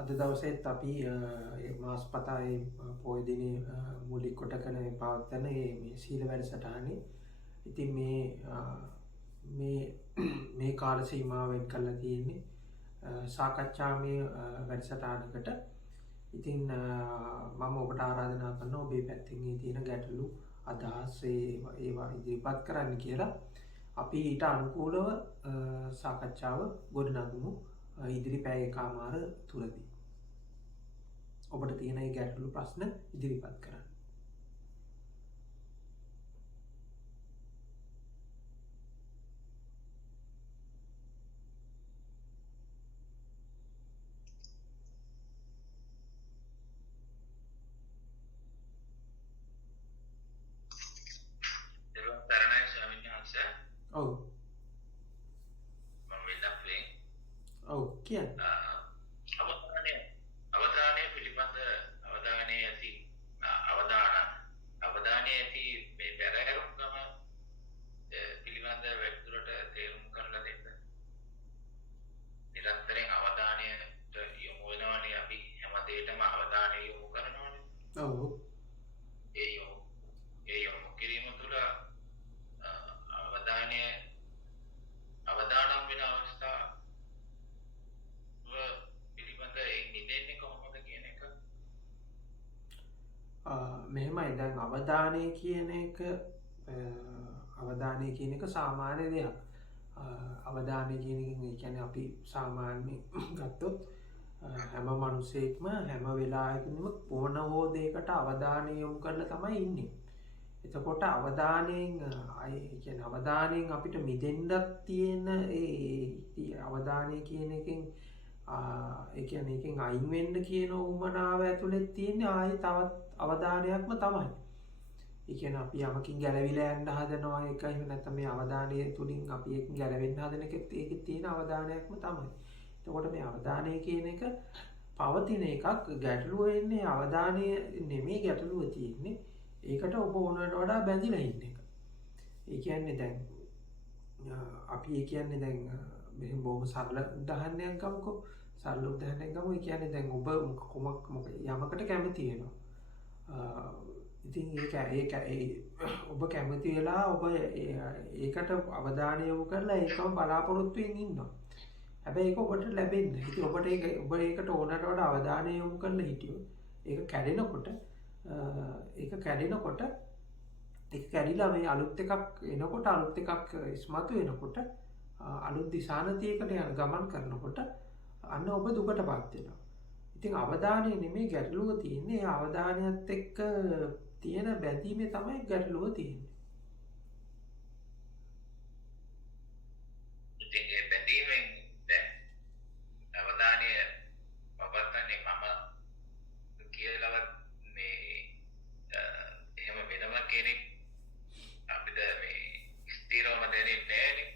අද දවසේත් අපි ඒ මාස්පතායේ පොය දිනේ මූලික කොටගෙන පවත්වන මේ සීල වැඩසටහනේ. ඉතින් මේ මේ කාල සීමාව වෙන් කරලා තියෙන්නේ සාකච්ඡාමය වැඩසටහනකට. ඉතින් මම ඔබට ආරාධනා කරනවා ඔබේ පැත්තෙන් මේ තියෙන ගැටලු අදහස් ඒවා ඉදිරිපත් කරන්න කියලා. අපි ඊට අනුකූලව සාකච්ඡාව ගොඩනගමු ඉදිරි පැය එකමාර තුරදී. ඔබට තියෙන ඒ ගැටලු ප්‍රශ්න ඉදිරිපත් කරන්න. ඔව්. මම වෙලක්ලේ. ඔව් කියන්න. අවධානය පිළිබඳ අවධානය ඇති අවධානය ඇති මේ බැරෑරුම්කම පිළිබඳ වැඩිදුරට තේරුම් කරලා දෙන්න. නිරන්තරයෙන් අවධානයට යොමු වෙනවනේ අපි හැම දෙයකටම අවධානය යොමු කරනවනේ. ඔව්. ඒ යොමු කිරීම තුළ අවදානම් වෙන අවස්ථාව පිළිබඳ නිදෙන්නේ කොහොමද කියන එක. මෙහෙමයි දැන් අවධානය කියන එක සාමාන්‍ය දෙයක්. අවධානය කියන එකෙන් ඒ කියන්නේ අපි සාමාන්‍යයෙන් ගත්තොත් හැම මිනිසෙක්ම හැම වෙලාවකදීම ඕන හෝ දෙයකට අවධානය යොමු කරලා තමයි ඉන්නේ. එතකොට අවධානයෙන් අපිට මිදෙන්නත් තියෙන ඒ අවධානය කියන එකෙන් ඒ කියන්නේ එකෙන් අයින් වෙන්න කියන උවමනාව ඇතුළේ තියෙන ආයි තවත් අවධානයක්ම තමයි. ඒ කියන්නේ අපි යමකින් ගැලවිලා යන්න හදනවා ඒකයි නැත්නම් මේ අවධානය තුලින් අපි එකකින් ගැලවෙන්න හදන එකෙත් ඒකේ තියෙන අවධානයක්ම තමයි. එතකොට මේ අවධානය කියන එක පවතින එකක්. ගැටලුව එන්නේ අවධානය නෙමෙයි ගැටලුව තියෙන්නේ. ඒකට ඔබ ඕනකට වඩා බැඳිලා ඉන්න එක. ඒ කියන්නේ දැන් අපි මෙහෙම බොහොම සරල උදාහරණයක් ගමුකෝ. ඒ කියන්නේ දැන් ඔබ යමකට කැමති වෙනවා. ඉතින් ඔබ කැමති වෙලා ඔබ ඒකට අවධානය යොමු කරලා ඒකම බලාපොරොත්තු වෙමින් ඉන්නවා. හැබැයි ඒක ඔබට ලැබෙන්නේ. ඉතින් ඔබ ඒකට ඕනකට වඩා අවධානය යොමු කරලා හිටියොත් ඒක කැඩෙනකොට ඒක කැඩිලා මේ අලුත් එකක් එනකොට අලුත් එකක් ඉස්මතු වෙනකොට අලුත් දිශානතියකට යන ගමන් කරනකොට අන්න ඔබ දුකටපත් වෙනවා. ඉතින් අවධානය නෙමෙයි ගැටලුව තියෙන්නේ. අවධානයත් එක්ක තියෙන බැඳීමේ තමයි ගැටලුව තියෙන්නේ. ඉතින් ඒ බැඳීමෙන් දැන් අවධානය පවත්න්නේ මම කියලාවත් මේ එහෙම වෙනම කෙනෙක් අපිට මේ ස්ථිරවම දැනෙන්නේ නැහැනේ.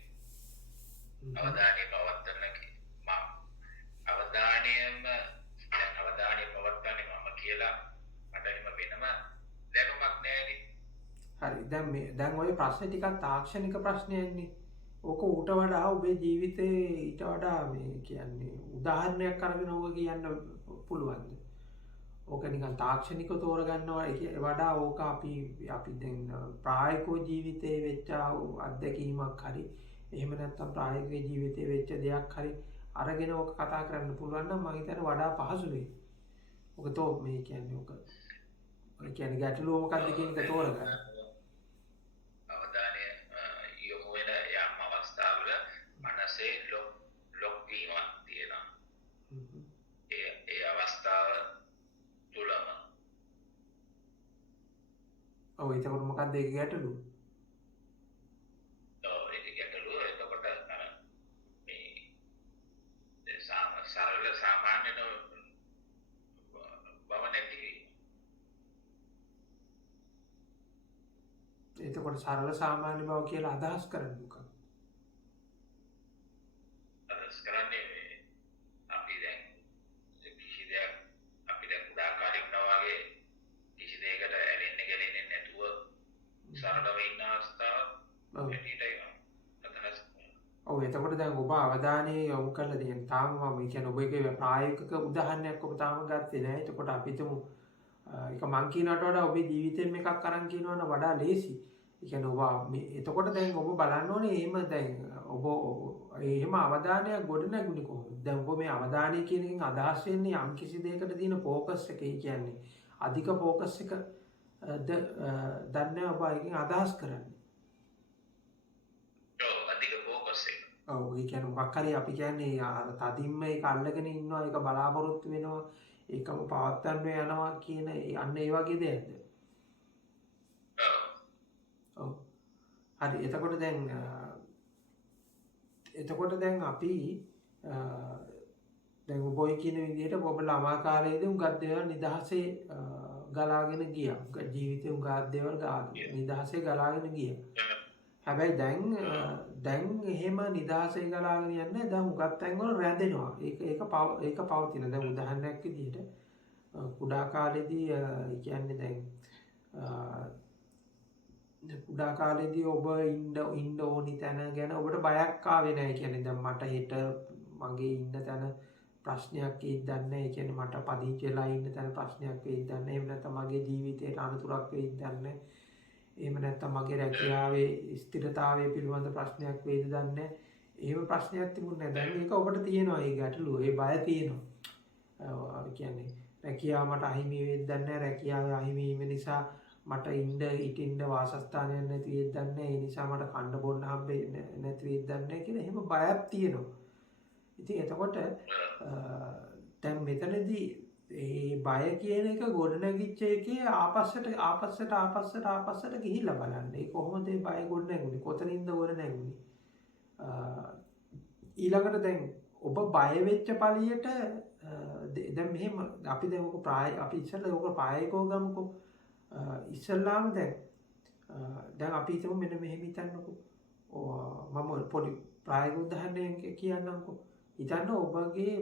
අවධානය පවත්වන්න අවධානය පවත්වන්නේ මම කියලා මට එහෙම වෙනම දැනුමක් නැහැනේ. හරි. දැන් ඔය ප්‍රශ්නේ ටිකක් තාක්ෂණික ප්‍රශ්නයක්නේ. ඕක ඌට වඩා ඔබේ ජීවිතේ ඊට වඩා මේ කියන්නේ උදාහරණයක් අරගෙන ඕක කියන්න පුළුවන්ද? ඕක නිකන් තාක්ෂණිකව තෝරගන්නවා වඩා ඕක අපි දැන් ප්‍රායෝගික ජීවිතේ වෙච්ච අත්දැකීමක් හරි එහෙම නැත්නම් ප්‍රායෝගික ජීවිතේ වෙච්ච දෙයක් හරි අරගෙන ඕක කතා කරන්න පුළුවන් නම් මම හිතන්නේ වඩා පහසු වෙයි. ඕක මේ කියන්නේ ගැටලුව මොකක්ද කියන එක තෝරගන්න. අවධානය යොමු වෙන යම් අවස්ථාවල මනසේ ලොක් වීමක් තියෙනවා. ඒ අවස්ථාව තුලම එතකොට මොකක්ද ඒක ගැටලුව? ඒක ගැටලුව. එතකොට මේ සරල සාමාන්‍ය බව නැති. එතකොට සරල සාමාන්‍ය බව කියලා අදහස් කරන්නේ මොකක්ද? අදහස් කරන්නේ අපි දැන් කිසි දෙයක් අපි දැන් කුඩා කාලේ වුණා වගේ කිසි දෙයකට ඇලෙන්නේ ගැලෙන්නේ නැතුව සරලව ඉන්න අවස්ථාව. එතකොට දැන් ඔබ අවධානය යොමු කරලා තියෙන්නේ. තාම මම කියන්නේ ඔබ ඒකේ ප්‍රායෝගික උදාහරණයක් ඔබ තාම ගත්තේ නැහැ. එතකොට අපි හිතමු ඒක මං කියනකට වඩා ඔබේ ජීවිතෙන් එකක් අරන් කියනවනම් වඩා ලේසි. ඒ කියන්නේ ඔබ මේ එතකොට දැන් ඔබ බලන්න ඕනේ එහෙම දැන් ඔබ එහෙම අවධානයක් ගොඩ නැගුණේ කොහොමද? දැන් ඔබ මේ අවධානය කියන එකෙන් අදහස් වෙන්නේ යම් කිසි දෙයකට තියෙන ફોකස් එක. ඒ කියන්නේ අධික ફોකස් එක දන්නේ ඔබ එකෙන් අදහස් කරන්නේ. අධික ෆෝකස් එක. ඔව් ඒ කියන්නේ මොකක් හරි අපි කියන්නේ අර තදින්ම ඒක අල්ලගෙන ඉන්නවා, ඒක බලාපොරොත්තු වෙනවා, ඒකම පවත්වන්න යනවා කියන අන්න ඒ වගේ දෙයක්ද? ඔව්. හරි. එතකොට දැන් අපි දැන් ඔබයි කියන විදිහට ඔබ ළමා කාලයේදී උගත් දේවල් නිදහසේ ගලාගෙන ගියා. ජීවිතේ උගත් දේවල් නිදහසේ ගලාගෙන ගියා. හැබැයි දැන් එහෙම නිදහසේ ගලාගෙන යන්නේ දැන් උගත් තැන් වල රැඳෙනවා. ඒක පවතින. දැන් උදාහරණයක් විදිහට කුඩා කාලේදී කියන්නේ දැන් කුඩා කාලේදී ඔබ ඉන්න ඕනි තැන ගැන ඔබට බයක් ආවේ නැහැ. කියන්නේ දැන් මට හෙට මගේ ඉන්න තැන ප්‍රශ්නයක් වෙයිද දන්නේ නැහැ. ඒ කියන්නේ මට පදිංචි වෙලා ඉන්න තැන ප්‍රශ්නයක් වෙයිද දන්නේ නැහැ. එහෙම නැත්නම් මගේ ජීවිතේට අනතුරක් වෙයිද දන්නේ නැහැ. එහෙම නැත්නම් මගේ රැකියාවේ ස්ථිරතාවය පිළිබඳ ප්‍රශ්නයක් වෙයිද දන්නේ නැහැ. එහෙම ප්‍රශ්නයක් තිබුණේ නැහැ. දැන් ඒක ඔබට තියෙනවා. ඒ ගැටලුව, ඒ බය තියෙනවා. කියන්නේ රැකියාව මට අහිමි වෙයිද දන්නේ නැහැ. රැකියාව අහිමි වීම නිසා මට හිටින්න වාසස්ථානයක් නැති වෙයිද දන්නේ නැහැ. ඒ නිසා මට කන්න බොන්න හම්බෙන්නේ නැති වෙයිද දන්නේ නැහැ කියලා එහෙම බයක් තියෙනවා. ඉතින් එතකොට දැන් මෙතනදී ඒ බය කියන එක ගොඩනැගිච්ච එකේ ආපස්සට ගිහිල්ලා බලන්න. ඒ කොහොමද ඒ බය ගොඩනැගුණේ? කොතනින්ද ගොඩනැගුණේ? ඊළඟට දැන් ඔබ බය වෙච්ච පළියට දැන් මෙහෙම අපි දැන් අපි ඉස්සෙල්ලා ඔක ප්‍රායෝගිකව ගමුකෝ. ඉස්සෙල්ලාම දැන් අපි හිතමු මෙන්න මෙහෙම හිතන්නකෝ. මම පොඩි ප්‍රායෝගික උදාහරණයක් කියන්නම්කෝ. හිතන්න ඔබගේ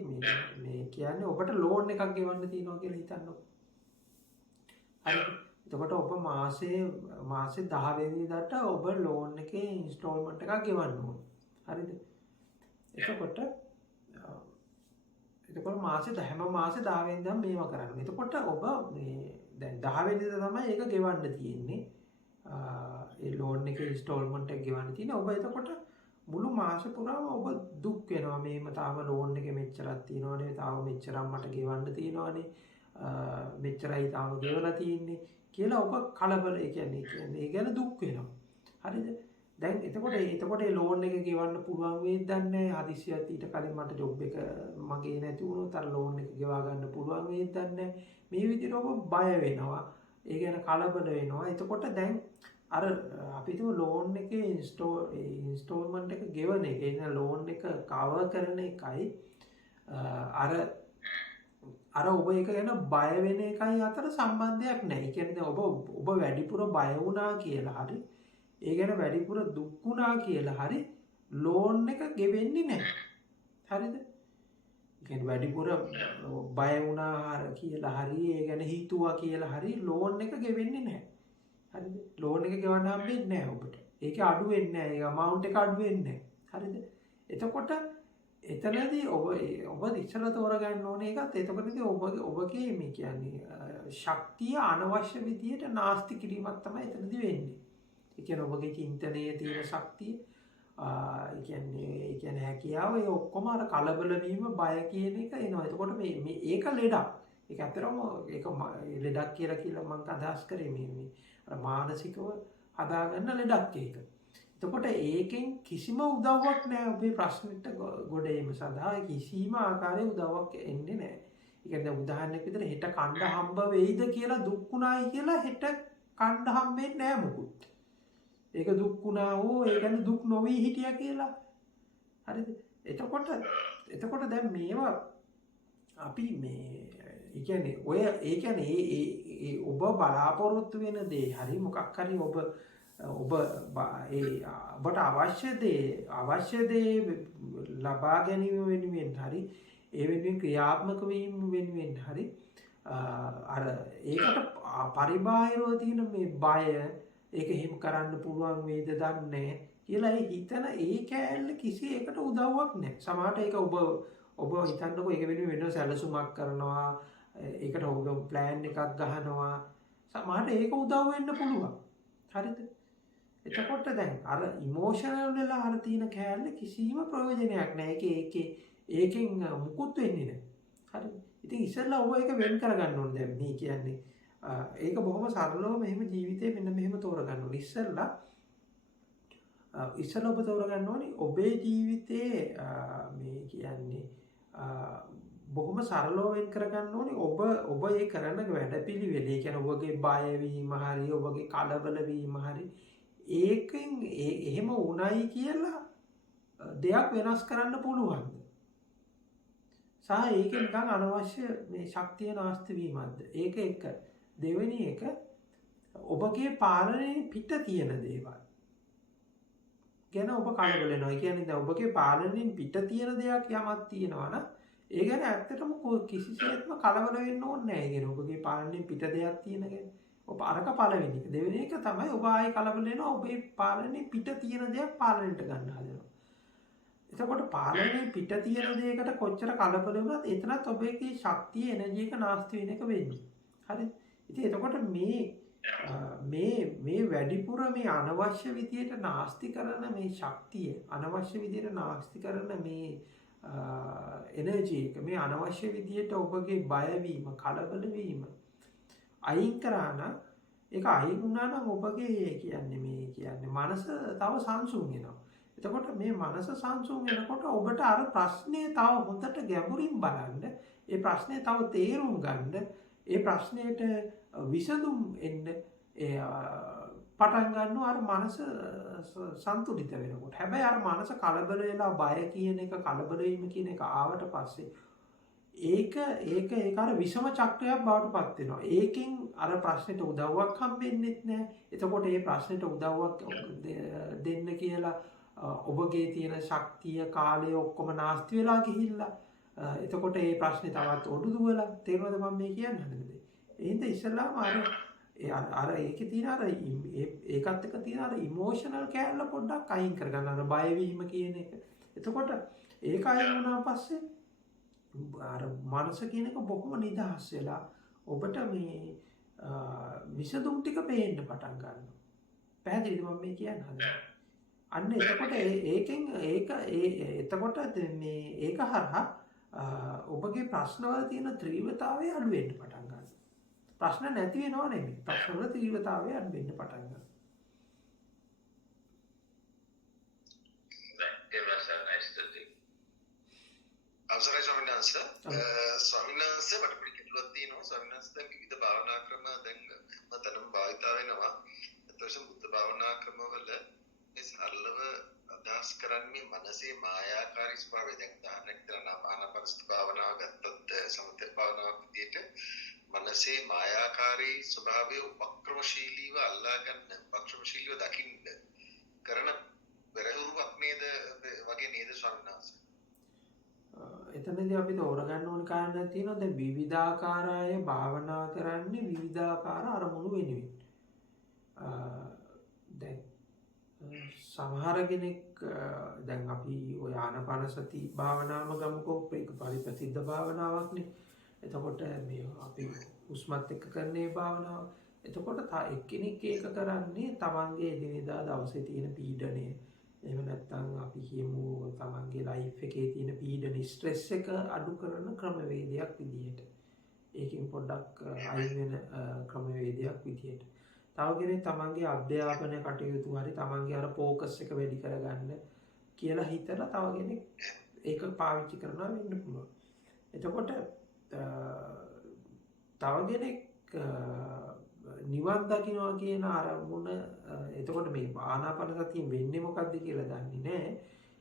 මේ කියන්නේ ඔබට ලෝන් එකක් ගෙවන්න තියෙනවා කියලා හිතන්නකෝ. හරි. එතකොට ඔබ මාසේ 10 වෙනිදාට ඔබ ලෝන් එකේ ඉන්ස්ටෝල්මන්ට් එකක් ගෙවන්න ඕන. හරිද? එතකොට හැම මාසේ 10 වෙනිදාම මේවා කරන්න. එතකොට ඔබ මේ දැන් 10 වෙනිදා තමයි ඒක ගෙවන්න තියෙන්නේ. ඒ ලෝන් එකේ ඉන්ස්ටෝල්මන්ට් එක ගෙවන්න තියෙන්නේ. ඔබ එතකොට මුළු මාස පුරාම ඔබ දුක් වෙනවා. මේම තාම ලෝන් එකේ මෙච්චරක් තියෙනවනේ, තාම මෙච්චරක් මට ගෙවන්න තියෙනවනේ, මෙච්චරයි තාම ගෙවලා තියෙන්නේ කියලා ඔබ කලබල ඒ කියන්නේ ගැන දුක් වෙනවා. හරිද? දැන් එතකොට ඒ ලෝන් එක ගෙවන්න පුළුවන් වෙයිද දන්නේ නැහැ. හදිසියක් ඊට කලින් මට ජොබ් එක මගේ නැති වුණොත් අර ලෝන් එක ගෙවා ගන්න පුළුවන් වෙයිද දන්නේ නැහැ. මේ විදිහට ඔබ බය වෙනවා. ඒ ගැන කලබල වෙනවා. එතකොට දැන් අර අපි තුමු ලෝන් එකේ ඉන්ස්ටෝල්මන්ට් එක ගෙවන එක එන ලෝන් එක කවර් කරන එකයි අර ඔබ ඒක ගැන බය වෙන එකයි අතර සම්බන්ධයක් නැහැ. ඒ කියන්නේ ඔබ වැඩිපුර බය වුණා කියලා හරි ඒ ගැන වැඩිපුර දුක් වුණා කියලා හරි ලෝන් එක ගෙවෙන්නේ නැහැ. හරිද? ඒ කියන්නේ වැඩිපුර බය වුණා කියලා හරි ඒ ගැන හිතුවා කියලා හරි ලෝන් එක ගෙවෙන්නේ නැහැ. හරිද? ලෝන් එක ගෙවන්න හම්බෙන්නේ නැහැ ඔබට. ඒක අඩු වෙන්නේ නැහැ. ඒ amount එක අඩු වෙන්නේ නැහැ. හරිද? එතකොට එතනදී ඔබ ඉස්සෙල්ලා තෝරගන්න ඕනේ එකත් එතකොටදී ඔබගේ මේ කියන්නේ ශක්තිය අනවශ්‍ය විදියට නාස්ති කිරීමක් තමයි එතනදී වෙන්නේ. ඒ කියන්නේ ඔබගේ චින්තනයේ තියෙන ශක්තිය ඒ කියන්නේ හැකියාව ඒ ඔක්කොම අර කලබල වීම බය කියන එක එනවා. එතකොට මේ ඒක ලෙඩක්. ඒක ඇත්තටම ඒක ලෙඩක් කියලා මම අදහස් කරේ මේ අර මානසිකව හදාගන්න ලෙඩක් ඒක. එතකොට ඒකෙන් කිසිම උදව්වක් නැහැ ඔබේ ප්‍රශ්නෙට ගොඩ ඒම සඳහා කිසිම ආකාරයේ උදව්වක් එන්නේ නැහැ. ඒ කියන්නේ උදාහරණයක් විදිහට හෙට කණ්ඩ හම්බ වෙයිද කියලා දුක් වුණායි කියලා හෙට කණ්ඩ හම්බෙන්නේ නැහැ මොකුත්. ඒක දුක් වුණා හෝ ඒ කියන්නේ දුක් නොවි හිටියා කියලා. හරිද? එතකොට දැන් මේවා අපි මේ ඒ කියන්නේ ඔබ බලාපොරොත්තු වෙන දේ හරි මොකක් හරි ඔබට අවශ්‍ය දේ ලබා ගැනීම වෙනුවෙන් හරි ඒ වෙනුවෙන් ක්‍රියාත්මක වීම වෙනුවෙන් හරි අර ඒකට පරිබාහිරව තියෙන මේ බය ඒක එහෙම කරන්න පුළුවන් වේද දන්නේ කියලා ඒ හිතන ඒ කෑල්ල කිසි එකට උදව්වක් නැහැ. සමහරට ඒක ඔබ හිතන්නකො ඒක වෙනුවෙන් වෙන සැලසුමක් කරනවා, ඒකට ඔබ ප්ලෑන් එකක් ගහනවා. සමහරට ඒක උදව් වෙන්න පුළුවන්. හරිද? එතකොට දැන් අර ඉමෝෂනල් වෙලා අර තියෙන කෑල්ල කිසිම ප්‍රයෝජනයක් නැහැ. ඒකෙන් මුකුත් වෙන්නේ නැහැ. හරිද? ඉතින් ඉස්සෙල්ලා ඔබ ඒක වෙන් කරගන්න ඕනේ. දැන් මේ කියන්නේ ඒක බොහොම සරලව මෙහෙම ජීවිතේ මෙන්න මෙහෙම තෝරගන්න ඕනේ. ඉස්සෙල්ලා ඔබ තෝරගන්න ඕනේ ඔබේ ජීවිතේ මේ කියන්නේ බොහොම සරලව වෙන් කරගන්න ඕනේ ඔබ ඒ කරන වැඩපිළිවෙල. ඒ කියන්නේ ඔබගේ බය වීම හරි ඔබගේ කලබල වීම හරි ඒකෙන් එහෙම වුණයි කියලා දෙයක් වෙනස් කරන්න පුළුවන්ද? සහ ඒක නිකන් අනවශ්‍ය මේ ශක්තිය නාස්ති වීමක්ද? ඒක එක. දෙවෙනි එක ඔබගේ පාලනයේ පිට තියෙන දේවල් ගැන ඔබ කලබල වෙනවා. ඒ කියන්නේ දැන් ඔබගේ පාලනයෙන් පිට තියෙන දෙයක් යමක් තියෙනවා නම් ඒ ගැන ඇත්තටම කිසිසේත්ම කලබල වෙන්න ඕනේ නැහැ. ඒ කියන්නේ ඔබගේ පාලනයෙන් පිට දෙයක් තියෙන ගැන ඔබ අරක පළවෙනි එක. දෙවෙනි එක තමයි ඔබ ආයේ කලබල වෙනවා ඔබේ පාලනයෙන් පිට තියෙන දෙයක් පාලනයට ගන්න හදනවා. එතකොට පාලනයෙන් පිට තියෙන දෙයකට කොච්චර කලබල වුණත් එතනත් ඔබේ ශක්තිය එනර්ජි එක නාස්ති වෙන එක වෙන්නේ. හරිද? ඉතින් එතකොට මේ වැඩිපුර මේ අනවශ්‍ය විදියට නාස්ති කරන මේ ශක්තිය, අනවශ්‍ය විදියට නාස්ති කරන මේ එනර්ජි එක, මේ අනවශ්‍ය විදියට ඔබගේ බය වීම, කලබල වීම අයින් කරා නම් ඒක අයින් වුණා නම් ඔබගේ කියන්නේ මනස තව සංසුන් වෙනවා. එතකොට මේ මනස සංසුන් වෙනකොට ඔබට අර ප්‍රශ්නේ තව හොඳට ගැඹුරින් බලන්න, ඒ ප්‍රශ්නේ තව තේරුම් ගන්න, ඒ ප්‍රශ්නයට විසඳුම් එන්න පටන් ගන්නවා අර මනස සන්තුලිත වෙනකොට. හැබැයි අර මනස කලබල වෙලා බය කියන එක, කලබල වීම කියන එක ආවට පස්සේ ඒක අර විෂම චක්‍රයක් බවට පත් වෙනවා. ඒකෙන් අර ප්‍රශ්නෙට උදව්වක් හම්බෙන්නෙත් නැහැ. එතකොට මේ ප්‍රශ්නෙට උදව්වක් දෙන්න කියලා ඔබගේ තියෙන ශක්තිය, කාලය ඔක්කොම නාස්ති වෙලා ගිහිල්ලා එතකොට මේ ප්‍රශ්නේ තවත් ඔඩු දුවලා. තේරුණාද මම මේ කියන්න හදන්නේ? එහෙනම් ඉස්සෙල්ලාම අර ඒකේ තියෙන අර ඒකත් එක්ක තියෙන අර ඉමෝෂනල් කෑල්ල පොඩ්ඩක් අයින් කරගන්න. අර බය වීම කියන එක. එතකොට ඒක අයින් වුණා පස්සේ අර මනස කියන එක බොහොම නිදහස් වෙලා ඔබට මේ විසඳුම් ටික පේන්න පටන් ගන්නවා. පැහැදිලිද මම මේ කියන්න හදන්නේ? අන්න එතකොට එතකොට මේ ඒක හරහා ඔබගේ ප්‍රශ්නවල තියෙන තීව්‍රතාවය අඩු වෙන්න පටන් ගන්නවා. ප්‍රශ්න නැති වෙනව නෙමෙයි. ප්‍රශ්නවල තීව්‍රතාවය අඩු වෙන්න පටන් ගන්නවා. අවසරයි ස්වාමීන් වහන්සේ. ස්වාමීන් වහන්සේ මට පොඩි ගැටලුවක් තියෙනවා. ස්වාමීන් වහන්සේ දැන් විවිධ භාවනා ක්‍රම දැන් මතනම් භාවිතා වෙනවා. ඒතකොට බුද්ධ භාවනා ක්‍රමවල මේ සරලව අදහස් කරන්නේ මනසේ මායාකාරී ස්වභාවය. දැන් උදාහරණයක් විදිහට ආනාපානසති භාවනාව ගත්තොත් සමථ භාවනාවක් විදිහට මනසේ මායාකාරී ස්වභාවය උපක්‍රමශීලීව අල්ලා ගන්න, උපක්‍රමශීලීව දකින්න කරන පෙරහුරුවක් නේද වගේ නේද ස්වාමීන් වහන්සේ? එතනදී අපි තෝරගන්න ඕන කාරණා තියෙනවා. දැන් විවිධාකාර අය භාවනා කරන්නේ විවිධාකාර අරමුණු වෙනුවෙන්. දැන් සමහර කෙනෙක් දැන් අපි ඔය ආනාපානසති භාවනාවම ගමුකෝ. ඒක පරිප්‍රසිද්ධ භාවනාවක්නේ. එතකොට මේ අපි හුස්මත් එක්ක කරන මේ භාවනාව. එතකොට එක්කෙනෙක් ඒක කරන්නේ තමන්ගේ එදිනෙදා දවසේ තියෙන පීඩනය, එහෙම නැත්නම් අපි කියමු තමන්ගේ ලයිෆ් එකේ තියෙන පීඩන, ස්ට්‍රෙස් එක අඩු කරන ක්‍රමවේදයක් විදිහට. ඒකෙන් පොඩ්ඩක් අයින් වෙන ක්‍රමවේදයක් විදිහට. තව කෙනෙක් තමන්ගේ අධ්‍යාපන කටයුතු හරි තමන්ගේ අර ફોකස් එක වැඩි කරගන්න කියලා හිතලා තව කෙනෙක් ඒක පාවිච්චි කරනවා වෙන්න පුළුවන්. එතකොට තව කෙනෙක් නිවන් දකින්නවා කියන අරමුණ. එතකොට මේ ආනාපාන සතියෙන් වෙන්නේ මොකද්ද කියලා දන්නේ නැහැ.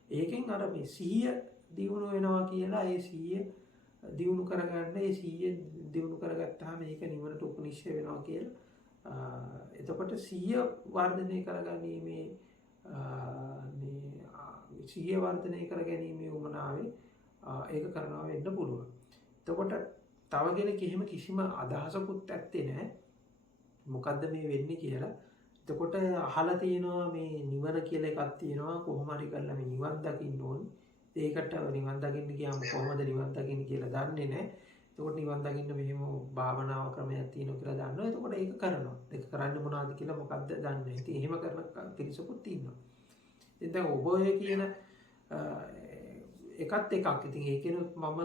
ඒකෙන් අර මේ සිහිය දියුණු වෙනවා කියලා ඒ සිහිය දියුණු කරගන්න, ඒ සිහිය දියුණු කරගත්තාම මේක නිවනට උපනිශ්‍රය වෙනවා කියලා. එතකොට සිහිය වර්ධනය කරගැනීමේ මේ සිහිය වර්ධනය කරගැනීමේ උමනාවේ ඒක කරනවා වෙන්න පුළුවන්. එතකොට තව කෙනෙක් එහෙම කිසිම අදහසකුත් ඇත්තේ නැහැ මොකද්ද මේ වෙන්නේ කියලා. එතකොට අහලා තියෙනවා මේ නිවන කියලා එකක් තියෙනවා කොහොම හරි කරලා මේ නිවන් දකින්න ඕනේ. ඒකට නිවන් දකින්න කියම කොහොමද නිවන් දකින්න කියලා දන්නේ නැහැ. එතකොට නිවන් දකින්න මෙහෙම භාවනාව ක්‍රමයක් තියෙනවා කියලා දන්නවා. එතකොට ඒක කරනවා. ඒක කරන්න මොනවද කියලා මොකද්ද දන්නේ නැහැ. ඉතින් එහෙම කරන පිරිසකුත් ඉන්නවා. ඉතින් දැන් ඔබ ඔය කියන එකත් එකක්. ඉතින් ඒකෙනුත් මම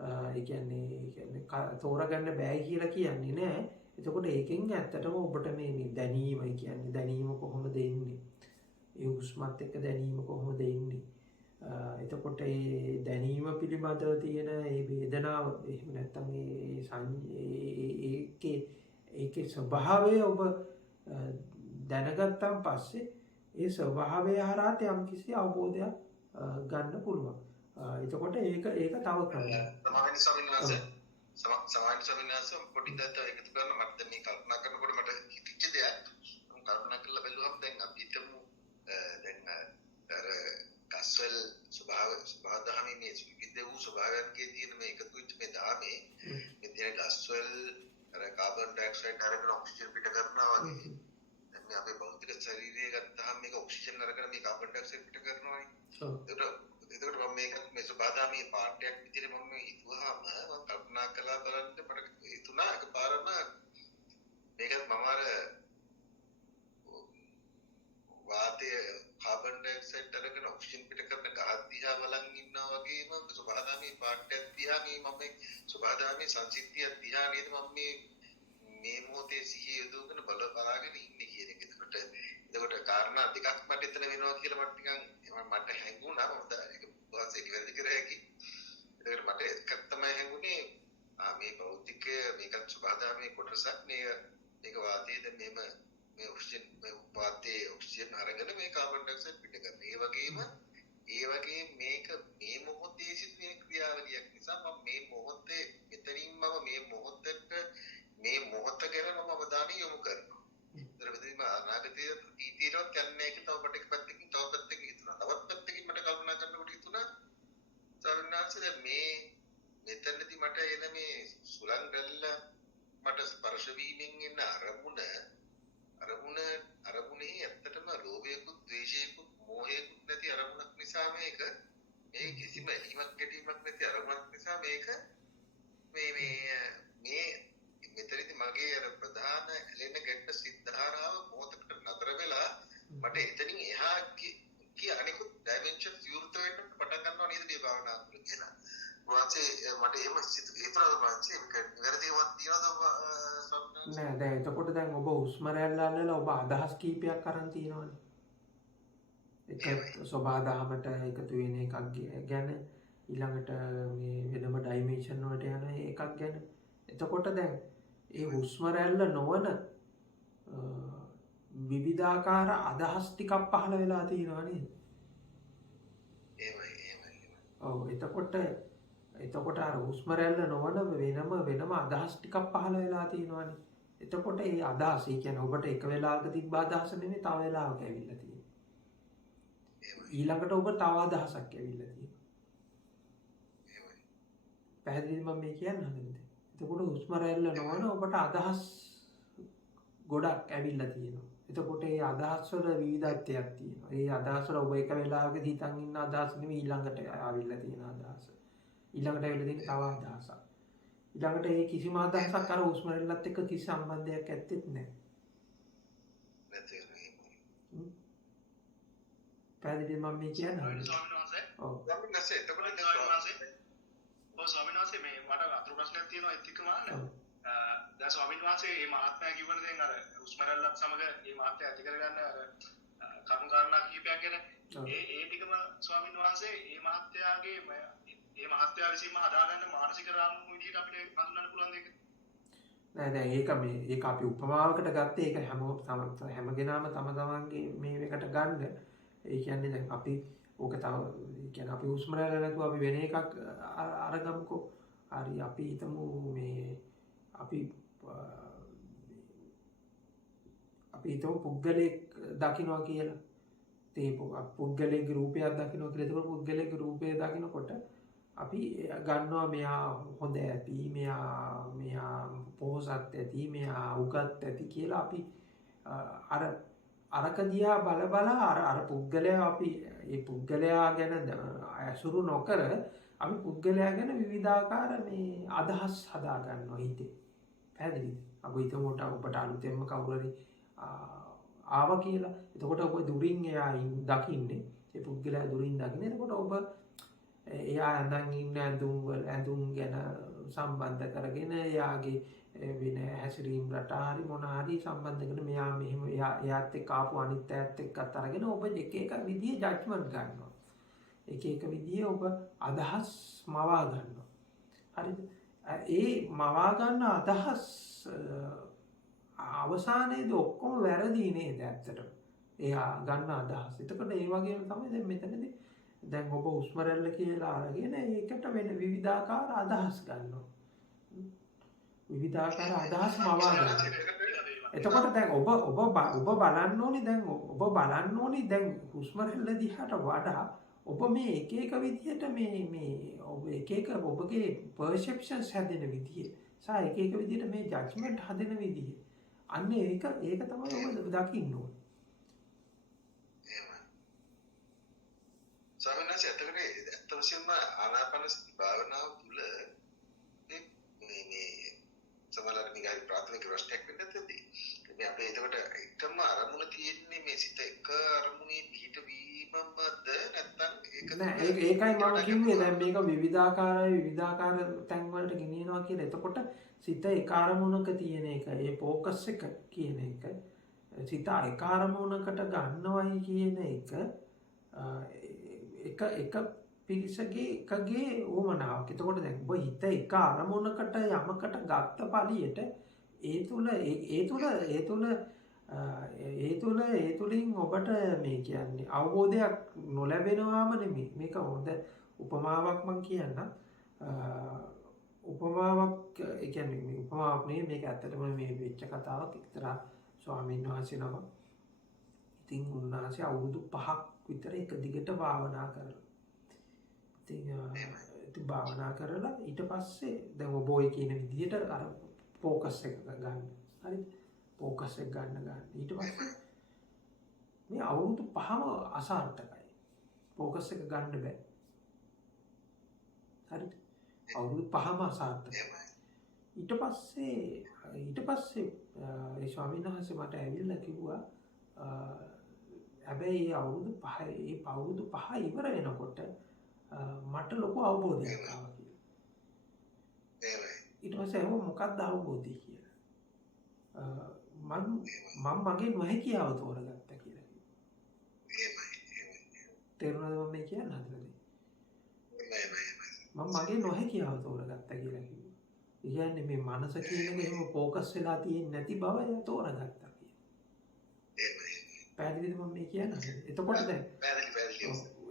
ඒ කියන්නේ තෝරගන්න බෑ කියලා කියන්නේ නෑ. එතකොට ඒකෙන් ඇත්තටම ඔබට මේ දැනීම කියන්නේ දැනීම කොහොමද එන්නේ? ඒ හුස්මත් එක්ක දැනීම කොහොමද එන්නේ? එතකොට ඒ දැනීම පිළිබඳව තියෙන ඒ වේදනාව එහෙම නැත්නම් ඒකේ ස්වභාවය ඔබ දැනගත්තාන් පස්සේ ඒ ස්වභාවය හරහා යම්කිසි අවබෝධයක් ගන්න පුළුවන්. එතකොට ඒක තව ක්‍රමයක්. සමාවෙන් ස්වාමීන් වහන්සේ පොඩි දත එකතු කරන්න මට මේ කල්පනා කරනකොට මට හිතෙච්ච දෙයක් මම කල්පනා කරලා බැලුවම දැන් අපි හිතමු දැන් අර ගස්වල ස්වභාව දහමේ මේ විවිධ වූ ස්වභාවයන්ගේ තියෙන මේ එකතු වෙච්ච මේ දාමේ මේ තියෙන ගස්වල අර කාබන් ඩයොක්සයිඩ් අරගෙන ඔක්සිජන් පිට කරනවා වගේ දැන් මේ අපේ භෞතික ශරීරය ගත්තාම මේක ඔක්සිජන් අරගෙන මේ කාබන් ඩයොක්සයිඩ් පිට කරනවානේ. එතකොට මම මේ ස්වභාවදාමී පාඩයක් විදිහට මම හිතුවාම මම කල්පනා කළා බලන්න මට හිතුණා එකපාරම මේක මම අර වාතයේ කාබන් ඩයොක්සයිඩ් අරගෙන ඔක්සිජන් පිට කරන ගහ දිහා බලන් ඉන්නවා වගේම ස්වභාවදාමී පාඩයක් දිහා මම ස්වභාවදාමී සංසිද්ධිය දිහා නේද මම මේ මොහොතේ සිහිය යොදවගෙන බලාගෙන ඉන්නේ කියන එක. එතකොට කාරණා දෙකක් මට එතන වෙනවා කියලා මට නිකන් මට හැඟුණා. මොකද ඒක වාසිය නිවැරදි කර හැකි. එතකොට මට එකක් තමයි හැඟුණේ මේ භෞතික මේකත් ස්වභාවදාමී කොටසක් මේක වාතයේ දැන් මේ ඔක්සිජන් මේ වාතයේ ඔක්සිජන් අරගෙන මේ කාබන් ඩයොක්සයිඩ් පිට කරන. ඒ වගේම මේක මේ මොහොතේ සිදුවෙන ක්‍රියාවලියක් නිසා මම මේ මොහොතේ මෙතනින් මම මේ මොහොත ගැන මම අවධානය යොමු කරනවා. ඒතර වෙදින්ම අනාගතයේ ඊතිරවත් යන්නේ ඒක තව කොට එක පැත්තකින් තව පැත්තකින් හිතුණා. තවත් පැත්තකින් මට කල්පනා කරනකොට හිතුණා සාමාන්‍යයෙන් මේ මෙතනදී මට එන මේ සුලං රැල්ල මට ස්පර්ශ වීමෙන් එන අරමුණේ ඇත්තටම ලෝභයකුත් ද්වේෂයකුත් මෝහයකුත් නැති අරමුණක් නිසා මේ කිසිම ඇලීමක් ගැටීමක් නැති අරමුණක් නිසා මේක මේ මෙතනදී මගේ අර ප්‍රධාන ඇලෙන ගැටෙන සිද්ධාරාව මොහොතකට නතර වෙලා මට එතනින් එහා අනිකුත් ඩයිමෙන්ෂන් විවෘත වෙන්න පටන් ගන්නවා නේද මේ භාවනා තුළ කියලා. වාසේ මට එහෙම හිතනවා වාසේ ඒක නිවැරදිවම තියනද නෑ දැන් එතකොට දැන් ඔබ හුස්ම රැල්ල අල්ලලා ඔබ අදහස් කීපයක් අරන් තියෙනවනේ. ඒක සබාදාමට එකතු වෙන එකක් ගැන ඊළඟට මේ වෙනම ඩයිමෙන්ෂන් වලට යන එකක් ගැන. එතකොට දැන් ඒ හුස්ම රැල්ල නොවන විවිධාකාර අදහස් ටිකක් පහළ වෙලා තියෙනවා නේද? එහෙමයි. ඔව් එතකොට අර හුස්ම රැල්ල නොවන වෙනම අදහස් ටිකක් පහළ වෙලා තියෙනවානේ. එතකොට ඒ අදහස් කියන්නේ ඔබට එක වෙලාවක තිබ්බ අදහස නෙමෙයි තව වෙලාවක ඇවිල්ලා තියෙන්නේ. ඊළඟට ඔබ තව අදහසක් ඇවිල්ලා තියෙනවා. පැහැදිලිද මම මේ කියන්න හදන්නේ? එතකොට හුස්ම රැල්ල නොවන ඔබට අදහස් ගොඩක් ඇවිල්ලා තියෙනවා. එතකොට ඒ අදහස් වල විවිධත්වයක් තියෙනවා. ඒ අදහස් වල ඔබ එක වෙලාවක හිතන් ඉන්න අදහස් නෙමෙයි ඊළඟට ආවිල්ලා තියෙන අදහස. ඊළඟට ඇවිල්ලා තියෙන තව අදහසක්. ඊළඟට ඒ කිසිම අදහසක් අර හුස්ම රැල්ලත් එක්ක කිසි සම්බන්ධයක් ඇත්තෙත් නැහැ. පැහැදිලිද මම මේ කියන්නේ? ඔව්. ස්වාමීන් වහන්සේ එතකොට ස්වාමීන් වහන්සේ මේ මට අතුරු ප්‍රශ්නයක් තියෙනවා ඒත් එක්කම අහන්න. දැන් ස්වාමීන් වහන්සේ මේ මහත්මයා කිව්වන දැන් අර හුස්ම රැල්ලත් සමග මේ මහත්මයා ඇති කරගන්න අර කරුණු කාරණා කිහිපයක් ගැන ඒ ටිකම ස්වාමීන් වහන්සේ මේ මහත්මයාගේ මේ මහත්මයා විසින්ම හදාගන්න මානසික රාමුව විදිහට අපිට හඳුනන්න පුළුවන් දෙයක්. නෑ දැන් ඒක අපි උපමාවකට ගත්තේ ඒක හැමගෙනාම තම තමන්ගේ මේකට ගන්න. ඒ කියන්නේ දැන් අපි ඕක තව කියන්නේ අපි හුස්ම රැල්ල නැතුව අපි වෙන එකක් අරගමුකෝ. හරි අපි හිතමු මේ අපි හිතමු පුද්ගලයෙක් දකින්නවා කියලා. ඒ පුද්ගලයෙක්ගේ රූපයක් දකින්නවා කියලා. ඒක පුද්ගලයෙක්ගේ රූපය දකින්නකොට අපි ගන්නවා මෙයා හොඳ ඇති, මෙයා පොහොසත් ඇති, මෙයා උගත් ඇති කියලා අපි අර අරක දිහා බල අර පුද්ගලයා අපි ඒ පුද්ගලයා ගැන ඇසුරු නොකර අපි පුද්ගලයා ගැන විවිධාකාර මේ අදහස් හදා ගන්නවා හිතේ. පැහැදිලිද? අපි හිතමුට ඔබට අලුතෙන්ම කවුරු හරි ආවා කියලා. එතකොට ඔබ දුරින් එයා දකින්නේ. ඒ පුද්ගලයා දුරින් දකින්නේ. එතකොට ඔබ එයා ඇඳන් ඉන්න ඇඳුම් ගැන සම්බන්ධ කරගෙන එයාගේ වෙන හැසිරීම් රටා හරි මොන හරි සම්බන්ධ කරගෙන මෙයා මෙහෙම එයාත් එක්ක ආපු අනිත් අයත් එක්කත් අරගෙන ඔබ එක එක විදිහේ ජජ්මන්ට් ගන්නවා. එක එක විදිහේ ඔබ අදහස් මවා ගන්නවා. හරිද? ඒ මවා ගන්න අදහස් අවසානයේදී ඔක්කොම වැරදි නේද ඇත්තටම? එයා ගන්න අදහස්. එතකොට ඒ වගේම තමයි දැන් මෙතනදී දැන් ඔබ හුස්ම රැල්ල කියලා අරගෙන ඒකට වෙන විවිධාකාර අදහස් ගන්නවා. විවිධාකාර අදහස් මවා ගන්නවා. එතකොට දැන් ඔබ බලන්න ඕනේ දැන් හුස්ම රැල්ල දිහාට වඩා ඔබ මේ එක එක විදිහට මේ ඔබ එක එක ඔබගේ perceptions හැදෙන විදිහ සහ එක එක විදිහට මේ judgment හදෙන විදිහ අන්න ඒක තමයි ඔබ දකින්න ඕනේ. සමනස ඇත්ත වශයෙන්ම ආනාපානසති භාවනාව තුළ මේ සමහරවිට නිකන් ප්‍රාථමික ප්‍රශ්නයක් වෙන්න ඇති. මේ අපේ එතකොට එකම අරමුණ තියෙන්නේ මේ සිත එක අරමුණේ පිහිටවීමමද නැත්නම් ඒක නෑ ඒකයි මම කිව්වේ දැන් මේක විවිධාකාර තැන් වලට ගෙනියනවා කියලා. එතකොට සිත එක අරමුණක තියෙන එක ඒ ફોකස් එක කියන එක සිත එක අරමුණකට ගන්නවයි කියන එක පිරිසගේ එකගේ උවමනාවක්. එතකොට දැන් ඔබ හිත එක අරමුණකට යමකට ගත්ත පළියට ඒ තුලින් ඔබට මේ කියන්නේ අවබෝධයක් නොලැබෙනවාම නෙමෙයි. මේක හොඳ උපමාවක් මම කියන්නම්. උපමාවක් ඒ කියන්නේ මේ උපමාවක් නෙමෙයි මේක ඇත්තටම මේ වෙච්ච කතාවක්. එක්තරා ස්වාමීන් වහන්සේ නම. ඉතින් උන්වහන්සේ අවුරුදු 5ක් විතර එක දිගට භාවනා කරලා. ඉතින් භාවනා කරලා ඊට පස්සේ දැන් ඔබ ඔය කියන විදිහට අර ફોකස් එක ගන්න. හරිද? ફોකස් එක ගන්න. ඊට පස්සේ මේ අවුරුදු 5ම අසාර්ථකයි. ફોකස් එක ගන්න බෑ. හරිද? අවුරුදු 5ම අසාර්ථකයි. ඊට පස්සේ ඒ ස්වාමීන් වහන්සේ මට ඇවිල්ලා කිව්වා හැබැයි ඒ අවුරුදු 5 ඉවර වෙනකොට මට ලොකු අවබෝධයක් ආවා කියලා. ඊට පස්සේ මොකක්ද අවබෝධය කියලා. මම මගේ නොහැකියාව තෝරගත්තා කියලා කිව්වා. තේරුණාද මම මේ කියන්න හදන්නේ? මම මගේ නොහැකියාව තෝරගත්තා කියලා කිව්වා. ඒ කියන්නේ මේ මනස කියන එක එහෙම ફોකස් වෙලා තියෙන්නේ නැති බව එයා තෝරගත්තා කියලා. පැහැදිලිද මම මේ කියන්නේ?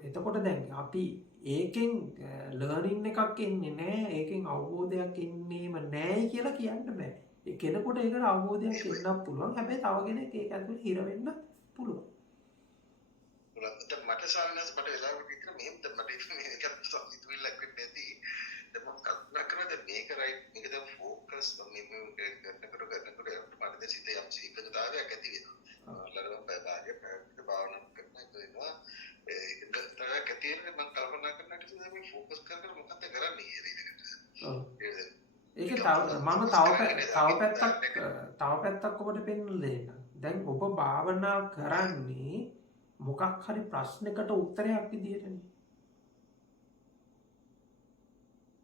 එතකොට දැන් අපි ඒකෙන් ලර්නින් එකක් එන්නේ නැහැ. ඒකෙන් අවබෝධයක් එන්නේම නැහැ කියලා කියන්න බෑ. ඒ කෙනෙකුට ඒකට අවබෝධයක් එන්නත් පුළුවන්. හැබැයි තව කෙනෙක් ඒක ඇතුලේ හිර වෙන්න පුළුවන්. මට සාමාන්‍යයෙන් මට වෙලාවකට විතර මෙහෙම මට මේකත් සම්පූර්ණයක් වෙන්නේ නැති. දැන් මම කල්පනා කරනවා මේක රයිට් මේක දැන් ફોකස් මේ කරනකොට මට සිත යම් එකඟතාවයක් ඇති වෙනවා. ලරම බයපාගේ භාවනා කරන එක වෙනවා. ඒකතරක් ඇතිවෙන්නේ මම කල්පනා කරනකොට මේ ફોකස් කර මොකක්ද කරන්නේ ඒකට. ඔව්. ඒක තව පැත්තක් ඔබට පෙන්වන්න දෙන්න. දැන් ඔබ භාවනා කරන්නේ මොකක් හරි ප්‍රශ්නයකට උත්තරයක් විදිහටනේ.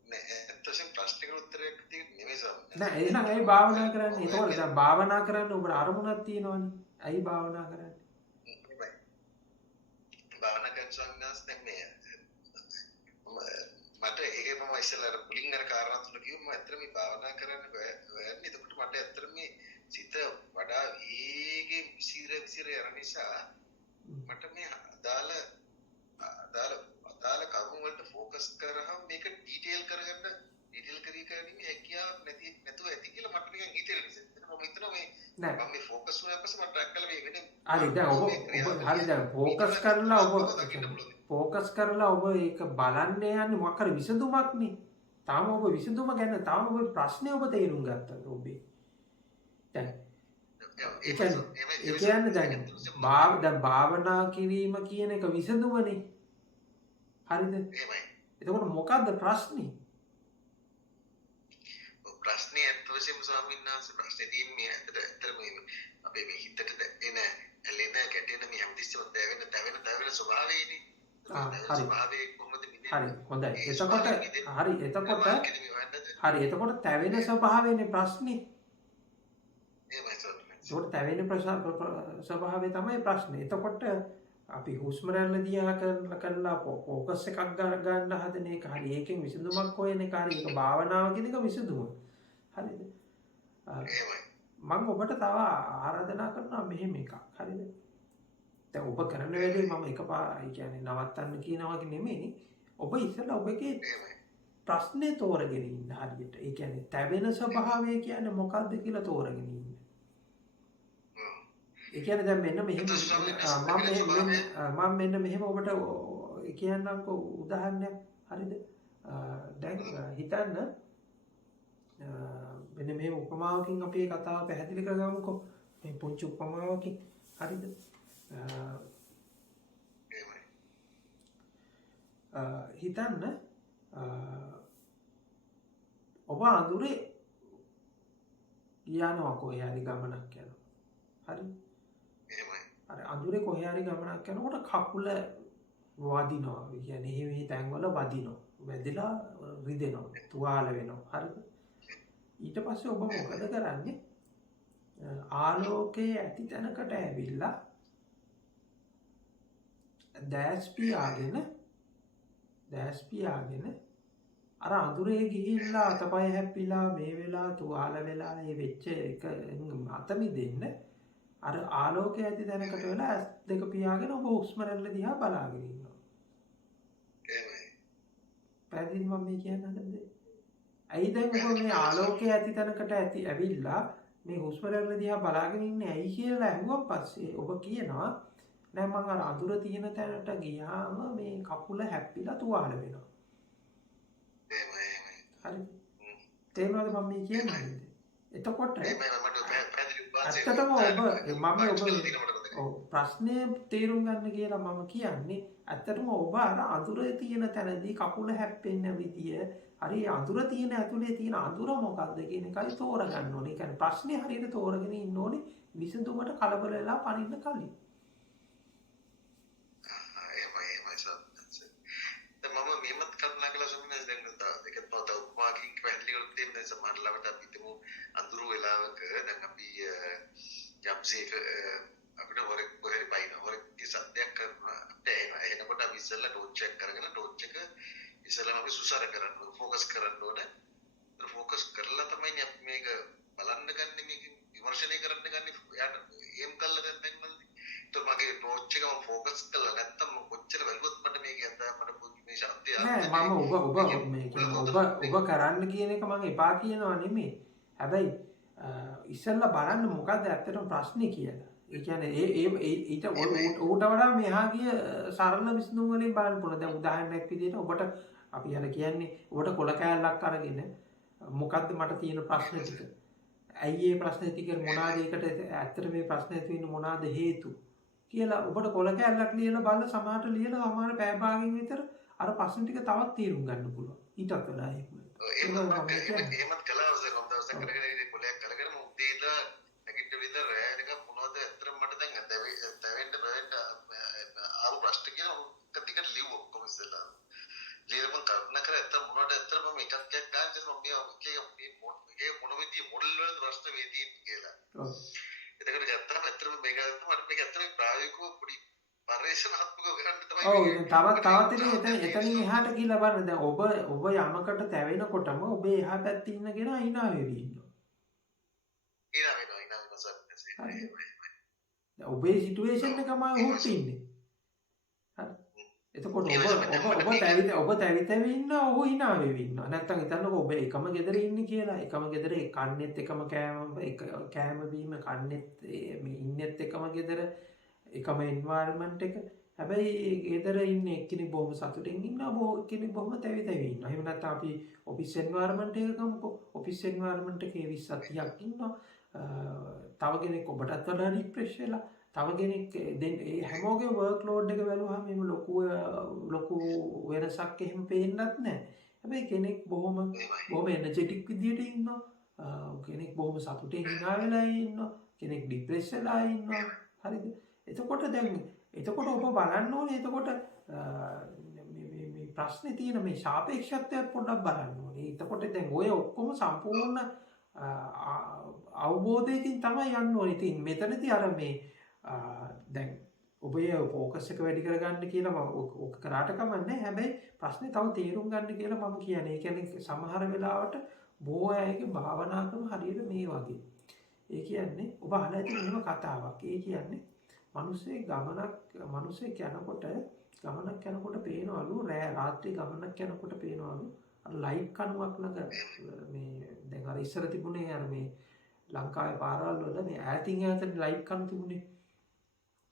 නෑ ඇත්තටම ප්‍රශ්නයකට උත්තරයක් නෙමෙයි සම්. නෑ එහෙනම් ඇයි භාවනා කරන්නේ? ඒතකොට දැන් භාවනා කරන්න ඔබට අරමුණක් තියෙනවනේ. ඇයි භාවනා කරන්නේ? භාවනා කරන සංඥාස් දැන් මේ මට ඒක මම ඉස්සෙල්ලා පුලින් අර කාරණා තුන කිව්වම ඇත්තට මේ භාවනා කරන්න බෑ. එතකොට මට ඇත්තට මේ සිත වඩා වේගෙන් විසිර යන නිසා මට මේ අදාළ කරුණු වලට ફોકસ කරාම මේක ඩීටේල් කරගන්න හැකියාවක් නැතුව ඇති කියලා මට නිකන් හිතෙනවා. මම හිතනවා මේ මම මේ ફોકસ වුණා පස්සේ මට ට්‍රැක් කරලා මේ වෙන හරි දැන් ඔබ ફોકස් කරලා ඔබ ඒක බලන්න යන්නේ මොකක් හරි විසඳුමක්නේ. තාම ඔබ විසඳුම ගැන තාම ඔබ ප්‍රශ්නේ ඔබ තේරුම් ගත්තද ඔබේ? දැන් ඒ කියන්නේ දැන් භාවනා කිරීම කියන එක විසඳුමනේ. හරිද? එතකොට මොකද්ද ප්‍රශ්නේ? ප්‍රශ්නේ ඇත්ත වශයෙන්ම ස්වාමීන් වහන්සේ ප්‍රශ්නේ තියෙන්නේ ඇත්තටම අපේ මේ හිතට එන ඇලෙන ගැටෙන මේ හැමතිස්සෙම දැවෙන ස්වභාවයනේ. හරි. ස්වභාවයේ කොහොමද මිදෙන්නේ? හරි හොඳයි. එතකොට තැවෙන ස්වභාවයනේ ප්‍රශ්නේ. එහෙමයි ස්වාමීන් වහන්සේ. ඒකට තැවෙන ස්වභාවය තමයි ප්‍රශ්නේ. එතකොට අපි හුස්ම රැල්ල දිහා කරලා ફોකස් එකක් ගන්න හදන එක හරි. ඒකෙන් විසඳුමක් හොයන එක හරි. ඒක භාවනාව කියන එක විසඳුම. හරිද? එහෙමයි. මම ඔබට තව ආරාධනා කරනවා මෙහෙම එකක්. හරිද? දැන් ඔබ කරන වැඩේ මම එකපාරයි කියන්නේ නවත්තන්න කියනවා වගේ නෙමෙයි. ඔබ ඉස්සෙල්ලා ඔබගේ ප්‍රශ්නේ තෝරගෙන ඉන්න හරියට. ඒ කියන්නේ තැවෙන ස්වභාවය කියන්නේ මොකක්ද කියලා තෝරගෙන ඉන්න. ඒ කියන්නේ දැන් මෙන්න මෙහෙම මම මෙන්න මෙහෙම ඔබට කියන්නම්කෝ උදාහරණයක්. හරිද? දැන් හිතන්න මෙන්න මේ උපමාවකින් අපේ කතාව පැහැදිලි කරගමුකෝ. මේ පුංචි උපමාවකින්. හරිද? හිතන්න ඔබ අඳුරේ යනවා කොහේ හරි ගමනක් යනවා. හරි? අර අඳුරේ කොහේ හරි ගමනක් යනකොට කකුල වදිනවා. ඒ කියන්නේ මේ තැන්වල වදිනවා. වැදිලා රිදෙනවා. තුවාල වෙනවා. හරිද? ඊට පස්සේ ඔබ මොකද කරන්නේ? ආලෝකයේ ඇති තැනකට ඇවිල්ලා දැස් පියාගෙන අර අඳුරේ ගිහිල්ලා අතපය හැප්පිලා මේ වෙලා තුවාල වෙලා මේ වෙච්ච එක අත මිදෙන්න අර ආලෝකයේ ඇති තැනකට වෙලා ඇස් දෙක පියාගෙන ඔබ හුස්ම රැල්ල දිහා බලාගෙන ඉන්නවා. පැහැදිලිද මම මේ කියන්න හදන්නේ? ඇයි දැන් ඔබ මේ ආලෝකයේ ඇති තැනකට ඇවිල්ලා මේ හුස්ම රැල්ල දිහා බලාගෙන ඉන්නේ ඇයි කියලා අහුවන් පස්සේ ඔබ කියනවා නෑ මං අර අඳුර තියෙන තැනට ගියාම මේ කකුල හැප්පිලා තුවාල වෙනවා. හරි. තේරුණාද මම මේ කියන්නේ? එතකොට ඇත්තටම ඔබ ප්‍රශ්නේ තේරුම් ගන්න කියලා මම කියන්නේ ඇත්තටම ඔබ අර අඳුරේ තියෙන තැනදී කකුල හැප්පෙන්න විදිය හරි අඳුර තියෙන ඇතුලේ තියෙන අඳුර මොකක්ද කියන එකයි තෝරගන්න ඕනේ. ඒ කියන්නේ ප්‍රශ්නේ හරියට තෝරගෙන ඉන්න ඕනේ විසඳුමට කලබල වෙලා පනින්න කලින්. සමහරවිට අපි හිතමු අඳුරු වෙලාවක දැන් අපි යම්සේක අපිට හොරෙක් හරි බයින හොරෙක්ගේ සද්දයක් කරනවා එනකොට අපි ඉස්සෙල්ලා ටෝච් එක කරගෙන ටෝච් එක ඉස්සෙල්ලාම අපි සුසර කරන්න ඕනේ ફોකස් කරන්න ඕනේ ફોකස් කරලා තමයි අපි මේක බලන්න ගන්න මේක විමර්ශනය කරන්න ගන්න යාට එම් කළා දැන් මල්ලි તો මගේ ටෝච් එක මම ફોකස් කළා නැත්තම් කොච්චර වැළුවත් මට මේක ඇත්ත මට මේ ශබ්දය නෑ මම ඔබ කරන්න කියන එක මම එපා කියනවා නෙමෙයි. හැබැයි ඉස්සෙල්ලා බලන්න මොකද්ද ඇත්තටම ප්‍රශ්නේ කියලා. ඒ කියන්නේ ඊට ඌට වඩා මෙහා ගිය සරල විසඳුම් වලින් බලන්න පුළුවන්. දැන් උදාහරණයක් විදිහට ඔබට අපි අර කියන්නේ ඔබට කොල කෑල්ලක් අරගෙන මොකද්ද මට තියෙන ප්‍රශ්න ටික. ඇයි මේ ප්‍රශ්න ටික මොනවාද ඒකට ඇත්තට මේ ප්‍රශ්නේ තියෙන මොනවාද හේතු කියලා ඔබට කොල කෑල්ලක් ලියලා බලලා සමහරට ලියලා සමහර පැය භාගයක් විතර අර ප්‍රශ්න ටික තවත් තේරුම් ගන්න පුළුවන්. ඊටත් වඩා එහෙමත් කළා දවසක් කරගෙන ඉන්නේ පොලයක් කරගෙන මුද්දේ ඉඳලා නැගිට විතර රෑ එක මොනවද ඇත්තටම මට දැන් දැවෙන්න ආරු ප්‍රශ්න කියලා එක දිගට ලිව්ව ඔක්කොම ඉස්සෙල්ලා. ලියලා මම කරුණා කරා ඇත්තටම මොනවද ඇත්තටම මම එකක් ගන්න මේ මොන විදිය මොඩල් වල ප්‍රශ්න මේ තියෙන්නේ කියලා. ඔව්. එතකොට ගත්තාම ඇත්තටම මේක මට මේක ඇත්තටම ප්‍රායෝගිකව පොඩි පරිශ්‍රණාත්මකව කරන්න තමයි. ඔව් තවත් එතනින් එහාට ගිහලා බලන්න දැන් ඔබ යමකට තැවෙනකොටම ඔබ එහා පැත්තේ ඉන්න කෙනා hina වෙවි ඉන්නවා. hina වෙනවා සර්. දැන් ඔබේ සිටුේෂන් එකම හොත් ඉන්නේ. හරි. එතකොට ඔබ තැවි ඉන්න ඔහු hina වෙවි ඉන්නවා. නැත්තම් හිතන්නකෝ ඔබ එකම ගෙදර ඉන්නේ කියලා. එකම ගෙදර කන්නේත් එකම කෑම බීම කන්නේත් මේ ඉන්නෙත් එකම ගෙදර එකම එන්වයරන්මන්ට් එක. හැබැයි ගෙදර ඉන්නේ එක්කෙනෙක් බොහොම සතුටින් ඉන්නවා එක්කෙනෙක් බොහොම තැවි ඉන්නවා. එහෙම නැත්නම් අපි ඔෆිස් එන්වයරන්මන්ට් එක ගමුකෝ. ඔෆිස් එන්වයරන්මන්ට් එකේ 20 30ක් ඉන්නවා. තව කෙනෙක් ඔබටත් වඩා රිෆ්‍රෙෂ් වෙලා තව කෙනෙක් ඒ හැමෝගේ වර්ක් ලෝඩ් එක බැලුවහම එහෙම ලොකු වෙනසක් එහෙම පේන්නත් නැහැ. හැබැයි කෙනෙක් බොහොම එනර්ජෙටික් විදියට ඉන්නවා. කෙනෙක් බොහොම සතුටින් hina වෙලා ඉන්නවා. කෙනෙක් ડિප්‍රෙස් වෙලා ඉන්නවා. හරිද? එතකොට ඔබ බලන්න ඕනේ එතකොට මේ ප්‍රශ්නේ තියෙන මේ සාපේක්ෂත්වයක් පොඩ්ඩක් බලන්න ඕනේ. එතකොට දැන් ඔය ඔක්කොම සම්පූර්ණ අවබෝධයකින් තමයි යන්න ඕනේ. ඉතින් මෙතනදී අර මේ දැන් ඔබේ ફોකස් එක වැඩි කරගන්න කියලා ඔක කරාට කමන්නේ. හැබැයි ප්‍රශ්නේ තව තේරුම් ගන්න කියලා මම කියන්නේ. ඒ කියන්නේ සමහර වෙලාවට බොහෝ අයගේ භාවනා ක්‍රම හරියට මේ වගේ. ඒ කියන්නේ ඔබ අහලා ඇති මෙහෙම කතාවක්. ඒ කියන්නේ මිනිස්සේ ගමනක් යනකොට පේනවලු රාත්‍රී ගමනක් යනකොට පේනවලු අර ලයිට් කණුවක් ළඟ මේ දැන් අර ඉස්සර තිබුණේ අර මේ ලංකාවේ පාරවල් වල මේ ඈතින් ලයිට් කණු තිබුණේ.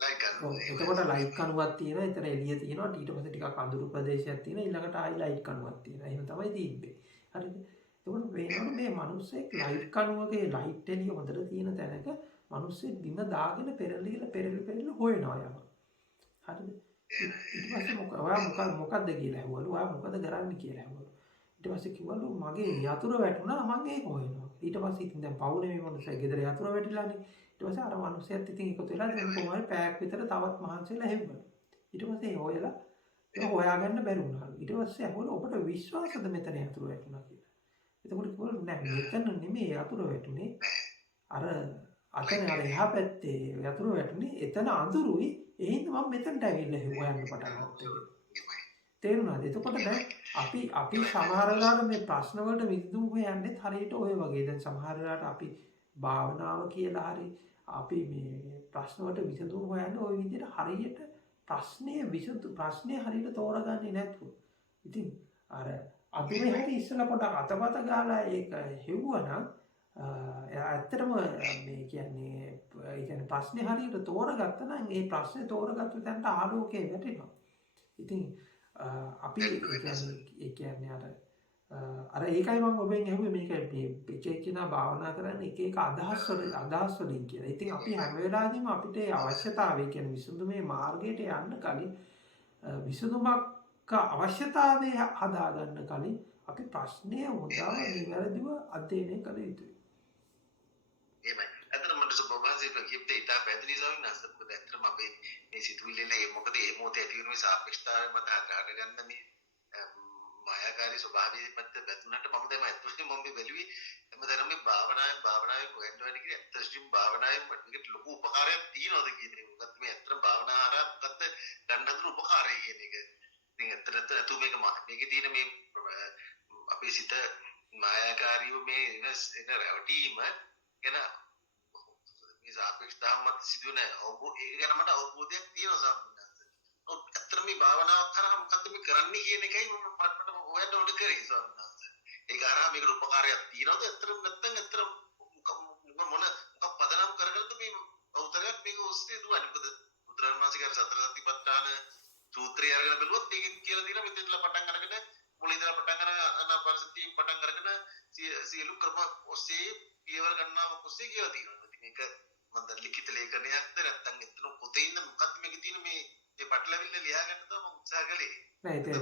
එතකොට ලයිට් කණුවක් තියෙනවා, එතන එළිය තියෙනවා, ඊට පස්සේ ටිකක් අඳුරු ප්‍රදේශයක් තියෙනවා, ඊළඟට ආයි ලයිට් කණුවක් තියෙනවා. එහෙම තමයි තිබ්බේ. හරිද? එතකොට වෙනකොට මේ මිනිස්සෙක් ලයිට් කණුවගේ ලයිට් එළිය හොඳට තියෙන තැනක මිනිස්සෙක් බිම දාගෙන පෙරලි හොයනවා යම. හරිද? ඊට පස්සේ මොකද්ද කියලා ඇහුවලු. ඔයා මොකද කරන්නේ කියලා ඇහුවලු. ඊට පස්සේ කිව්වලු මගේ යතුරු වැටුණා මම ඒක හොයනවා. ඊට පස්සේ ඉතින් දැන් පවුලේ මේ මිනිස්සු ගෙදර යතුරු වැටිලානේ. ඊට පස්සේ අර මිනිස්සයත් ඉතින් එකතු වෙලා දැන් කොහොමද පැයක් විතර තවත් මහන්සිලා හෙව්වලු. ඊට පස්සේ හොයලා ඒක හොයාගන්න බැරි වුණාලු. ඊට පස්සේ ඇහුවලු ඔබට විශ්වාසද මෙතන යතුරු වැටුණා කියලා. එතකොට කිව්වලු නෑ මෙතන නෙමෙයි යතුරු වැටුනේ. අර අතන අර එහා පැත්තේ යතුරු වැටුනේ. එතන අඳුරුයි. ඒ හින්දා මම මෙතනට ඇවිල්ලා හොයන්න පටන් ගත්තා. තේරුණාද? එතකොට දැන් අපි සමහර වෙලාවට මේ ප්‍රශ්න වලට විසඳුම් හොයන්නේ හරියට ඔය වගේ. දැන් සමහර වෙලාවට අපි භාවනාව කියලා හරි අපි මේ ප්‍රශ්න වලට විසඳුම් හොයන්නේ ওই විදිහට හරියට ප්‍රශ්නේ හරියට තෝරගන්නේ නැතුව. ඉතින් අර අපි මේ හැටි ඉස්සලා පොඩක් අතපත ගාලා ඒක හෙව්වනම් ඇත්තටම මේ කියන්නේ ප්‍රශ්නේ හරියට තෝරගත්තා නම් ඒ ප්‍රශ්නේ තෝරගත්ත තැනට ආලෝකය වැටෙනවා. ඉතින් අපි ඒ කියන්නේ අර ඒකයි මම ඔබෙන් ඇහුවේ මේක මේ එක එක්කෙනා භාවනා කරන්නේ එක එක අදහස් වලින් කියලා. ඉතින් අපි හැම වෙලාවෙදීම අපිට අවශ්‍යතාවය කියන්නේ විසඳුමේ මාර්ගයට යන්න කලින් විසඳුමක් අවශ්‍යතාවය හදාගන්න කලින් අපි ප්‍රශ්නය හොඳව නිවැරදිව අධ්‍යයනය කළ යුතුයි. එහෙමයි. අතන මට සබෝවාසික කිව්වේ ඉතා පැහැදිලි ස්වාමීන් වහන්සේ. මොකද ඇත්තටම අපේ මේ සිතුවිල්ලේ මොකද මේ මොහොතේ ඇති වෙන මේ සාපේක්ෂතාවය මත හදාගන්න මේ මායාකාරී ස්වභාවයේ මත වැදුනට මම දැන් ඇත්තටම මම මේ බැලුවේ හැමදාම මේ භාවනාවේ කොහෙන්ද වැඩි කියලා ඇත්තටම භාවනාවේ මේකට ලොකු උපකාරයක් තියෙනවද කියන එක. මොකද මේ ඇත්තටම භාවනා ආරම්භ මොකද්ද ගන්න හදන උපකාරය කියන එක. ඉතින් ඇත්තට මේකේ තියෙන මේ අපේ සිත මායාකාරීව මේ එන රැවටීම ගැන මේ සාපේක්ෂතාව මත සිදුවන ඒක ගැන මට අවබෝධයක් තියෙනවා සම්පූර්ණයෙන්. ඇත්තටම මේ භාවනාව කරා මොකද්ද මේ කරන්නේ කියන එකයි මම මට හොයන්න ඕන කරේ සම්පූර්ණයෙන්. ඒක අරහා මේකට උපකාරයක් තියෙනවද? ඇත්තටම නැත්නම් ඇත්තටම මොන පදනම් කරගෙනද මේ අවතරයක් මේක ඔස්සේ දුවන්නේ? මොකද බුදුරජාණන් වහන්සේ සතර සතිපට්ඨාන සූත්‍රය අරගෙන බලුවොත් ඒක කියලා තියෙනවා මෙතනලා පටන් අරගෙන මුලින් ඉඳලා පටන් අරගෙන අනාපානසතියෙන් පටන් අරගෙන සියලු ක්‍රම ඔස්සේ පියවර ගන්නවා ඔස්සේ කියලා තියෙනවා. ඉතින් මේක මම දැන් ලිඛිත ලේඛනයක්ද නැත්නම් එතන පොතේ ඉන්න මොකක්ද මේකේ තියෙන මේ පටලවිල්ල ලියා ගන්න තමයි මම උත්සාහ කළේ. නෑ ඒකට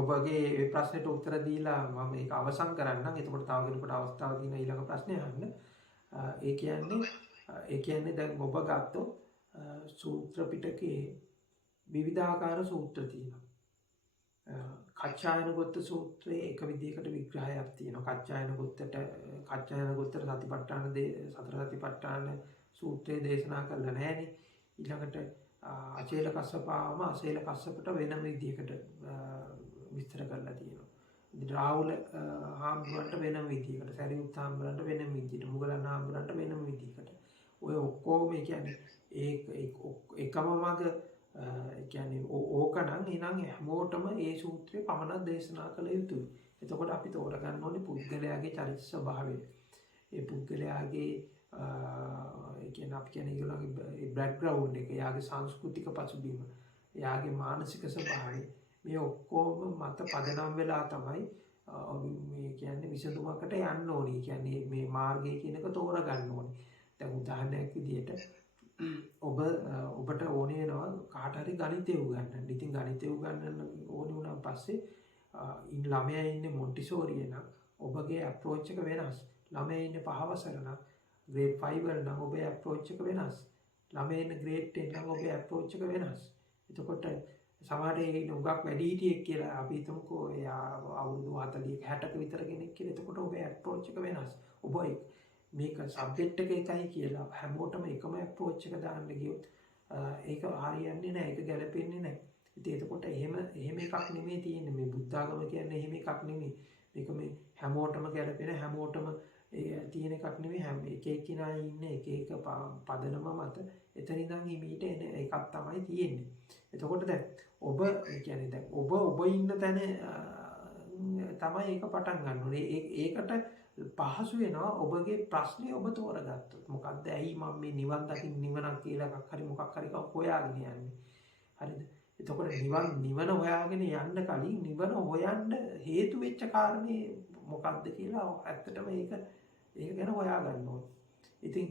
ඔබගේ ඒ ප්‍රශ්නෙට උත්තර දීලා මම ඒක අවසන් කරන්නම්. එතකොට තව කෙනෙකුට අවස්ථාව දෙන ඊළඟ ප්‍රශ්නේ අහන්න. ඒ කියන්නේ දැන් ඔබ ගත්තොත් සූත්‍ර පිටකේ විවිධාකාර සූත්‍ර තියෙනවා. කච්චායනගොත්ත සූත්‍රයේ එක විදිහකට විග්‍රහයක් තියෙනවා. කච්චායනගොත්තට සතර සතිපට්ඨාන සූත්‍රයේ දේශනා කළා නැහැනේ. ඊළඟට අචේල කස්සපාවම අචේල කස්සපට වෙනම විදිහකට විස්තර කරලා තියෙනවා. ඉතින් රාහුල හාමුදුරන්ට වෙනම විදිහකට, සරියුත් හාමුදුරන්ට වෙනම විදිහකට, මුගලන් හාමුදුරන්ට වෙනම විදිහකට. ඔය ඔක්කොම කියන්නේ එකම මග කියන්නේ ඕකනම් එනං හැමෝටම ඒ සූත්‍රය පමණක් දේශනා කළ යුතුයි. එතකොට අපි තෝරගන්න ඕනේ පුද්ගලයාගේ චරිත ස්වභාවය. ඒ පුද්ගලයාගේ ඒ කියන්නේ අපි කියන්නේ ඒගොල්ලන්ගේ බෑග්ග්‍රවුන්ඩ් එක, එයාගේ සංස්කෘතික පසුබිම, එයාගේ මානසික ස්වභාවය මේ ඔක්කොම මත පදනම් වෙලා තමයි මේ කියන්නේ විසඳුමකට යන්න ඕනේ. කියන්නේ මේ මාර්ගය කියන එක තෝරගන්න ඕනේ. දැන් උදාහරණයක් විදියට ඔබට ඕනේ වෙනවා කාට හරි ගණිතය උගන්වන්න. ඉතින් ගණිතය උගන්වන්න ඕනේ වුණාන් පස්සේ ළමයා ඉන්නේ මොන්ටිසෝරියේ නම් ඔබගේ අප්‍රෝච් එක වෙනස්. ළමයා ඉන්නේ 5 වසර නම් grade 5 වල නම් ඔබේ අප්‍රෝච් එක වෙනස්. ළමයා ඉන්නේ grade 10 නම් ඔබේ අප්‍රෝච් එක වෙනස්. එතකොට සමහර ඒ උගක් වැඩි හිටියෙක් කියලා අපි හිතමුකෝ එයා අවුරුදු 40ක 60ක විතර කෙනෙක් කියලා. එතකොට ඔබේ අප්‍රෝච් එක වෙනස්. ඔබ මේක සබ්ජෙක්ට් එක එකයි කියලා හැමෝටම එකම අප්‍රෝච් එක දාන්න ගියොත් ඒක හරියන්නේ නැහැ. ඒක ගැලපෙන්නේ නැහැ. ඉතින් එතකොට එහෙම එකක් නෙමෙයි තියෙන්නේ. මේ බුද්ධ ආගම කියන්නේ එහෙම එකක් නෙමෙයි. මේක මේ හැමෝටම ගැලපෙන හැමෝටම තියෙන එකක් නෙමෙයි. හැම එක එක්කිනා ඉන්නේ එක එක පදනම මත එතන ඉඳන් හිමීට එන එකක් තමයි තියෙන්නේ. එතකොට දැන් ඔබ කියන්නේ දැන් ඔබ ඉන්න තැන තමයි ඒක පටන් ගන්න ඕනේ. ඒකට පහසු වෙනවා ඔබගේ ප්‍රශ්නේ ඔබ තෝරගත්තොත්. මොකද්ද ඇයි මම මේ නිවන් දකින්න නිවනක් කියලා එකක් හරි මොකක් හරි හොයාගෙන යන්නේ. හරිද? එතකොට නිවන හොයාගෙන යන්න කලින් නිවන හොයන්න හේතු වෙච්ච කාරණේ මොකක්ද කියලා ඇත්තටම ඒක ගැන හොයා ගන්න ඕනේ. ඉතින්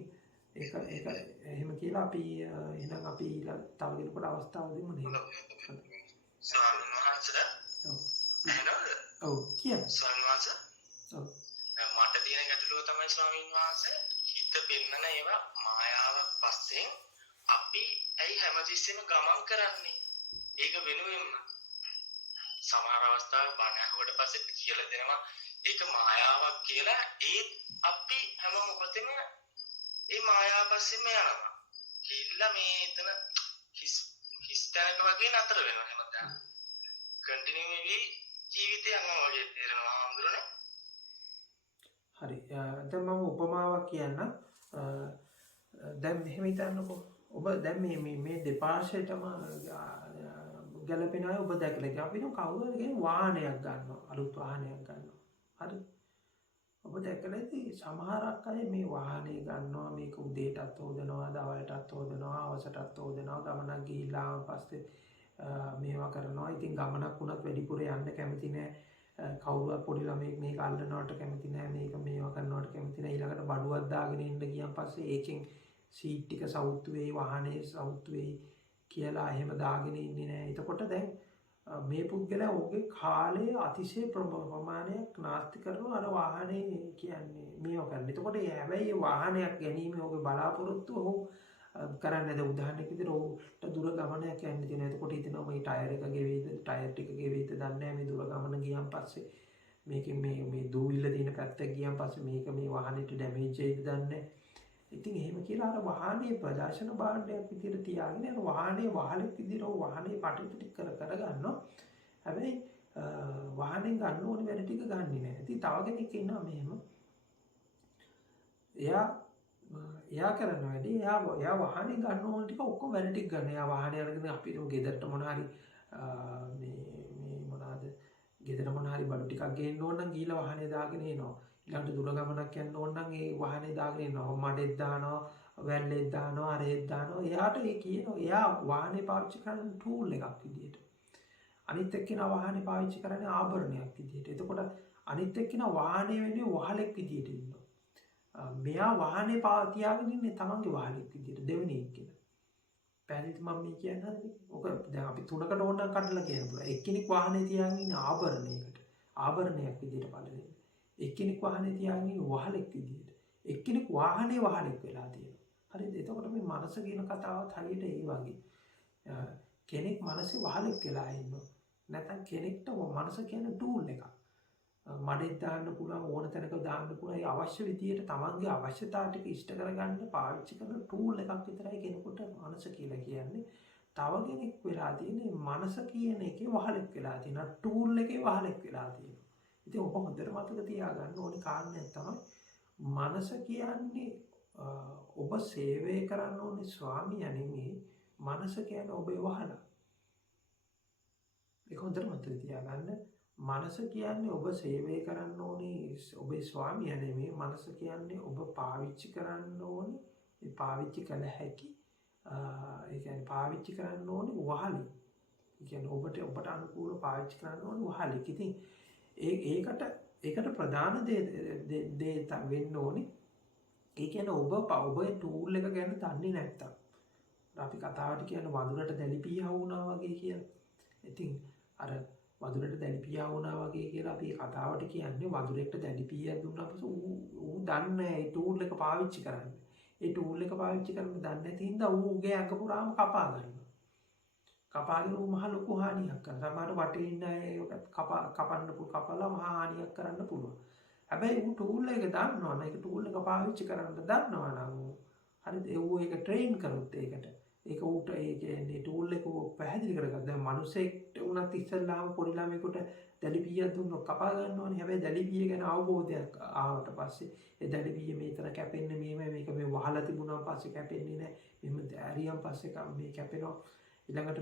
ඒක එහෙම කියලා අපි එහෙනම් අපි තව කෙනෙකුට අවස්ථාව දෙමු නේද? ස්වාමීන් වහන්සේ ඔව් කියන්න. ස්වාමීන් වහන්සේ ඔව් මට තියෙන ගැටලුව තමයි ස්වාමීන් වහන්සේ හිත පෙන්නන ඒවා මායාවක් පස්සෙන් අපි ඇයි හැමතිස්සෙම ගමන් කරන්නේ? ඒක වෙනුවෙන්ම සමහර අවස්ථාවල බණ අහුවට පස්සේ කියලා දෙනවා ඒක මායාවක් කියලා. ඒත් අපි හැම මොහොතෙම ඒ මායාව පස්සෙම යනවා. කිල්ල මේ එතන හිස් තැනක වගේ නතර වෙනවා හැමදාම. කන්ටිනියු වෙවි ජීවිතය යනවා වගේ තේරෙනවා හඳුනන්නේ. හරි. දැන් මම උපමාවක් කියන්නම්. දැන් මෙහෙම හිතන්නකෝ. ඔබ දැන් මේ දෙපාර්ශ්වයටම ගැලපෙන අය ඔබ දැකලා ඉතින් අපි කවුරු හරි වාහනයක් ගන්නවා. අලුත් වාහනයක් ගන්නවා. හරි. ඔබ දැකලා ඉතින් සමහරක් අය මේ වාහනේ ගන්නවා මේක උදේටත් හොදනවා දවල්ටත් හොදනවා හවසටත් හොදනවා ගමනක් ගිහිල්ලා පස්සේ මේවා කරනවා. ඉතින් ගමනක් වුණත් වැඩිපුර යන්න කැමති නැහැ. කවුරුත් පොඩි ළමෙක් මේක අල්ලනවට කැමති නැහැ. මේක මේවා කරනවට කැමති නැහැ. ඊළඟට බඩුවක් දාගෙන ඉන්න ගියන් පස්සේ ඒකෙන් සීට් ටික සවුත් වෙයි වාහනේ සවුත් වෙයි කියලා එහෙම දාගෙන ඉන්නේ නැහැ. එතකොට දැන් මේ පුද්ගලයා ඔහුගේ කාලය අතිශය ප්‍රමාණයක් නාස්ති කරනවා අර වාහනේ කියන්නේ මේවා කරන්න. එතකොට හැබැයි මේ වාහනයක් ගැනීම ඔහුගේ බලාපොරොත්තු ඔහු කරන්නේ දැන් උදාහරණයක් විදිහට ඔහුට දුර ගමනක් යන්න තියෙනවා. එතකොට හිතනවා මේ ටයර් එක ගෙවෙයිද ටයර් ටික ගෙවෙයිද දන්නේ නැහැ. මේ දුර ගමන ගියන් පස්සේ මේකෙන් මේ දූවිල්ල තියෙන පැත්තට ගියන් පස්සේ මේක මේ වාහනේට ඩැමේජ් වෙයිද දන්නේ නැහැ. ඉතින් එහෙම කියලා අර වාහනේ ප්‍රදර්ශන භාණ්ඩයක් විදිහට තියාගෙන අර වාහනේ වහලෙක් විදිහට ඔය වාහනේ කටයුතු ටික කර ගන්නවා. හැබැයි වාහනේ ගන්න ඕනේ වැඩ ටික ගන්නෙ නැහැ. ඉතින් තව කෙනෙක් ඉන්නවා මෙහෙම. එයා කරන වැඩේ එයා වාහනේ ගන්න ඕන ටික ඔක්කොම වැඩ ටික ගන්න. එයා වාහනේ අරගෙන අපි ගෙදරට මොන හරි මේ මොනවාද ගෙදර මොන හරි බඩු ටිකක් ගේන්න ඕන නම් ගිහිල්ලා වාහනේ දාගෙන එනවා. ඊළඟට දුර ගමනක් යන්න ඕන නම් ඒ වාහනේ දාගෙන එනවා. මඩෙත් දානවා, වැල්ලෙත් දානවා, අරෙත් දානවා. එයාට ඒ කියනවා එයා වාහනේ පාවිච්චි කරන ටූල් එකක් විදියට. අනිත් එක්කෙනා වාහනේ පාවිච්චි කරන්නේ ආභරණයක් විදියට. එතකොට අනිත් එක්කෙනා වාහනේ වෙන්නේ වහලෙක් විදියට ඉන්නවා. මෙයා වාහනේ තියාගෙන ඉන්නේ තමන්ගේ වහලෙක් විදියට දෙවෙනි එක්කෙනා. පැහැදිලිද මම මේ කියන්නේ හරිද? ඔක දැන් අපි තුනකට ඕන නම් කඩලා කියන්න පුළුවන්. එක්කෙනෙක් වාහනේ තියාගෙන ඉන්නේ ආභරණයකට. ආභරණයක් විදියට බලන්නේ. එක්කෙනෙක් වාහනේ තියාගෙන ඉන්නේ වහලෙක් විදියට. එක්කෙනෙක් වාහනේ වහලෙක් වෙලා තියෙනවා. හරිද? එතකොට මේ මනස කියන කතාවත් හරියට ඒ වගේ. කෙනෙක් මනසේ වහලෙක් වෙලා ඉන්නවා. නැත්නම් කෙනෙක්ට මනස කියන ටූල් එකක්. මඩෙත් දාන්න පුළුවන් ඕන තැනක දාන්න පුළුවන්. ඒ අවශ්‍ය විදියට තමන්ගේ අවශ්‍යතාව ටික ඉෂ්ට කරගන්න පාවිච්චි කරන ටූල් එකක් විතරයි කෙනෙකුට මනස කියලා කියන්නේ. තව කෙනෙක් වෙලා තියෙන්නේ මනස කියන එකේ වහලෙක් වෙලා තියෙනවා. ටූල් එකේ වහලෙක් වෙලා තියෙනවා. ඉතින් ඔබ හොඳට මතක තියාගන්න ඕනේ කාරණයක් තමයි මනස කියන්නේ ඔබ සේවය කරන්න ඕනේ ස්වාමියා නෙමෙයි. මනස කියන්නේ ඔබේ වහල. ඒක හොඳට මතක තියාගන්න. මනස කියන්නේ ඔබ සේවය කරන්න ඕනේ ඔබේ ස්වාමියා නෙමෙයි. මනස කියන්නේ ඔබ පාවිච්චි කරන්න ඕනේ. ඒ පාවිච්චි කළ හැකි ඒ කියන්නේ පාවිච්චි කරන්න ඕනේ වහලෙ. ඒ කියන්නේ ඔබට අනුකූලව පාවිච්චි කරන්න ඕනේ වහලෙ. ඉතින් ඒකට ප්‍රධාන දේ වෙන්න ඕනේ. ඒ කියන්නේ ඔබ ටූල් එක ගැන දන්නේ නැත්තම් අපි කතාවට කියන වඳුරට දැලිපියා වුණා වගේ කියලා. ඉතින් අර වඳුරට දැලිපියා වුණා වගේ කියලා අපි කතාවට කියන්නේ වඳුරෙක්ට දැලිපියා දුන්නා පස්සේ ඌ දන්නේ ඒ ටූල් එක පාවිච්චි කරන්න. ඒ ටූල් එක පාවිච්චි කරන්න දන්නේ නැති හින්දා ඌගේ ඇඟ පුරාම කපා ගන්නවා. කපාගෙන ඌ මහ ලොකු හානියක් කරනවා. සමහර වටේ ඉන්න අය කපලා මහ හානියක් කරන්න පුළුවන්. හැබැයි ඌ ටූල් එක දන්නවා නම් ඒක ටූල් එක පාවිච්චි කරන්න දන්නවා නම් හරිද? ඌ ඒක ට්‍රේන් කරොත් ඒකට ඒක ඌට ඒ කියන්නේ ටූල් එක පැහැදිලි කරගන්න. දැන් මිනිස්සෙක්ට උනත් ඉස්සල්ලාම පොඩි ළමයෙකුට දැලිපියක් දුන්නොත් කපා ගන්නවනේ. හැබැයි දැලිපිය ගැන අවබෝධයක් ආවට පස්සේ ඒ දැලිපිය මේතර කැපෙන්නේ මෙහෙමයි, මේක මේ වහලා තිබුණාන් පස්සේ කැපෙන්නේ නැහැ. මෙහෙම ඇරියන් පස්සේ මේ කැපෙනවා. ඊළඟට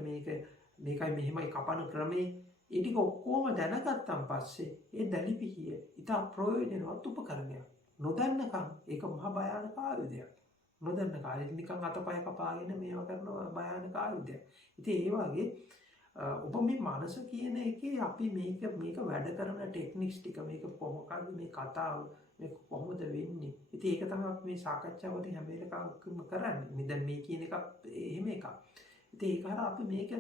මේකයි මෙහෙමයි කපන ක්‍රමේ. ඒ ටික ඔක්කොම දැනගත්තන් පස්සේ ඒ දැලිපිය ඉතා ප්‍රයෝජනවත් උපකරණයක්. නොදන්නකම් ඒක මහා භයානක ආයුධයක්. නොදන්න කාලෙ නිකන් අතපය කපාගෙන මේවා කරන භයානක ආයුධයක්. ඉතින් ඒ වගේ ඔබ මේ මනස කියන එකේ අපි මේක වැඩ කරන ටෙක්නික්ස් ටික මේක කොහොමද මේ කතාව මේක කොහොමද වෙන්නේ. ඉතින් ඒක තමයි අපි මේ සාකච්ඡාවලින් හැම එකකම කරන්නේ. දැන් මේ කියන එක එහෙම එකක්. ඉතින් ඒක හරහා අපි මේක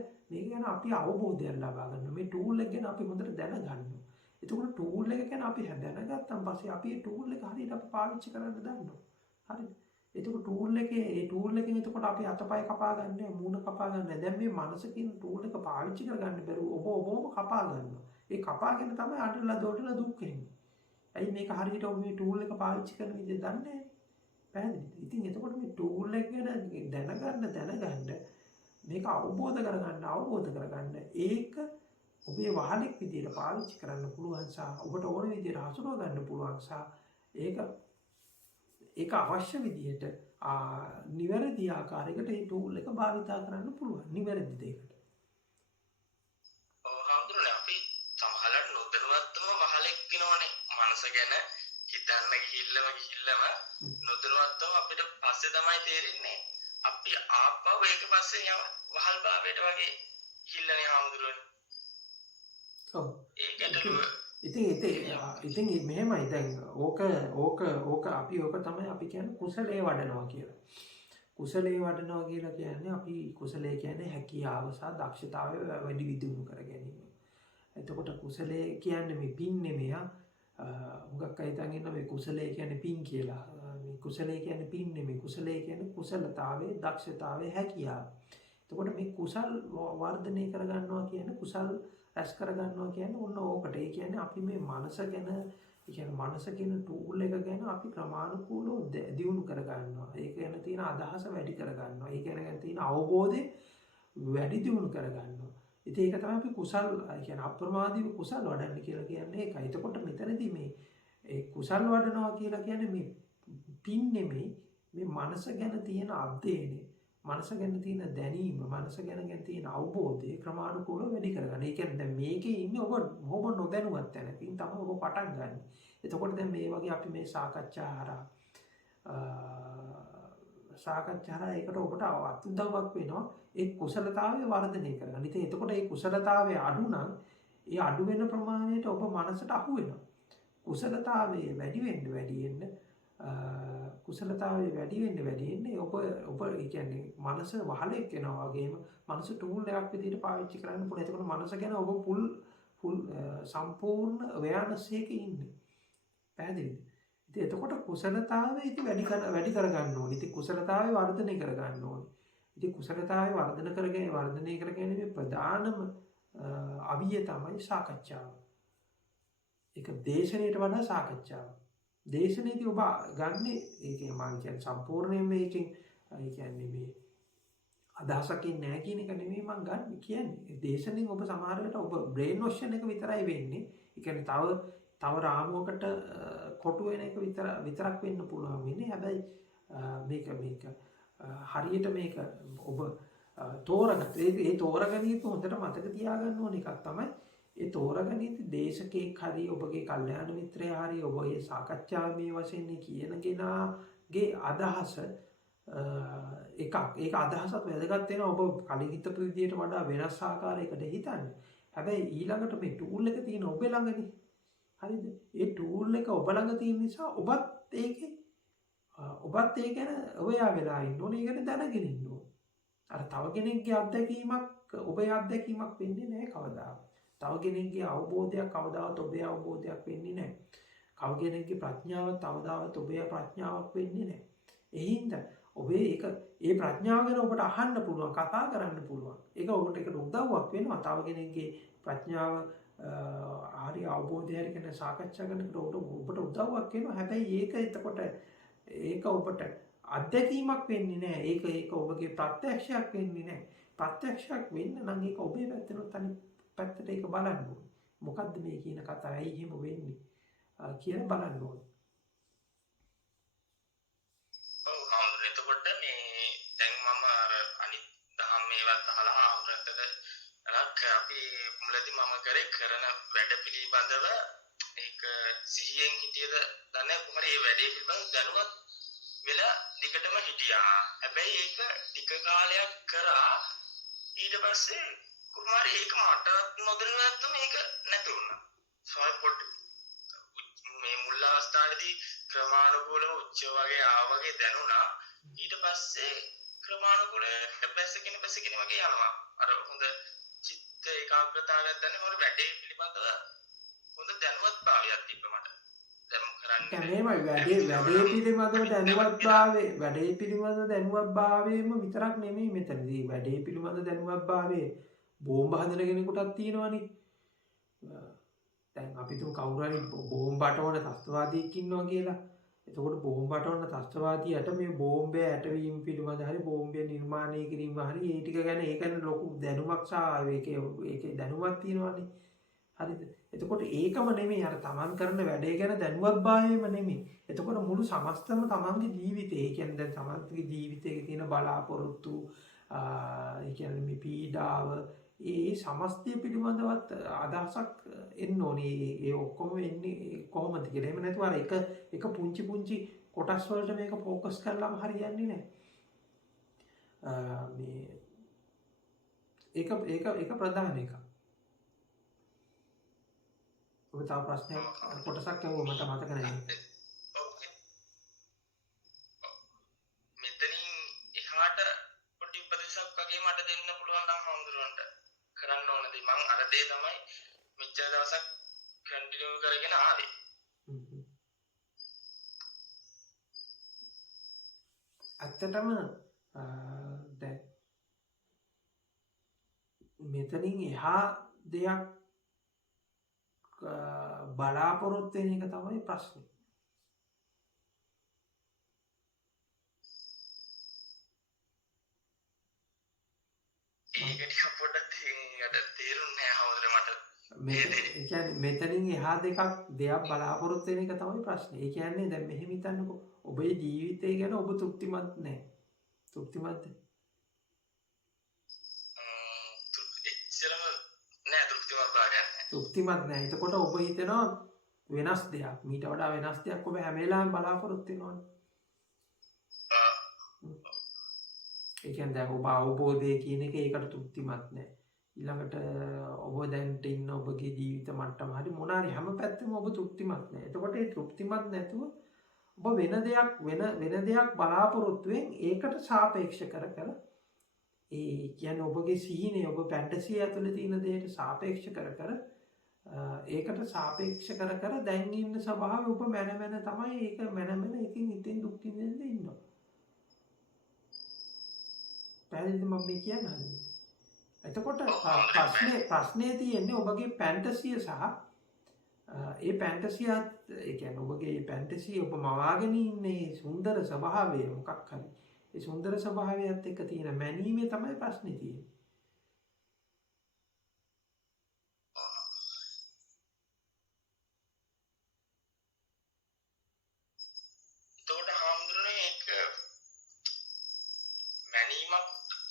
ගැන අපි අවබෝධයක් ලබා ගන්නවා. මේ ටූල් එක ගැන අපි හොඳට දැනගන්නවා. එතකොට ටූල් එක ගැන අපි දැනගත්තාන් පස්සේ අපි මේ ටූල් එක හරියට අපි පාවිච්චි කරන්න දන්නවා. හරිද? එතකොට ටූල් එකෙන් එතකොට අපි අතපය කපා ගන්නෑ, මූණ කපා ගන්නෑ. දැන් මේ මනස කියන ටූල් එක පාවිච්චි කරගන්න බැරුව ඔබම කපා ගන්නවා. ඒ කපාගෙන තමයි අඬලා දොඩලා දුක් වෙන්නේ. ඇයි මේක හරියට ඔබ මේ ටූල් එක පාවිච්චි කරන විදිහ දන්නේ නැහැ. පැහැදිලිද? ඉතින් එතකොට මේ ටූල් එක ගැන දැනගන්න මේක අවබෝධ කරගන්න ඒක ඔබේ වාහනයක් විදියට පාවිච්චි කරන්න පුළුවන් සහ ඔබට ඕන විදියට හසුරව ගන්න පුළුවන් සහ ඒක අවශ්‍ය විදියට නිවැරදි ආකාරයකට මේ ටූල් එක භාවිතා කරන්න පුළුවන් නිවැරදි දෙයකට. ඔව් හඳුනන අපි සමහරවිට නොදැනුවත්වම වහලෙක් වෙනෝනේ. මනස ගැන හිතන්න ගිහිල්ලම නොදැනුවත්වම අපිට පස්සේ තමයි තේරෙන්නේ අපි ආපහු ඒක පස්සේ යම වහල් භාවයට වගේ ගිහිල්ලානේ හඳුනන්නේ. ඔව්. ඒකට ඉතින් මෙහෙමයි දැන් ඕක අපි තමයි අපි කියන්නේ කුසලයේ වඩනවා කියලා. කුසලයේ වඩනවා කියලා කියන්නේ අපි කුසලයේ කියන්නේ හැකියාව සහ දක්ෂතාවය වැඩි විදිහට කර ගැනීම. එතකොට කුසලයේ කියන්නේ මේ පින් නෙමෙයි. හුඟක් අය හිතන් ඉන්න මේ කුසලයේ කියන්නේ පින් කියලා. මේ කුසලයේ කියන්නේ පින් නෙමෙයි. කුසලයේ කියන්නේ කුසලතාවයේ දක්ෂතාවයේ හැකියාව. එතකොට මේ කුසල් වර්ධනය කර ගන්නවා කියන්නේ කුසල් රැස් කරගන්නවා කියන්නේ ඔන්න ඕකට. ඒ කියන්නේ අපි මේ මනස ගැන, ඒ කියන්නේ මනස කියන ටූල් එක ගැන අපි ක්‍රමානුකූලව දියුණු කරගන්නවා. ඒක ගැන තියෙන අදහස වැඩි කරගන්නවා. ඒක ගැන තියෙන අවබෝධය වැඩි දියුණු කරගන්නවා. ඉතින් ඒක තමයි අපි කුසල්, ඒ කියන්නේ අප්‍රමාදීව කුසල් වඩන්න කියලා කියන්නේ ඒකයි. එතකොට මෙතනදී මේ ඒ කුසල් වඩනවා කියලා කියන්නේ මේ පින් නෙමෙයි, මේ මනස ගැන තියෙන අධ්‍යයනය, මනස ගැන තියෙන දැනීම, මනස ගැන තියෙන අවබෝධය ක්‍රමානුකූලව වැඩි කරගන්න. ඒ කියන්නේ දැන් මේකේ ඉන්නේ ඔබ නොදැනුවත් තැනකින් තමයි ඔබ පටන් ගන්න. එතකොට දැන් මේ වගේ අපි මේ සාකච්ඡා හරහා ඒකට ඔබට අත්උදව්වක් වෙනවා. ඒ කුසලතාවය වර්ධනය කරගන්න. ඉතින් එතකොට ඒ කුසලතාවය අඩු නම් ඒ අඩු වෙන ප්‍රමාණයට ඔබ මනසට අහු වෙනවා. කුසලතාවය වැඩි වෙන්න කුසලතාවය වැඩි වෙන්න ඔබ ඒ කියන්නේ මනස වහලෙක් වෙනවා වගේම මනස ටූල් එකක් විදිහට පාවිච්චි කරන්න පුළුවන්. එතකොට මනස ගැන ඔබ full සම්පූර්ණ awareness එකේ ඉන්නේ. පැහැදිලිද? ඉතින් එතකොට කුසලතාවය ඉතින් වැඩි කරගන්න ඕනේ. ඉතින් කුසලතාවය වර්ධනය කරගන්න ඕනේ. ඉතින් කුසලතාවය වර්ධනය කරගැනීමේ ප්‍රධානම අවිය තමයි සාකච්ඡාව. ඒක දේශනයට වඩා සාකච්ඡාව. දේශනයේදී ඔබ ගන්න ඒකේ මම කියන්නේ සම්පූර්ණයෙන් මේකෙන් ඒ කියන්නේ මේ අදහසකින් නැහැ කියන එක නෙමෙයි මම ගන්න කියන්නේ. දේශනෙන් ඔබ සමහර වෙලට ඔබ බ්‍රේන් වොෂන් එක විතරයි වෙන්නේ. ඒ කියන්නේ තව රාමුවකට කොටු වෙන එක විතරක් වෙන්න පුළුවන් වෙන්නේ. හැබැයි මේක හරියට මේක ඔබ තෝරගත්ත ඒ තෝරගනීම හොඳට මතක තියාගන්න ඕන එකක් තමයි ඒ තෝරගනීති දේශකෙක් හරි ඔබගේ කල්යාණ මිත්‍රයා හරි ඔබ මේ සාකච්ඡාවේ වශයෙන් කියන කෙනාගේ අදහස ඒක අදහසත් වැදගත් වෙනවා. ඔබ කලින් හිතපු විදියට වඩා වෙනස් ආකාරයකට හිතන්නේ. හැබැයි ඊළඟට මේ ටූල් එක තියෙන ඔබ ළඟනේ. හරිද? ඒ ටූල් එක ඔබ ළඟ තියෙන නිසා ඔබත් ඒ ගැන ඔයා වෙලා ඉන්න ඕනේ. ඒ ගැන දැනගෙන ඉන්න ඕනේ. අර තව කෙනෙක්ගේ අත්දැකීමක් ඔබේ අත්දැකීමක් වෙන්නේ නැහැ කවදාවත්. තව කෙනෙක්ගේ අවබෝධයක් කවදාවත් ඔබේ අවබෝධයක් වෙන්නේ නැහැ. තව කෙනෙක්ගේ ප්‍රඥාව කවදාවත් ඔබේ ප්‍රඥාවක් වෙන්නේ නැහැ. ඒ හින්දා ඔබේ ඒ ප්‍රඥාව ගැන ඔබට අහන්න පුළුවන්, කතා කරන්න පුළුවන්. ඒක ඔබට ඒකට උදව්වක් වෙනවා. තව කෙනෙක්ගේ ප්‍රඥාව හරි අවබෝධය හරි ගැන සාකච්ඡා කරනකොට ඔබට උදව්වක් වෙනවා. හැබැයි ඒක ඔබට අත්දැකීමක් වෙන්නේ නැහැ. ඒක ඔබගේ ප්‍රත්‍යක්ෂයක් වෙන්නේ නැහැ. ප්‍රත්‍යක්ෂයක් වෙන්න නම් ඒක ඔබේ පැත්තෙන් අනිත් පැත්තට ඒක බලන්න ඕනේ. මොකද්ද මේ කියන කතාව? ඇයි එහෙම වෙන්නේ කියලා බලන්න ඕනේ. ඔව් හාමුදුරුවෝ එතකොට මේ දැන් මම අර අනිත් දහම් මේවත් අහලා හාමුදුරුවන්ට අපි මුලදී මම කරන වැඩ පිළිබඳව ඒක සිහියෙන් හිටියද දන්නේ කොහොමද මේ වැඩේ පිළිබඳව දැනුවත් වෙලා දිගටම හිටියා. හැබැයි ඒක ටික කාලයක් කරා ඊට පස්සේ කුමාරි ඒක මට නොදැනුවත්ම මේක නැති වුණා. පොඩ්ඩ මේ මුල් අවස්ථාවේදී ක්‍රමානුකූලව උච්ච වගේ දැනුණා. ඊට පස්සේ ක්‍රමානුකූලව බැසගෙන වගේ යනවා. අර හොඳ චිත්ත ඒකාග්‍රතාවයක් දැනෙන මොන වැඩේ පිළිබඳව හොඳ දැනුවත්භාවයක් තිබ්බ මට. දැන් කරන්නේ වැඩේ පිළිබඳ දැනුවත්භාවයම විතරක් නෙමෙයි මෙතනදී. වැඩේ පිළිබඳ දැනුවත්භාවය බෝම්බ හදන කෙනෙකුටත් තියෙනවනේ. දැන් අපි තුමු කවුරු හරි බෝම්බ අටවන ත්‍ස්තවාදියෙක් ඉන්නවා කියලා. එතකොට බෝම්බ අටවන ත්‍ස්තවාදියාට මේ බෝම්බය ඇටවීම පිළිබඳ හරි බෝම්බය නිර්මාණය කිරීම හරි ඒ ටික ගැන ඒකන ලොකු දැනුමක් සහ ඒකේ දැනුමක් තියෙනවානේ. හරිද? එතකොට ඒකම නෙමෙයි අර තමන් කරන වැඩේ ගැන දැනුවත්භාවයම නෙමෙයි. එතකොට මුළු සමස්තම තමන්ගේ ජීවිතේ, ඒ කියන්නේ දැන් තමන්ගේ ජීවිතයේ තියෙන බලාපොරොත්තු, ඒ කියන්නේ මේ පීඩාව, ඒ සමස්තය පිළිබඳවත් අදහසක් එන්න ඕනේ. ඒ ඔක්කොම එන්නේ කොහොමද කියලා. එහෙම නැතුව අර එක පුංචි කොටස් වලට මේක ફોකස් කරලාම හරියන්නේ නැහැ. මේ ඒක ප්‍රධාන එකක්. ඔබ තව ප්‍රශ්නයක් කොටසක් අහුව මට මතක නැහැ. මෙතනින් එහාට පොඩි උපදේශයක් වගේ මට දෙන්න පුළුවන් නම් හඳුරන්න කරන්න ඕන දේ මම අර දේ තමයි මෙච්චර දවසක් කන්ටිනියු කරගෙන ආවේ. ඇත්තටම දැන් මෙතනින් එහා දෙයක් බලාපොරොත්තු වෙන එක තමයි ප්‍රශ්නේ. ඒක ටික පොඩ්ඩක් තේරුන්නේ නැහැ හවුදර මට. ඒ කියන්නේ මෙතනින් එහා දෙයක් බලාපොරොත්තු වෙන එක තමයි ප්‍රශ්නේ. ඒ කියන්නේ දැන් මෙහෙම හිතන්නකෝ. ඔබේ ජීවිතය ගැන ඔබ තෘප්තිමත් නැහැ. තෘප්තිමත්ද? තෘප්තිමත් නැහැ. එතකොට ඔබ හිතනවා වෙනස් දෙයක්, මීට වඩා වෙනස් දෙයක් ඔබ හැම වෙලාවෙම බලාපොරොත්තු වෙනවනේ. ඒ කියන්නේ දැන් ඔබ අවබෝධය කියන එක ඒකට තෘප්තිමත් නැහැ. ඊළඟට ඔබ දැන්ට ඉන්න ඔබගේ ජීවිත මට්ටම හරි මොනාරි හැම පැත්තෙම ඔබ තෘප්තිමත් නැහැ. එතකොට ඒ තෘප්තිමත් නැතුව ඔබ වෙන දෙයක් බලාපොරොත්තුෙන් ඒකට සාපේක්ෂ කර ඒ කියන්නේ ඔබගේ සිහිනේ ඔබ ෆැන්ටසි ඇතුලේ තියෙන දෙයට සාපේක්ෂ කර ඒකට සාපේක්ෂ කර දැන් ඉන්න ස්වභාවය ඔබ මැන තමයි ඒක මැන ඉතින් දුක් විඳින්න ඉන්නවා. පැහැදිලිද මම මේ කියන්නේ? එතකොට ප්‍රශ්නේ තියෙන්නේ ඔබගේ ෆැන්ටසිය සහ ඒ ෆැන්ටසියත් ඒ කියන්නේ ඔබගේ ෆැන්ටසිය ඔබ මවාගෙන ඉන්නේ සුන්දර ස්වභාවය මොකක් හරි. ඒ සුන්දර ස්වභාවයත් එක්ක තියෙන මැනීමේ තමයි ප්‍රශ්නේ තියෙන්නේ.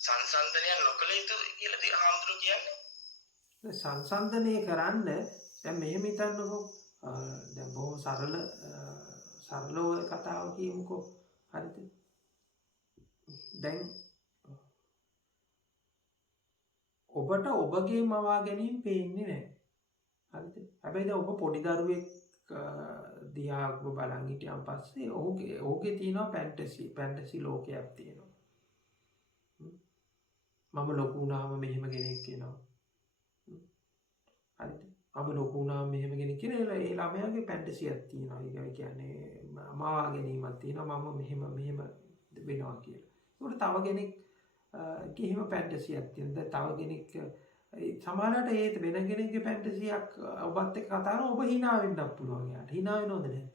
සංසන්දනය නොකළ යුතු කියලා තියෙන හාමුදුරුවෝ කියන්නේ. සංසන්දනය කරන්න දැන් මෙහෙම හිතන්නකෝ. දැන් බොහොම සරලව කතාව කියමුකෝ. හරිද? දැන් ඔබට ඔබගේ මවා ගැනීම පේන්නේ නැහැ. හරිද? හැබැයි දැන් ඔබ පොඩි දරුවෙක් දිහා ඔබ බලන් හිටියන් පස්සේ ඔහුගේ තියෙනවා පැන්ටසි ලෝකයක් තියෙනවා. මම ලොකු වුණාම මෙහෙම කෙනෙක් වෙනවා. හරිද? මම ලොකු වුණාම මෙහෙම කෙනෙක් කියලා ඒ ළමයාගේ පැන්ටසියක් තියෙනවා. ඒ කියන්නේ මවා ගැනීමක් තියෙනවා. මම මෙහෙම වෙනවා කියලා. ඒකට තව කෙනෙක් කිහිම පැන්ටසියක් තියෙනවා. තව කෙනෙක් සමහරවිට ඒ වෙන කෙනෙක්ගේ පැන්ටසියක් ඔබත් එක්ක කතා කරන ඔබ hina වෙන්නත් පුළුවන් යාට. hina වෙනවද නැද්ද?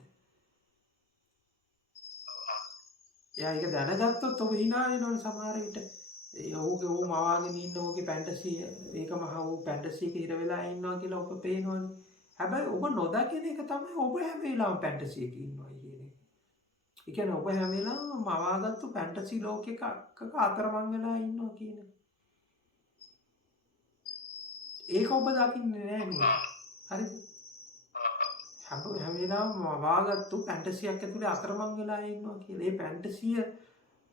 එයා ඒක දැනගත්තොත් ඔබ hina වෙනවනේ සමහර විට. ඔහුගේ මවාගෙන ඉන්න ඔහුගේ පැන්ටසිය ඒක මහා ඔහු පැන්ටසි එක හිර වෙලා ඉන්නවා කියලා ඔබ පේනවනේ. හැබැයි ඔබ නොදකින එක තමයි ඔබ හැම වෙලාවෙම පැන්ටසි එකේ ඉන්නවා කියන එක. ඒ කියන්නේ ඔබ හැම වෙලාවෙම මවාගත්තු පැන්ටසි ලෝකයක අතරමං වෙලා ඉන්නවා කියන එක. ඒක ඔබ දකින්නේ නැහැ නේද? හරිද? හැම වෙලාවෙම මවාගත්තු පැන්ටසියක් ඇතුලේ අතරමං වෙලා ඉන්නවා කියලා. ඒ පැන්ටසිය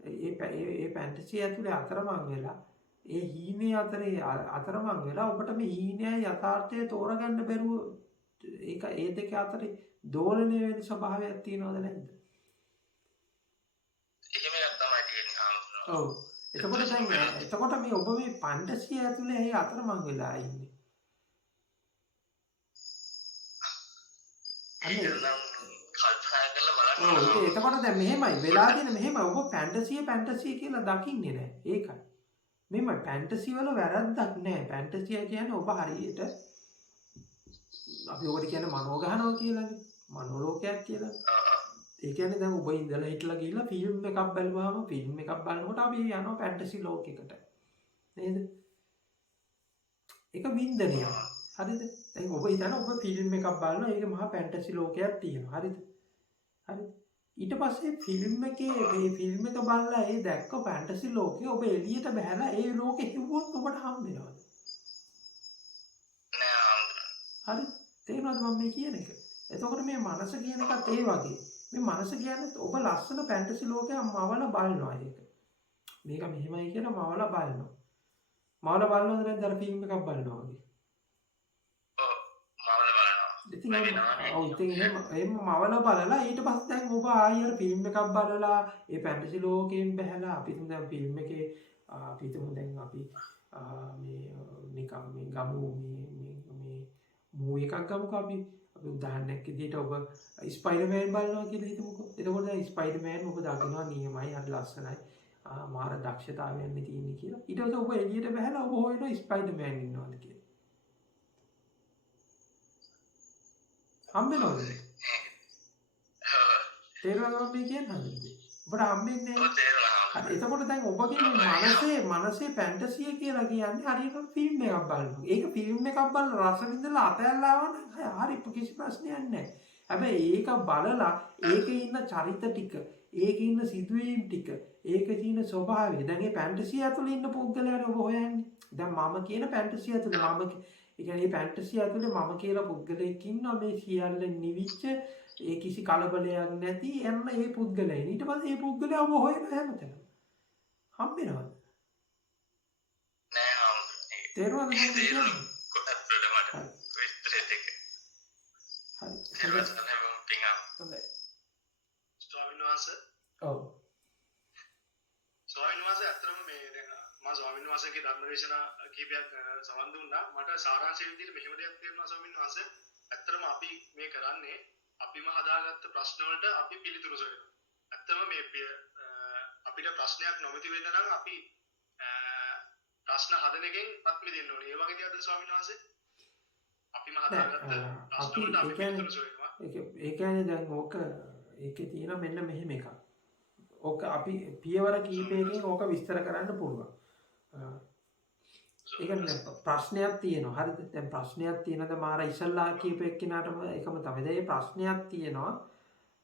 ඒ පැන්ටසිය ඇතුලේ අතරමං වෙලා ඒ හීනේ අතරේ අතරමං වෙලා ඔබට මේ හීනයයි යථාර්ථය තෝරගන්න බැරුව ඒක ඒ දෙක අතරේ දෝලණය වෙන ස්වභාවයක් තියෙනවද නැද්ද? එහෙම එකක් තමයි තියෙන්නේ ආම්තුනා. ඔව්. එතකොට මේ ඔබ මේ පැන්ටසිය ඇතුලේ ඒ අතරමං වෙලා ඉන්නේ. කල්පනා කරලා බලන්න. එතකොට දැන් මෙහෙමයි වෙලා තියෙන මෙහෙම ඔබ පැන්ටසිය කියලා දකින්නේ නැහැ. ඒකයි. මෙහෙම පැන්ටසි වල වැරද්දක් නැහැ. පැන්ටසිය කියන්නේ ඔබ හරියට අපි ඔකට කියන්නේ මනෝ ගහනවා කියලානේ. මනෝලෝකයක් කියලා. ඒ කියන්නේ දැන් ඔබ ඉඳලා හිටලා ගිහිල්ලා ෆිල්ම් එකක් බලුවාම ෆිල්ම් එකක් බලනකොට අපි යනවා පැන්ටසි ලෝකයකට. නේද? ඒක වින්දනයක්. හරිද? දැන් ඔබ හිතන ඔබ ෆිල්ම් එකක් බලනවා ඒක මහා පැන්ටසි ලෝකයක් තියෙනවා. හරිද? හරි. ඊට පස්සේ ෆිල්ම් එකේ මේ ෆිල්ම් එක බලලා ඒ දැක්ක ෆැන්ටසි ලෝකේ ඔබ එළියට බහැලා ඒ ලෝකෙ හිව්වොත් ඔබට හම් වෙනවද? නෑ ආම්තුනා. හරි. තේරෙනවද මම මේ කියන එක? එතකොට මේ මනස කියන එකත් ඒ වගේ. මේ මනස කියන්නේ ඔබ ලස්සන ෆැන්ටසි ලෝකයක් මවලා බලනවා ඒක. මේක මෙහෙමයි කියලා මවලා බලනවා. මවලා බලනවද නැද්ද අර ෆිල්ම් එකක් බලනවා වගේ? ඉතින් එහෙම මවල බලලා ඊට පස්සේ දැන් ඔබ ආයෙ ෆිල්ම් එකක් බලලා ඒ ෆැන්ටසි ලෝකයෙන් බහැලා අපි තුන් දැන් ෆිල්ම් එකේ අපි තුන් දැන් අපි මේ නිකම් මේ ගමු මේ මූවි එකක් ගමුකෝ අපි උදාහරණයක් විදිහට ඔබ ස්පයිඩර්මෑන් බලනවා කියලා හිතමුකෝ. එතකොට දැන් ස්පයිඩර්මෑන් ඔබ දකිනවා නියමයි හරි ලස්සනයි. මාර දක්ෂතාවයන් තියෙන්නේ කියලා. ඊට පස්සේ ඔබ එළියට බහැලා ඔබ හොයනවා ස්පයිඩර්මෑන් ඉන්නවද කියලා. හම්බෙනවද? තේරුණාද මේ කියන්නේ හරිද? ඔබට හම්බෙන්නේ නැහැ. එතකොට දැන් ඔබගේ මනසේ ෆැන්ටසිය කියලා කියන්නේ හරියට ෆිල්ම් එකක් බලනවා. ඒක ෆිල්ම් එකක් බලලා රස විඳලා අතහැරලා ආවනම් හරි කිසි ප්‍රශ්නයක් නැහැ. හැබැයි ඒක බලලා ඒකේ ඉන්න චරිත ටික, ඒකේ ඉන්න සිදුවීම් ටික, ඒකේ තියෙන ස්වභාවය දැන් මේ ෆැන්ටසිය ඇතුලේ ඉන්න පුද්ගලයානේ ඔබ හොයන්නේ. දැන් මම කියන ෆැන්ටසිය ඇතුලේ ඒ කියන්නේ ෆැන්ටසි ඇතුලේ මම කියලා පුද්ගලයෙක් ඉන්නවා මේ සියල්ල නිවිච්ච ඒ කිසි කලබලයක් නැති යන්න ඒ පුද්ගලයා. ඊට පස්සේ ඒ පුද්ගලයා ඔබ හොයන හැමතැනම හම්බෙනවද? නෑ ආම්තුනා. තේරුණාද මම කියන්නේ? කොටත් වලට මට විස්තර දෙක. හරි. හොඳයි. ස්වාමීන් වහන්සේ. ඔව්. ස්වාමීන් වහන්සේ අත්‍තරම මේ දැන් මම ස්වාමීන් වහන්සේගේ ධර්මදේශනා කීපයක් සවන් දුන්නා. මට සාරාංශය විදිහට මෙහෙම දෙයක් තේරුණා ස්වාමීන් වහන්සේ. ඇත්තටම අපි මේ කරන්නේ අපිම හදාගත්ත ප්‍රශ්න වලට අපි පිළිතුරු සොයනවා. ඇත්තම මේ අපිට ප්‍රශ්නයක් නොමැති වෙන්න නම් අපි ප්‍රශ්න හදන එකෙන් අත්මිදෙන්න ඕනේ. ඒ වගේ දෙයක්ද ස්වාමීන් වහන්සේ? අපිම හදාගත්ත ප්‍රශ්න වලට අපි පිළිතුරු සොයනවා. ඒ කියන්නේ දැන් ඕක ඒකේ තියෙන මෙන්න මෙහෙම එකක්. ඕක අපි පියවර කීපයකින් ඕක විස්තර කරන්න පුළුවන්. ඒ කියන්නේ ප්‍රශ්නයක් තියෙනවා. හරිද? දැන් ප්‍රශ්නයක් තියෙනද මාර ඉස්සල්ලා කියපු එක්කිනාටම එකම තමයි. දැන් මේ ප්‍රශ්නයක් තියෙනවා.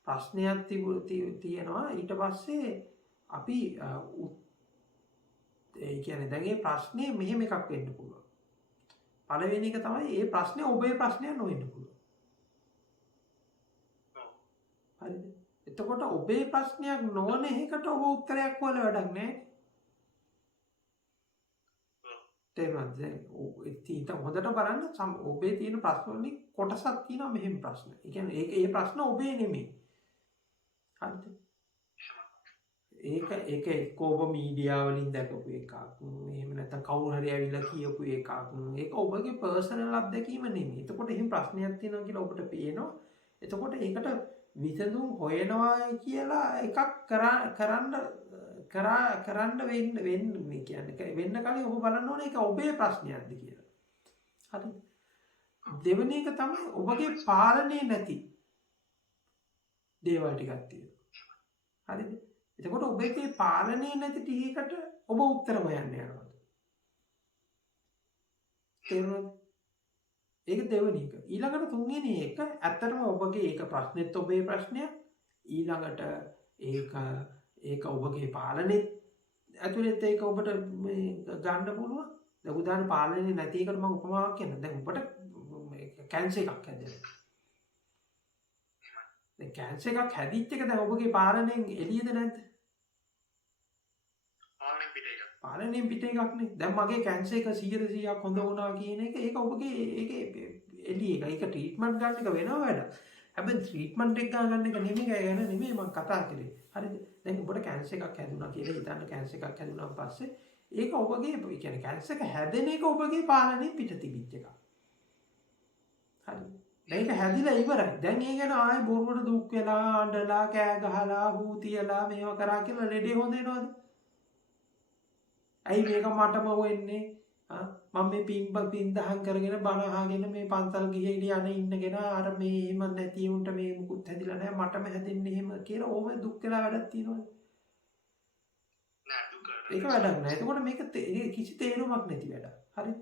ප්‍රශ්නයක් තියෙනවා ඊට පස්සේ අපි ඒ කියන්නේ දැන් මේ ප්‍රශ්නේ මෙහෙම එකක් වෙන්න පුළුවන්. පළවෙනි එක තමයි මේ ප්‍රශ්නේ ඔබේ ප්‍රශ්නයක් නොවෙන්න පුළුවන්. හරිද? එතකොට ඔබේ ප්‍රශ්නයක් නොවන එකකට ඔබ උත්තරයක් හොයලා වැඩක් නැහැ. තේරුණාද? දැන් ඉතින් හොඳට බලන්න ඔබේ තියෙන ප්‍රශ්න වලින් කොටසක් තියෙනවා මෙහෙම ප්‍රශ්න. ඒ කියන්නේ ඒ ප්‍රශ්න ඔබේ නෙමෙයි. හරිද? ඒක එක්ක ඔබ මීඩියා වලින් දැකපු එකක්. එහෙම නැත්නම් කවුරු හරි ඇවිල්ලා කියපු එකක්. ඒක ඔබගේ පර්සනල් අත්දැකීම නෙමෙයි. එතකොට එහෙම ප්‍රශ්නයක් තියෙනවා කියලා ඔබට පේනවා. එතකොට ඒකට විසඳුම් හොයනවා කියලා එකක් කරන්න වෙන්නේ කියන්නේ වෙන්න කලින් ඔබ බලන්න ඕනේ ඒක ඔබේ ප්‍රශ්නයක්ද කියලා. හරිද? දෙවෙනි එක තමයි ඔබගේ පාලනය නැති දේවල් ටිකක් තියෙනවා. හරිද? එතකොට ඔබේ පාලනය නැති ටිකකට ඔබ උත්තර හොයන්න යනවා. තේරුණාද? ඒක දෙවෙනි එක. ඊළඟට තුන්වෙනි එක ඇත්තටම ඔබගේ ඒක ප්‍රශ්නෙත් ඔබේ ප්‍රශ්නයක්. ඊළඟට ඒක ඔබගේ පාලනේ ඇතුළත ඒක ඔබට ගන්න පුළුවන්. දැන් උදාහරණ පාලනේ නැති එකට මම උපමාවක් කියන්නම්. දැන් ඔබට කැන්සර් එකක් හැදෙනවා. දැන් කැන්සර් එකක් හැදිච්ච එක දැන් ඔබගේ පාලනයෙන් එළියද නැද්ද? පාලනයෙන් පිට එකක් නේ. දැන් මගේ කැන්සර් එක 100% හොඳ වුණා කියන එක ඒක ඔබගේ ඒකේ එළිය එක. ඒක ට්‍රීට්මන්ට් ගන්න එක වෙනම වැඩක්. හැබැයි ට්‍රීට්මන්ට් එක ගන්න එක ගැන නෙමෙයි මම කතා කරේ. හරිද? දැන් ඔබට කැන්සර් එකක් හැදුණා කියලා හිතන්න කැන්සර් එකක් හැදුණාන් පස්සේ ඒක ඔබගේ ඒ කියන්නේ කැන්සර් එක හැදෙන එක ඔබගේ පාලනයෙන් පිට තිබිච්ච එකක්. හරිද? දැන් ඒක හැදිලා ඉවරයි. දැන් ඒ ගැන ආයෙ බොරුවට දුක් වෙලා අඬලා කෑ ගහලා හූ තියලා මේව කරා කියලා ලෙඩේ හොඳ වෙනවද? ඇයි මේක මටම වෙන්නේ? මම මේ පින්දහම් කරගෙන බණ අහගෙන මේ පන්සල් ගිහින් ඉන්නගෙන අර මේ එහෙම නැති උන්ට මේ මුකුත් හැදිලා නැහැ මටම හැදෙන්නේ එහෙම කියලා ඕම දුක් වෙලා වැඩක් තියෙනවද? නෑ දුක. ඒක වැඩක් නෑ. එතකොට මේක කිසි තේරුමක් නැති වැඩක්. හරිද?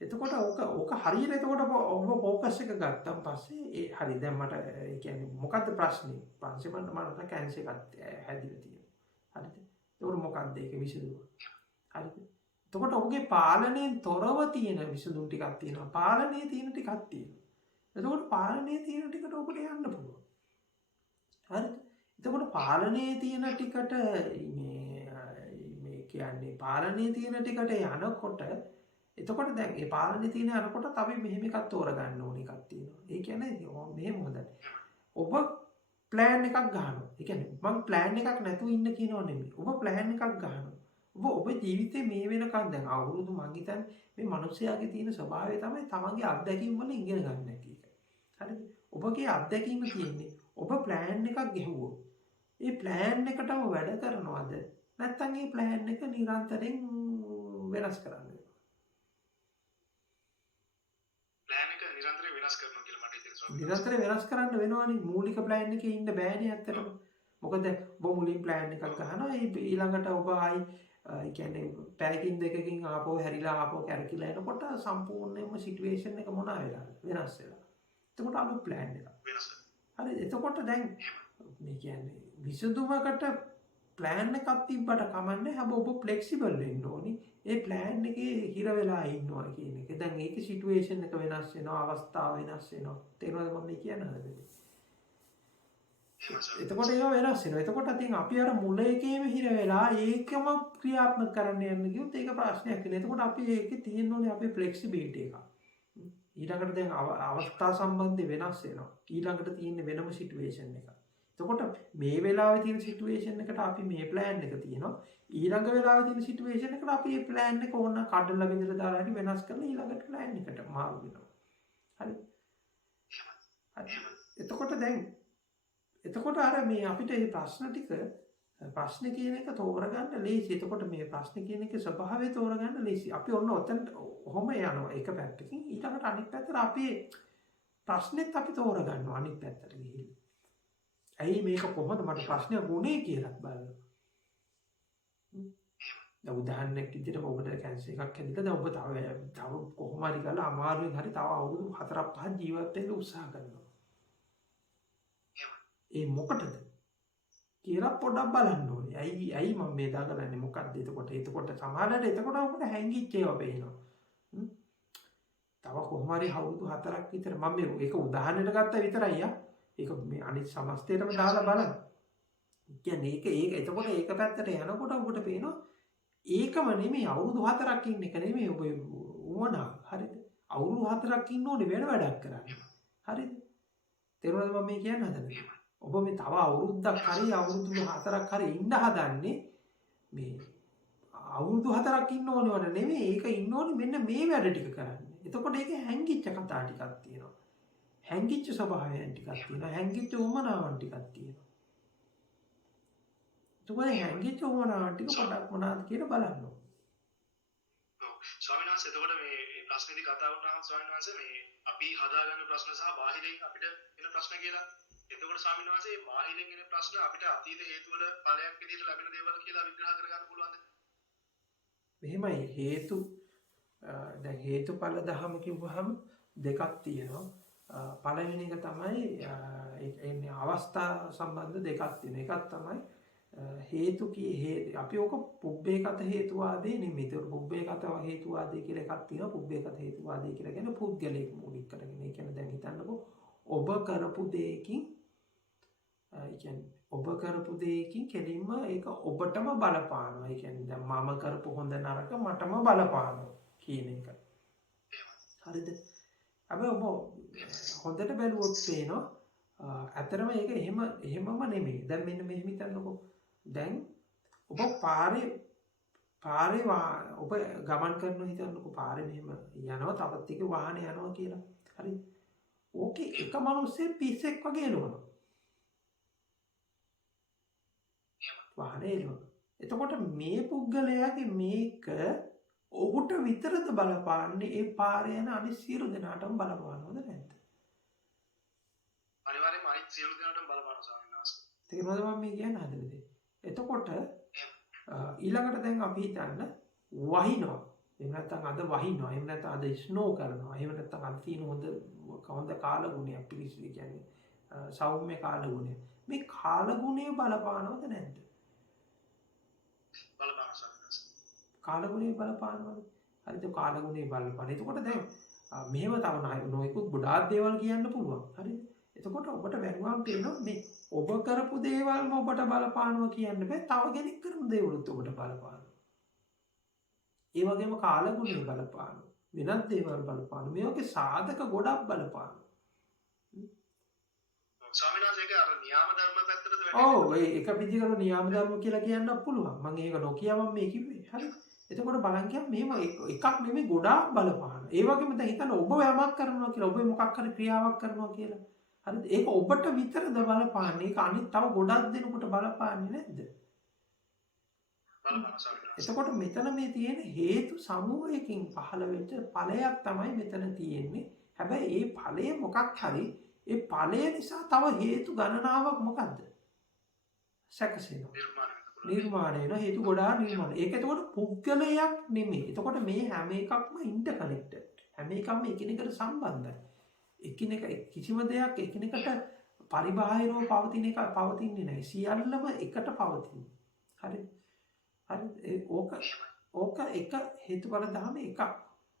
එතකොට ඕක හරියට එතකොට ඔබ ફોකස් එක ගත්තාන් පස්සේ ඒ හරි දැන් මට ඒ කියන්නේ මොකද්ද ප්‍රශ්නේ? පස්සේ මට කැන්සර් එකක් හැදිලා තියෙනවා. හරිද? එතකොට මොකද්ද ඒක විසඳුම? හරිද? එතකොට ඔබගේ පාලනයෙන් තොරව තියෙන විසඳුම් ටිකක් තියෙනවා. පාලනයේ තියෙන ටිකක් තියෙනවා. එතකොට පාලනයේ තියෙන ටිකට ඔබට යන්න පුළුවන්. හරිද? එතකොට පාලනයේ තියෙන ටිකට මේ කියන්නේ පාලනයේ තියෙන ටිකට යනකොට එතකොට දැන් ඒ පාලනයේ තියෙන යනකොට අපි මෙහෙම එකක් තෝරගන්න ඕන එකක් තියෙනවා. ඒ කියන්නේ මෙහෙම හොඳයි. ඔබ ප්ලෑන් එකක් ගන්නවා. ඒ කියන්නේ මම ප්ලෑන් එකක් නැතුව ඉන්න කියනව නෙමෙයි. ඔබ ප්ලෑන් එකක් ගන්නවා. ඔබ ජීවිතේ මේ වෙනකන් දැන් අවුරුදු මං හිතන්නේ මේ මිනිස්යාගේ තියෙන ස්වභාවය තමයි තමන්ගේ අත්දැකීම් වල ඉගෙන ගන්න නැති එක. හරිද? ඔබගේ අත්දැකීම තියෙන්නේ ඔබ ප්ලෑන් එකක් ගෙහුවොත් ඒ ප්ලෑන් එකටම වැඩ කරනවද නැත්නම් ඒ ප්ලෑන් එක නිරන්තරයෙන් වෙනස් කරන්න වෙනවද? ප්ලෑන් එක නිරන්තරයෙන් වෙනස් කරනවා කියලා මට හිතෙනවා. නිරන්තරයෙන් වෙනස් කරන්න වෙනවනේ. මූලික ප්ලෑන් එකේ ඉන්න බෑනේ ඇත්තටම. මොකද ඔබ මුලින් ප්ලෑන් එකක් ගහනවා ඊළඟට ඔබ ආයි ඒ කියන්නේ පැයකින් දෙකකින් ආපහු හැරිලා ආපහු කැරකිලා එනකොට සම්පූර්ණයෙන්ම සිටුේෂන් එක මොනවා වෙලාද වෙනස් වෙලා. එතකොට අලුත් ප්ලෑන් එකක් වෙනස්. හරි එතකොට දැන් මේ කියන්නේ විසඳුමකට ප්ලෑන් එකක් තිබ්බට කමන්නේ හැබැයි ඔබ ෆ්ලෙක්සිබල් වෙන්න ඕනි. ඒ ප්ලෑන් එකේ හිර වෙලා ඉන්නවා කියන එක. දැන් ඒකේ සිටුේෂන් එක වෙනස් වෙනවා අවස්ථාව වෙනස් වෙනවා. තේරුණාද මම මේ කියන්නේ හරිද? එතකොට ඒක වෙනස් වෙනවා. එතකොට ඉතින් අපි අර මුල එකේම හිර වෙලා ඒකම ක්‍රියාත්මක කරන්න යන්න ගියොත් ඒක ප්‍රශ්නයක් වෙනවා. එතකොට අපි ඒකේ තියෙන්න ඕනේ අපේ ෆ්ලෙක්සිබිලිටි එක. ඊළඟට දැන් අවස්ථා සම්බන්ධයෙන් වෙනස් වෙනවා. ඊළඟට තියෙන වෙනම සිටුේෂන් එක. එතකොට මේ වෙලාවේ තියෙන සිටුේෂන් එකට අපි මේ ප්ලෑන් එක තියෙනවා. ඊළඟ වෙලාවේ තියෙන සිටුේෂන් එකට අපි මේ ප්ලෑන් එක ඕන කඩලා බෙදලා දාලා හරි වෙනස් කරලා ඊළඟට ප්ලෑන් එකට මාරු වෙනවා. හරි. එතකොට අර මේ අපිට මේ ප්‍රශ්න කියන එක තෝරගන්න ලේසි. එතකොට මේ ප්‍රශ්න කියන එකේ ස්වභාවය තෝරගන්න ලේසි. අපි ඔන්න ඔතන ඔහොම යනවා එක පැත්තකින්. ඊළඟට අනිත් පැත්තට අපි ප්‍රශ්නෙත් අපි තෝරගන්නවා අනිත් පැත්තට ගිහින්. ඇයි මේක කොහොමද මට ප්‍රශ්නයක් වුණේ කියලා බලන්න. දැන් උදාහරණයක් විදිහට ඔබට කැන්සර් එකක් හැදිලා දැන් ඔබ තව කොහොම හරි කරලා අමාරුවෙන් හරි තව අවුරුදු 4-5 ජීවත් වෙන්න උත්සාහ කරනවා. ඒ මොකටද කියලා පොඩ්ඩක් බලන්න ඕනේ. ඇයි මම මේ දාගලන්නේ මොකක්ද? එතකොට සමහරවිට එතකොට අපිට හැංගිච්ච ඒවා පේනවා. තව කොහොම හරි අවුරුදු 4ක් විතර මම මේක උදාහරණයක් ගත්තා විතරයි ඒක මේ අනිත් සමස්තයටම දාලා බලන්න. කියන්නේ ඒක එතකොට ඒක පැත්තට යනකොට ඔබට පේනවා ඒකම නෙමෙයි අවුරුදු 4ක් ඉන්න එක නෙමෙයි ඔබ උවමනාව. හරිද? අවුරුදු 4ක් ඉන්න ඕනේ වෙන වැඩක් කරන්න. හරිද? තේරුණාද මම මේ කියන්න හදන්නේ? ඔබ මේ තව අවුරුද්දක් හරි අවුරුදු 4ක් හරි ඉන්න හදන්නේ මේ අවුරුදු 4ක් ඉන්න ඕනේ වල නෙමෙයි. ඒක ඉන්න ඕනේ මෙන්න මේ වැඩ ටික කරන්න. එතකොට ඒකේ හැංගිච්ච කතා ටිකක් තියෙනවා. හැංගිච්ච ස්වභාවයන් ටිකක් තියෙනවා. හැංගිච්ච උමනාවන් ටිකක් තියෙනවා. තුමේ හැංගිච්ච උමනාවන් ටික පොඩක් මොනවාද කියලා බලන්න. ස්වාමීන් වහන්සේ එතකොට මේ ප්‍රශ්නේදී කතා වුණාම ස්වාමීන් වහන්සේ මේ අපි හදාගන්න ප්‍රශ්න සහ බාහිරින් අපිට එන ප්‍රශ්න කියලා. එතකොට ස්වාමීන් වහන්සේ මේ බාහිරින් එන ප්‍රශ්න අපිට අතීත හේතු වල ඵලයක් විදිහට ලැබෙන දේවල් කියලා විග්‍රහ කරගන්න පුළුවන්ද? මෙහෙමයි හේතු දැන් හේතුඵල ධම කිව්වහම දෙකක් තියෙනවා. පළවෙනි එක තමයි එන්නේ අවස්ථා සම්බන්ධ දෙකක් තියෙනවා. එකක් තමයි හේතු අපි ඕක පුබ්බේකත හේතුවාදී නෙමෙයි. ඒක පුබ්බේකත හේතුවාදී කියලා එකක් තියෙනවා. පුබ්බේකත හේතුවාදී කියලා කියන්නේ පුද්ගලයෙක් මූලික කරගෙන. ඒ කියන්නේ දැන් හිතන්නකෝ ඔබ කරපු දෙයකින් ඔබ කරපු දෙයකින් කෙලින්ම ඒක ඔබටම බලපානවා. ඒ කියන්නේ දැන් මම කරපු හොඳ නරක මටම බලපානවා කියන එක. හරිද? හැබැයි ඔබ හොඳට බැලුවොත් පේනවා ඇතරම ඒක එහෙමම නෙමෙයි. දැන් මෙන්න මෙහෙම හිතන්නකෝ. දැන් ඔබ පාරේ ඔබ ගමන් කරනවා හිතන්නකෝ. පාරේ මෙහෙම යනවා තවත් එක වාහනේ යනවා කියලා. හරි? ඕකේ එක මිනිස්සෙක් පිස්සෙක් වගේ එනවා. වාහනේ එනවා. එතකොට මේ පුද්ගලයාගේ මේක ඔහුට විතරද බලපාන්නේ ඒ පාරේ යන අනිත් සියලු දෙනාටම බලපානවද නැද්ද? අනිවාර්යයෙන්ම අනිත් සියලු දෙනාටම බලපාන ස්වාමීන් වහන්සේ. තේරුණාද මම මේ කියන්න හදන්නේ? එතකොට ඊළඟට දැන් අපි හිතන්න වහිනවා. එහෙම නැත්නම් අද වහිනවා. එහෙම නැත්නම් අද ස්නෝ කරනවා. එහෙම නැත්නම් අද තියෙන හොඳ කාලගුණයක් පිළිසිරි කියන්නේ සෞම්‍ය කාලගුණය. මේ කාලගුණය බලපානවද නැද්ද? බලපාන ස්වාමීන් වහන්සේ. කාලගුණය බලපානවද? හරිද? කාලගුණය බලපාන. එතකොට දැන් මෙහෙම තව නොයෙකුත් ගොඩාක් දේවල් කියන්න පුළුවන්. හරිද? එතකොට ඔබට වැරුවාම් පේනවා මේ ඔබ කරපු දේවල්ම ඔබට බලපානවා කියන්න බෑ. තව කෙනෙක් කරපු දේවලුත් ඔබට බලපානවා. ඒ වගේම කාලගුණය බලපානවා. වෙනත් දේවල් බලපානවා. මේ වගේ සාධක ගොඩක් බලපානවා. ස්වාමීන් වහන්සේ ඒක අර න්‍යාම ධර්ම පැත්තටද වැටෙන්නේ? ඔව් ඒ එක විදිහකට න්‍යාම ධර්ම කියලා කියන්නත් පුළුවන්. මම ඒක නොකිය මම මේ කිව්වේ. හරි. එතකොට බලන් කියන්න මෙහෙම එකක් නෙමෙයි ගොඩාක් බලපානවා. ඒ වගේම දැන් හිතන්න ඔබ යමක් කරනවා කියලා ඔබ මොකක් හරි ක්‍රියාවක් කරනවා කියලා. හරිද? ඒක ඔබට විතරද බලපාන්නේ? ඒක අනිත් තව ගොඩක් දෙනෙකුට බලපාන්නේ නැද්ද? බලපාන ස්වාමීන් වහන්සේ. එතකොට මෙතන මේ තියෙන හේතු සමූහයකින් පහළ වෙච්ච ඵලයක් තමයි මෙතන තියෙන්නේ. හැබැයි ඒ ඵලය මොකක් හරි ඒ ඵලය නිසා තව හේතු ගණනාවක් මොකද්ද? සැකසෙනවා. නිර්මාණය වෙන හේතු ගොඩාක් නිර්මාණය. ඒක එතකොට පුද්ගලයක් නෙමෙයි. එතකොට මේ හැම එකක්ම ඉන්ටර්කනෙක්ටඩ්. හැම එකක්ම එකිනෙකට සම්බන්ධයි. එකිනෙක කිසිම දෙයක් එකිනෙකට පරිබාහිරව පවතින එක පවතින්නේ නැහැ. සියල්ලම එකට පවතින. හරි. හරි. ඕක එක හේතුඵල ධර්ම එකක්.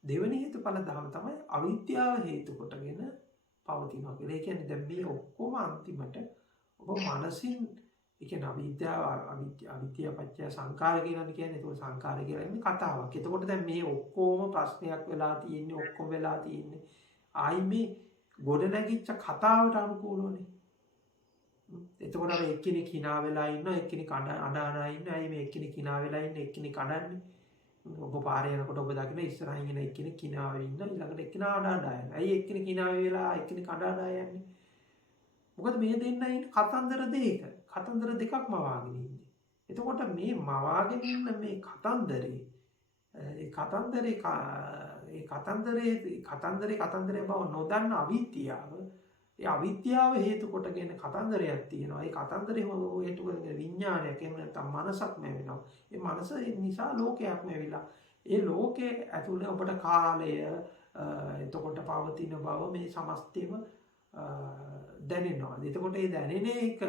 දෙවෙනි හේතුඵල ධර්ම තමයි අවිද්‍යාව හේතු කොටගෙන පවතිනවා කියලා. ඒ කියන්නේ දැන් මේ ඔක්කොම අන්තිමට ඔබ මනසින් ඒ කියන්නේ අවිද්‍යාව පත්‍ය සංකාර කියලා කියන්නේ. ඒක සංකාර කියලා ඉන්නේ කතාවක්. එතකොට දැන් මේ ඔක්කොම ප්‍රශ්නයක් වෙලා තියෙන්නේ ඔක්කොම වෙලා තියෙන්නේ ආයි මේ ගොඩ නැගිච්ච කතාවට අනුකූලවනේ. එතකොට අර එක්කෙනෙක් hina වෙලා ඉන්නවා එක්කෙනෙක් අඬනවා ඉන්නවා. අයි මේ එක්කෙනෙක් hina වෙලා ඉන්නේ එක්කෙනෙක් අඬන්නේ. ඔබ පාරේ යනකොට ඔබ දකින්න ඉස්සරහින් එන එක්කෙනෙක් hina වෙලා ඉන්නවා ඊළඟට එක්කෙනා අඬනවා යනවා. අයි එක්කෙනෙක් hina වෙලා එක්කෙනෙක් අඬනවා යන්නේ. මොකද මේ දෙන්න ඉන්නේ කතන්දර දෙක. කතන්දර දෙකක් මවාගෙන ඉන්නේ. එතකොට මේ මවාගෙන ඉන්න මේ කතන්දරේ කතන්දරේ බව නොදන්න අවිද්‍යාව ඒ අවිද්‍යාව හේතු කොටගෙන කතන්දරයක් තියෙනවා. ඒ කතන්දරේ හේතු කරගෙන විඥානයක් එහෙම නැත්නම් මනසක්ම වෙනවා. ඒ මනස නිසා ලෝකයක්ම වෙලා. ඒ ලෝකයේ ඇතුලේ ඔබට කාලය එතකොට පවතින බව මේ සමස්තයම දැනෙනවා. එතකොට ඒ දැනෙන එක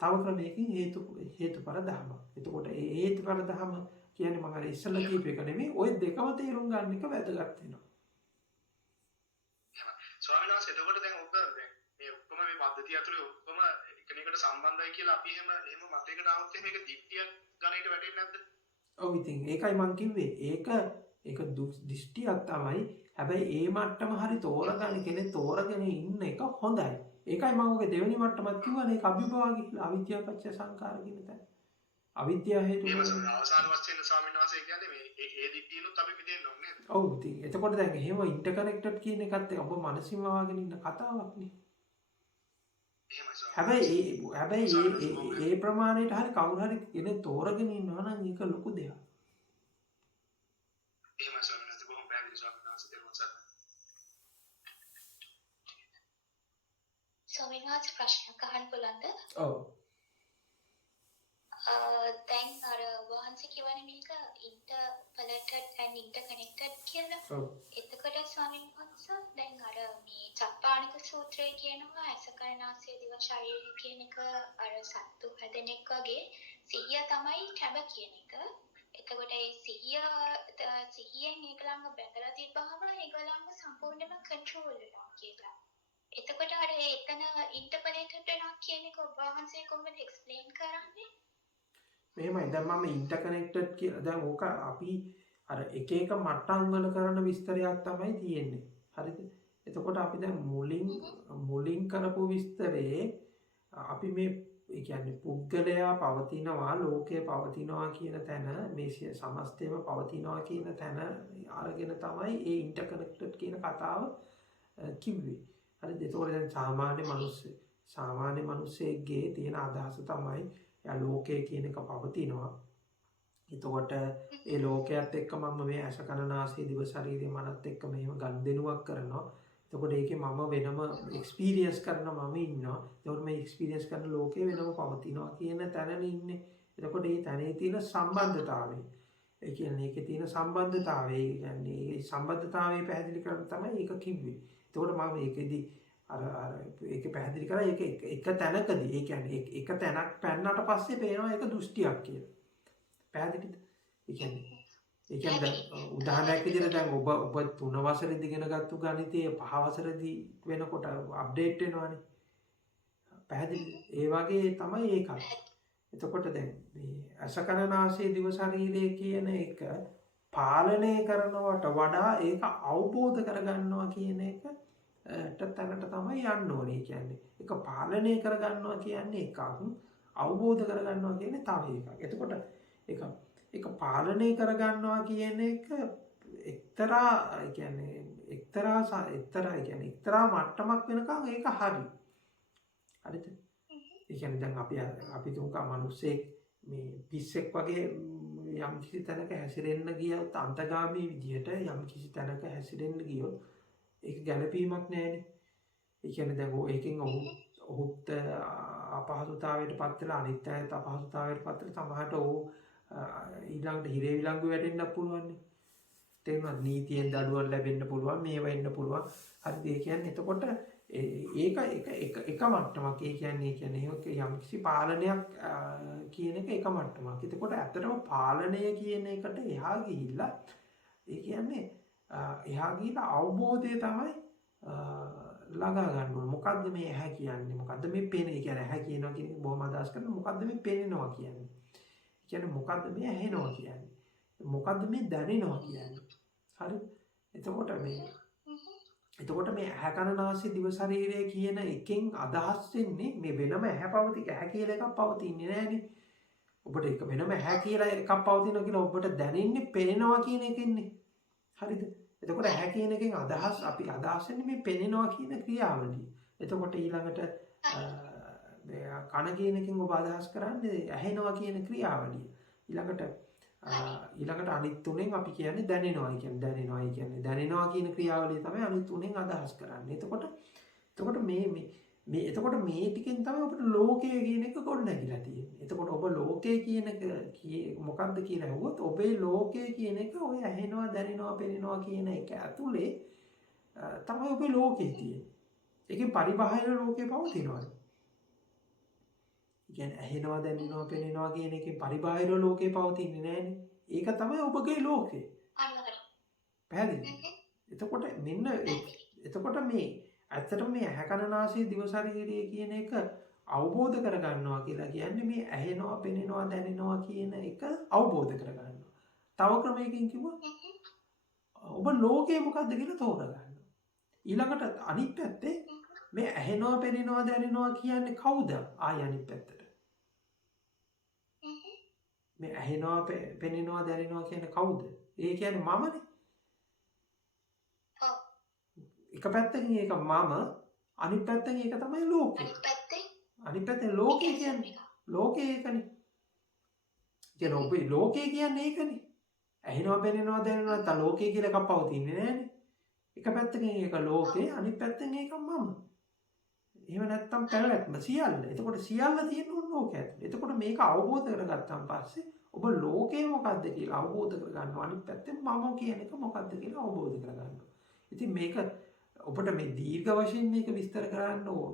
තව ක්‍රමයකින් හේතුඵල ධර්ම. එතකොට ඒ හේතුඵල ධර්ම කියන්නේ මම අර ඉස්සෙල්ලා කියපු එක නෙමෙයි. ওই දෙකම තේරුම් ගන්න එක වැදගත් වෙනවා. ස්වාමීන් වහන්සේ එතකොට දැන් ඔබ මේ ඔක්කොම මේ පද්ධතිය ඇතුලේ ඔක්කොම එකිනෙකට සම්බන්ධයි කියලා අපි එහෙම මතයකට આવොත් මේක දිට්ඨිය ගණයට වැටෙන්නේ නැද්ද? ඔව් ඉතින් ඒකයි මං කිව්වේ. ඒක දෘෂ්ටියක් තමයි. හැබැයි ඒ මට්ටම හරි තෝරගන්න කෙනෙක් තෝරගෙන ඉන්න එක හොඳයි. ඒකයි මම ඔගේ දෙවෙනි මට්ටමත් කිව්වනේ ඒක අභිභවා කියලා අවිද්‍යාව පත්‍ය සංකාර කියන තැන. අවිද්‍යාව හේතු එහෙම අවසාන වශයෙන් ස්වාමීන් වහන්සේ කියන්නේ මේ ඒ දිග්ගිනුත් අපි පිටින් ඕනේ නේද? ඔව් ඉතින් එතකොට දැන් එහෙම ඉන්ටර්කනෙක්ටඩ් කියන එකත් ඔබ මනසින්ම වාගෙන ඉන්න කතාවක් නේ. එහෙමයි ස්වාමීන් හැබැයි ඒ ප්‍රමාණයට හරි කවුරු හරි කෙනෙක් තෝරගෙන ඉන්නවා නම් ඒක ලොකු දෙයක්. එහෙමයි ස්වාමීන් වහන්සේ බොහොම පැහැදිලි ස්වාමීන් වහන්සේ දෙවොත් සර්. ස්වාමීන් වහන්සේ ප්‍රශ්නයක් අහන්න පුළුවන්ද? ඔව්. දැන් අර වහන්සේ කියවනේ මේක interpolated and interconnected කියලා. ඔව්. එතකොට ස්වාමීන් වහන්සේ දැන් අර මේ චප්පාණික සූත්‍රයේ කියනවා ඇසකරනාසය දිව ශරීරය කියන එක අර සත්තු හැදෙනෙක් වගේ සිහිය තමයි කැබ කියන එක. එතකොට ඒ සිහියෙන් ඒගොල්ලන්ව බැඳලා තිබ්බහම ඒගොල්ලන්ව සම්පූර්ණයෙන්ම කන්ට්‍රෝල් වෙනවා කියලා. එතකොට අර එතන ඉන්ටර්පලේටඩ් වෙනවා කියන එක ඔබ වහන්සේ කොහොමද එක්ස්ප්ලেইন කරන්නේ? මෙහෙමයි දැන් මම ඉන්ටර්කනෙක්ටඩ් කියලා දැන් ඕක අපි අර එක එක මට්ටම් වල කරන විස්තරයක් තමයි තියෙන්නේ. හරිද? එතකොට අපි දැන් මුලින් කරපු විස්තරේ අපි මේ ඒ කියන්නේ පුද්ගලයා පවතිනවා ලෝකය පවතිනවා කියන තැන මේ සමස්තයම පවතිනවා කියන තැන අරගෙන තමයි ඒ ඉන්ටර්කනෙක්ටඩ් කියන කතාව කිව්වේ. හරිද? එතකොට දැන් සාමාන්‍ය මිනිස්සෙක්ගේ තියෙන අදහස තමයි යා ලෝකය කියන එක පවතිනවා. එතකොට ඒ ලෝකයේත් එක්ක මම මේ ඇස කන නාසය දිව ශරීරය මනත් එක්ක මෙහෙම ගනුදෙනුවක් කරනවා. එතකොට ඒකේ මම වෙනම එක්ස්පීරියන්ස් කරන මම ඉන්නවා. එතකොට මේ එක්ස්පීරියන්ස් කරන ලෝකේ වෙනම පවතිනවා කියන තැනනේ ඉන්නේ. එතකොට මේ තැනේ තියෙන සම්බන්ධතාවය. ඒ කියන්නේ ඒකේ තියෙන සම්බන්ධතාවය. ඒ කියන්නේ ඒ සම්බන්ධතාවය පැහැදිලි කරන්න තමයි ඒක කිව්වේ. එතකොට මම ඒකෙදි අර ඒක පැහැදිලි කරා ඒක එක තැනකදී ඒ කියන්නේ එක තැනක් පැන්නට පස්සේ පේනවා ඒක දෘෂ්ටියක් කියලා. පැහැදිලිද? ඒ කියන්නේ උදාහරණයක් විදිහට දැන් ඔබ 3 වසරේදී ඉගෙන ගත්තු ගණිතය 5 වසරේදී වෙනකොට අප්ඩේට් වෙනවනේ. පැහැදිලිද? ඒ වගේ තමයි ඒකත්. එතකොට දැන් මේ අසකරනාසයේ දිව ශරීරයේ කියන එක පාලනය කරනවට වඩා ඒක අවබෝධ කරගන්නවා කියන එක තැනට තමයි යන්න ඕනේ. කියන්නේ ඒක පාලනය කරගන්නවා කියන්නේ එකක්, අවබෝධ කරගන්නවා කියන්නේ තව එකක්. එතකොට ඒක පාලනය කරගන්නවා කියන එක එක්තරා මට්ටමක් වෙනකන් ඒක හරි. හරිද? ඒ කියන්නේ දැන් අපි තුන්කා මිනිස්සෙක් මේ පිස්සෙක් වගේ යම් කිසි තැනක හැසිරෙන්න ගියොත් අන්තගාමී විදියට යම් කිසි තැනක හැසිරෙන්න ගියොත් ඒක ගැළපීමක් නැහැනේ. ඒ කියන්නේ දැන් ඒකෙන් ඔහුත් අපහසුතාවයට පත් වෙලා අනිත් අයත් අපහසුතාවයට පත් වෙලා සමහරට ඊළඟට හිරේ විලංගු වැටෙන්නත් පුළුවන් නේ. තේරුණාද? නීතියෙන් දඩුවම් ලැබෙන්න පුළුවන්, මේව වෙන්න පුළුවන්. හරිද? ඒ කියන්නේ එතකොට ඒක එක මට්ටමක්. ඒ කියන්නේ යම් කිසි පාලනයක් කියන එක මට්ටමක්. එතකොට ඇත්තටම පාලනය කියන එකට එහා ගිහිල්ලා ඒ කියන්නේ එහා ගිහිල්ලා අවබෝධය තමයි ළඟා ගන්න ඕනේ. මොකද්ද මේ ඇහැ කියන්නේ? මොකද්ද මේ පේන? ඒ කියන්නේ ඇහැ කියනවා කියන එක බොහොම අදහස් කරන මොකද්ද මේ පේනවා කියන්නේ? ඒ කියන්නේ මොකද්ද මේ ඇහෙනවා කියන්නේ? මොකද්ද මේ දැනෙනවා කියන්නේ? හරි? එතකොට මේ ඇහැ කන නාසය දිව ශරීරය කියන එකෙන් අදහස් වෙන්නේ මේ වෙනම ඇහැ කියලා එකක් පවතින්නේ නැහැනේ. ඔබට ඒක වෙනම ඇහැ කියලා එකක් පවතිනවා කියලා ඔබට දැනෙන්නේ පේනවා කියන එකෙන්නේ. හරිද? එතකොට ඇහැ කියන එකෙන් අපි අදහස් වෙන්නේ මේ පෙනෙනවා කියන ක්‍රියාවලිය. එතකොට ඊළඟට කන කියන එකෙන් ඔබ අදහස් කරන්නේ ඇහෙනවා කියන ක්‍රියාවලිය. ඊළඟට අනිත් තුනෙන් අපි කියන්නේ දැනෙනවා කියන ක්‍රියාවලිය තමයි අනිත් තුනෙන් අදහස් කරන්නේ. එතකොට මේ ටිකෙන් තමයි ඔබට ලෝකය කියන එක ගොඩනැගිලා තියෙන්නේ. එතකොට ඔබ ලෝකය කියන එක මොකක්ද කියලා අහුවොත් ඔබේ ලෝකය කියන එක ඔය ඇහෙනවා දැනෙනවා පෙනෙනවා කියන එක ඇතුලේ තමයි ඔබේ ලෝකය තියෙන්නේ. ඒකේ පරිබාහිර ලෝකේ පවතිනවා. කියන්නේ ඇහෙනවා දැනෙනවා පෙනෙනවා කියන එකේ පරිබාහිර ලෝකේ පවතින්නේ නැහැනේ. ඒක තමයි ඔබගේ ලෝකේ. පැහැදිලිද? එතකොට මේ ඇත්තටම මේ ඇහැ කන නාසය දිව ශරීරය කියන එක අවබෝධ කරගන්නවා කියලා කියන්නේ මේ ඇහෙනවා පෙනෙනවා දැනෙනවා කියන එක අවබෝධ කරගන්නවා. තව ක්‍රමයකින් කිව්වොත් ඔබ ලෝකය මොකක්ද කියලා තෝරගන්න. ඊළඟට අනිත් පැත්තේ මේ ඇහෙනවා පෙනෙනවා දැනෙනවා කියන්නේ කවුද? ආය අනිත් පැත්තට. මේ ඇහෙනවා පෙනෙනවා දැනෙනවා කියන්නේ කවුද? ඒ කියන්නේ මමනේ. එක පැත්තකින් ඒක මම අනිත් පැත්තකින් ඒක තමයි ලෝකය. අනිත් පැත්තෙන් ලෝකය කියන්නේ ලෝකය ඒකනේ. කියන ඔබේ ලෝකය කියන්නේ ඒකනේ. ඇහෙනවා පෙනෙනවා දැනෙනවා නැත්නම් ලෝකය කියලා එකක් පවතින්නේ නැහැනේ. එක පැත්තකින් ඒක ලෝකේ අනිත් පැත්තෙන් ඒක මම. එහෙම නැත්තම් පැවැත්ම සියල්ල. එතකොට සියල්ල තියෙන ඕන ලෝකය ඇතුළේ. එතකොට මේක අවබෝධ කරගත්තාන් පස්සේ ඔබ ලෝකය මොකක්ද කියලා අවබෝධ කරගන්නවා. අනිත් පැත්තෙන් මම කියන එක මොකක්ද කියලා අවබෝධ කරගන්නවා. ඉතින් මේක ඔබට මේ දීර්ඝ වශයෙන් මේක විස්තර කරන්න ඕන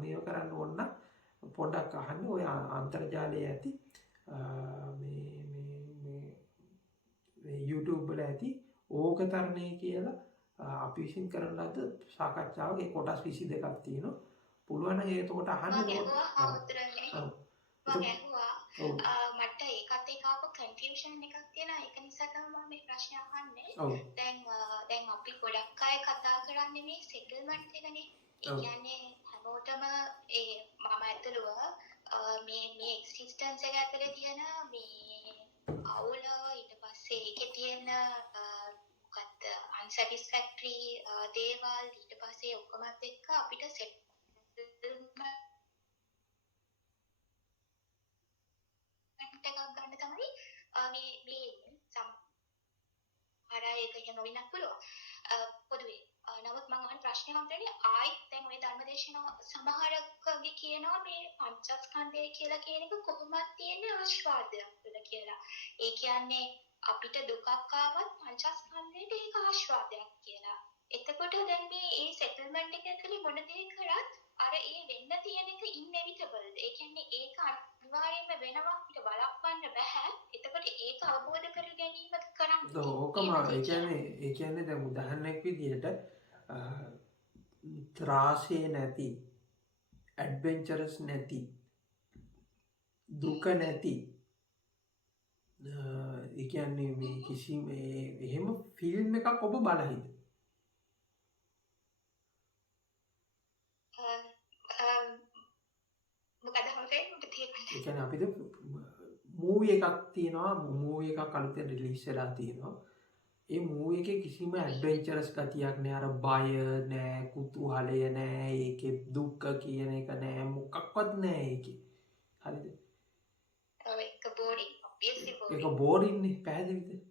මේව කරන්න ඕන නම් පොඩ්ඩක් අහන්න ඔය අන්තර්ජාලයේ ඇති මේ YouTube වල ඇති ඕකතරණය කියලා අපි විසින් කරන ලද සාකච්ඡාවක ඒ කොටස් 22ක් තියෙනවා. පුළුවන් නම් එතකොට අහන්න මට ඒකත් එක්ක ආපු කන්ෆියුෂන් එකක් තියෙනවා. ඒක නිසා තමයි මම මේ ප්‍රශ්නේ අහන්නේ. දැන් අපි ගොඩක් අය කතා කරන්නේ මේ සෙටල්මන්ට් එකනේ. ඒ කියන්නේ හැමෝටම ඒ මම ඇතුළුව මේ එක්සිස්ටන්ස් එක ඇතුලේ තියෙන මේ අවුල ඊට පස්සේ ඒකේ තියෙන මොකක්ද අන්සැටිස්ෆැක්ටරි දේවල් ඊට පස්සේ ඔක්කොමත් එක්ක අපිට සෙටල්මන්ට් එකක් ගන්න තමයි මේ සමහර අය ඒක එහෙම වෙන්නත් පුළුවන්. පොදුවේ නමුත් මම අහන ප්‍රශ්නේ හම්බෙන්නේ ආයිත් දැන් ওই ධර්මදේශන සමහරකගේ කියනවා මේ පංචස්කන්ධය කියලා කියන එක කොහොමද තියෙන්නේ ආස්වාදයක් තුළ කියලා. ඒ කියන්නේ අපිට දුකක් ආවත් පංචස්කන්ධයට ඒක ආස්වාදයක් කියලා. එතකොට දැන් මේ සෙටල්මන්ට් එක ඇතුලේ මොන දේ කරත් අර ඒ වෙන්න තියෙන එක ඉන්එවිටබල්. ඒ කියන්නේ ඒක අනිවාර්යයෙන්ම වෙනවා අපිට බලපන්න බෑ. එතකොට ඒක අවබෝධ කර ගැනීම කරන්න. ඕකම ඒ කියන්නේ දැන් උදාහරණයක් විදිහට ත්‍රාසය නැති ඇඩ්වෙන්චරස් නැති දුක නැති ඒ කියන්නේ මේ කිසිම එහෙම ෆිල්ම් එකක් ඔබ බලහිද? ඒ කියන්නේ අපිට මූවි එකක් තියෙනවා. මූවි එකක් අලුතෙන් රිලීස් වෙලා තියෙනවා. ඒ මූවි එකේ කිසිම ඇඩ්වෙන්චරස් ගතියක් නෑ. අර බය නෑ, කුතුහලය නෑ, ඒකේ දුක්ඛ කියන එක නෑ, මොකක්වත් නෑ ඒකේ. හරිද? ඒක බෝරින්. ඒක බෝරින්නේ පැහැදිලිද?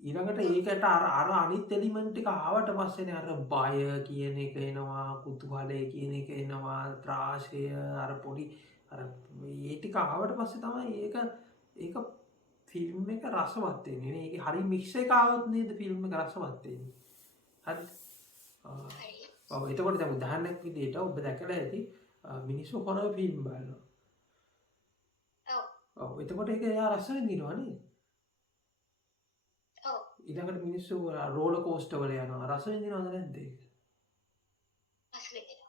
ඊළඟට ඒකට අර අනිත් එලිමන්ට් එක ආවට පස්සේනේ අර බය කියන එක එනවා, කුතුහලය කියන එක එනවා, ත්‍රාසය අර පොඩි අර මේ ටික ආවට පස්සේ තමයි ඒක ෆිල්ම් එක රසවත් වෙන්නේ නේ. ඒක හරි මික්ස් එක ආවොත් නේද ෆිල්ම් එක රසවත් වෙන්නේ. හරිද? ඔව්. එතකොට දැන් උදාහරණයක් විදිහට ඔබ දැකලා ඇති මිනිස්සු හොරර් ෆිල්ම් බලනවා. ඔව්. එතකොට ඒක එයා රස විඳිනවා නේද? ඔව්. ඊළඟට මිනිස්සු රෝලර් කෝස්ටර් වල යනවා. රස විඳිනවද නැද්ද ඒක? රස විඳිනවා.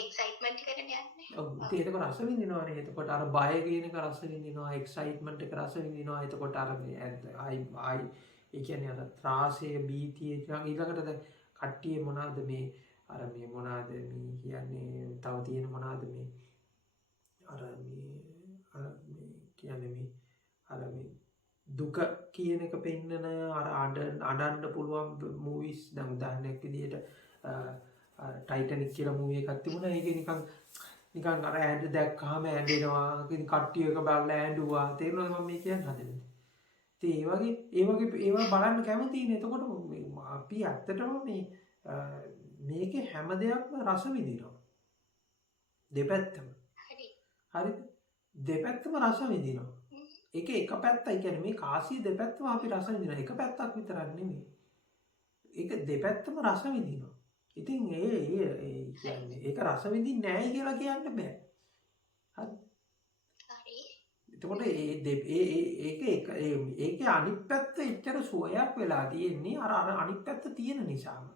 එක්සයිට්මන්ට් එකට යන්නේ. ඔව්. ඒක රස විඳිනවනේ. එතකොට අර බය කියන එක රස විඳිනවා, එක්සයිට්මන්ට් එක රස විඳිනවා. එතකොට අර ආයි ඒ කියන්නේ අර ත්‍රාසය, භීතිය ඊළඟට දැන් කට්ටිය මොනවාද මේ අර මේ මොනවාද මේ කියන්නේ තව තියෙන මොනවාද මේ අර කියන්නේ මේ අර මේ දුක කියන එක පෙන්නන අර අඬන්න පුළුවන් මූවිස්. දැන් උදාහරණයක් විදිහට ටයිටනික් කියලා මූවි එකක් තිබුණා. ඒකේ නිකන් අර ඇඬ දැක්කහම ඇඬෙනවා. ඉතින් කට්ටිය එක බලලා ඇඬුවා. තේරෙනවද මම මේ කියන්නේ හදන්නේ? ඉතින් ඒ වගේ ඒවා බලන්න කැමතිනේ. එතකොට අපි ඇත්තටම මේකේ හැම දෙයක්ම රස විඳිනවා. දෙපැත්තම. හරිද? දෙපැත්තම රස විඳිනවා. ඒක එක පැත්තයි කියන්නේ මේ කාසිය දෙපැත්තම අපි රස විඳිනවා. එක පැත්තක් විතරක් නෙමෙයි. ඒක දෙපැත්තම රස විඳිනවා. ඉතින් ඒ කියන්නේ ඒක රස විඳින්නේ නැහැ කියලා කියන්න බෑ. හරි. එතකොට ඒකේ අනිත් පැත්ත එච්චර සුවයක් වෙලා තියෙන්නේ අර අනිත් පැත්ත තියෙන නිසාම.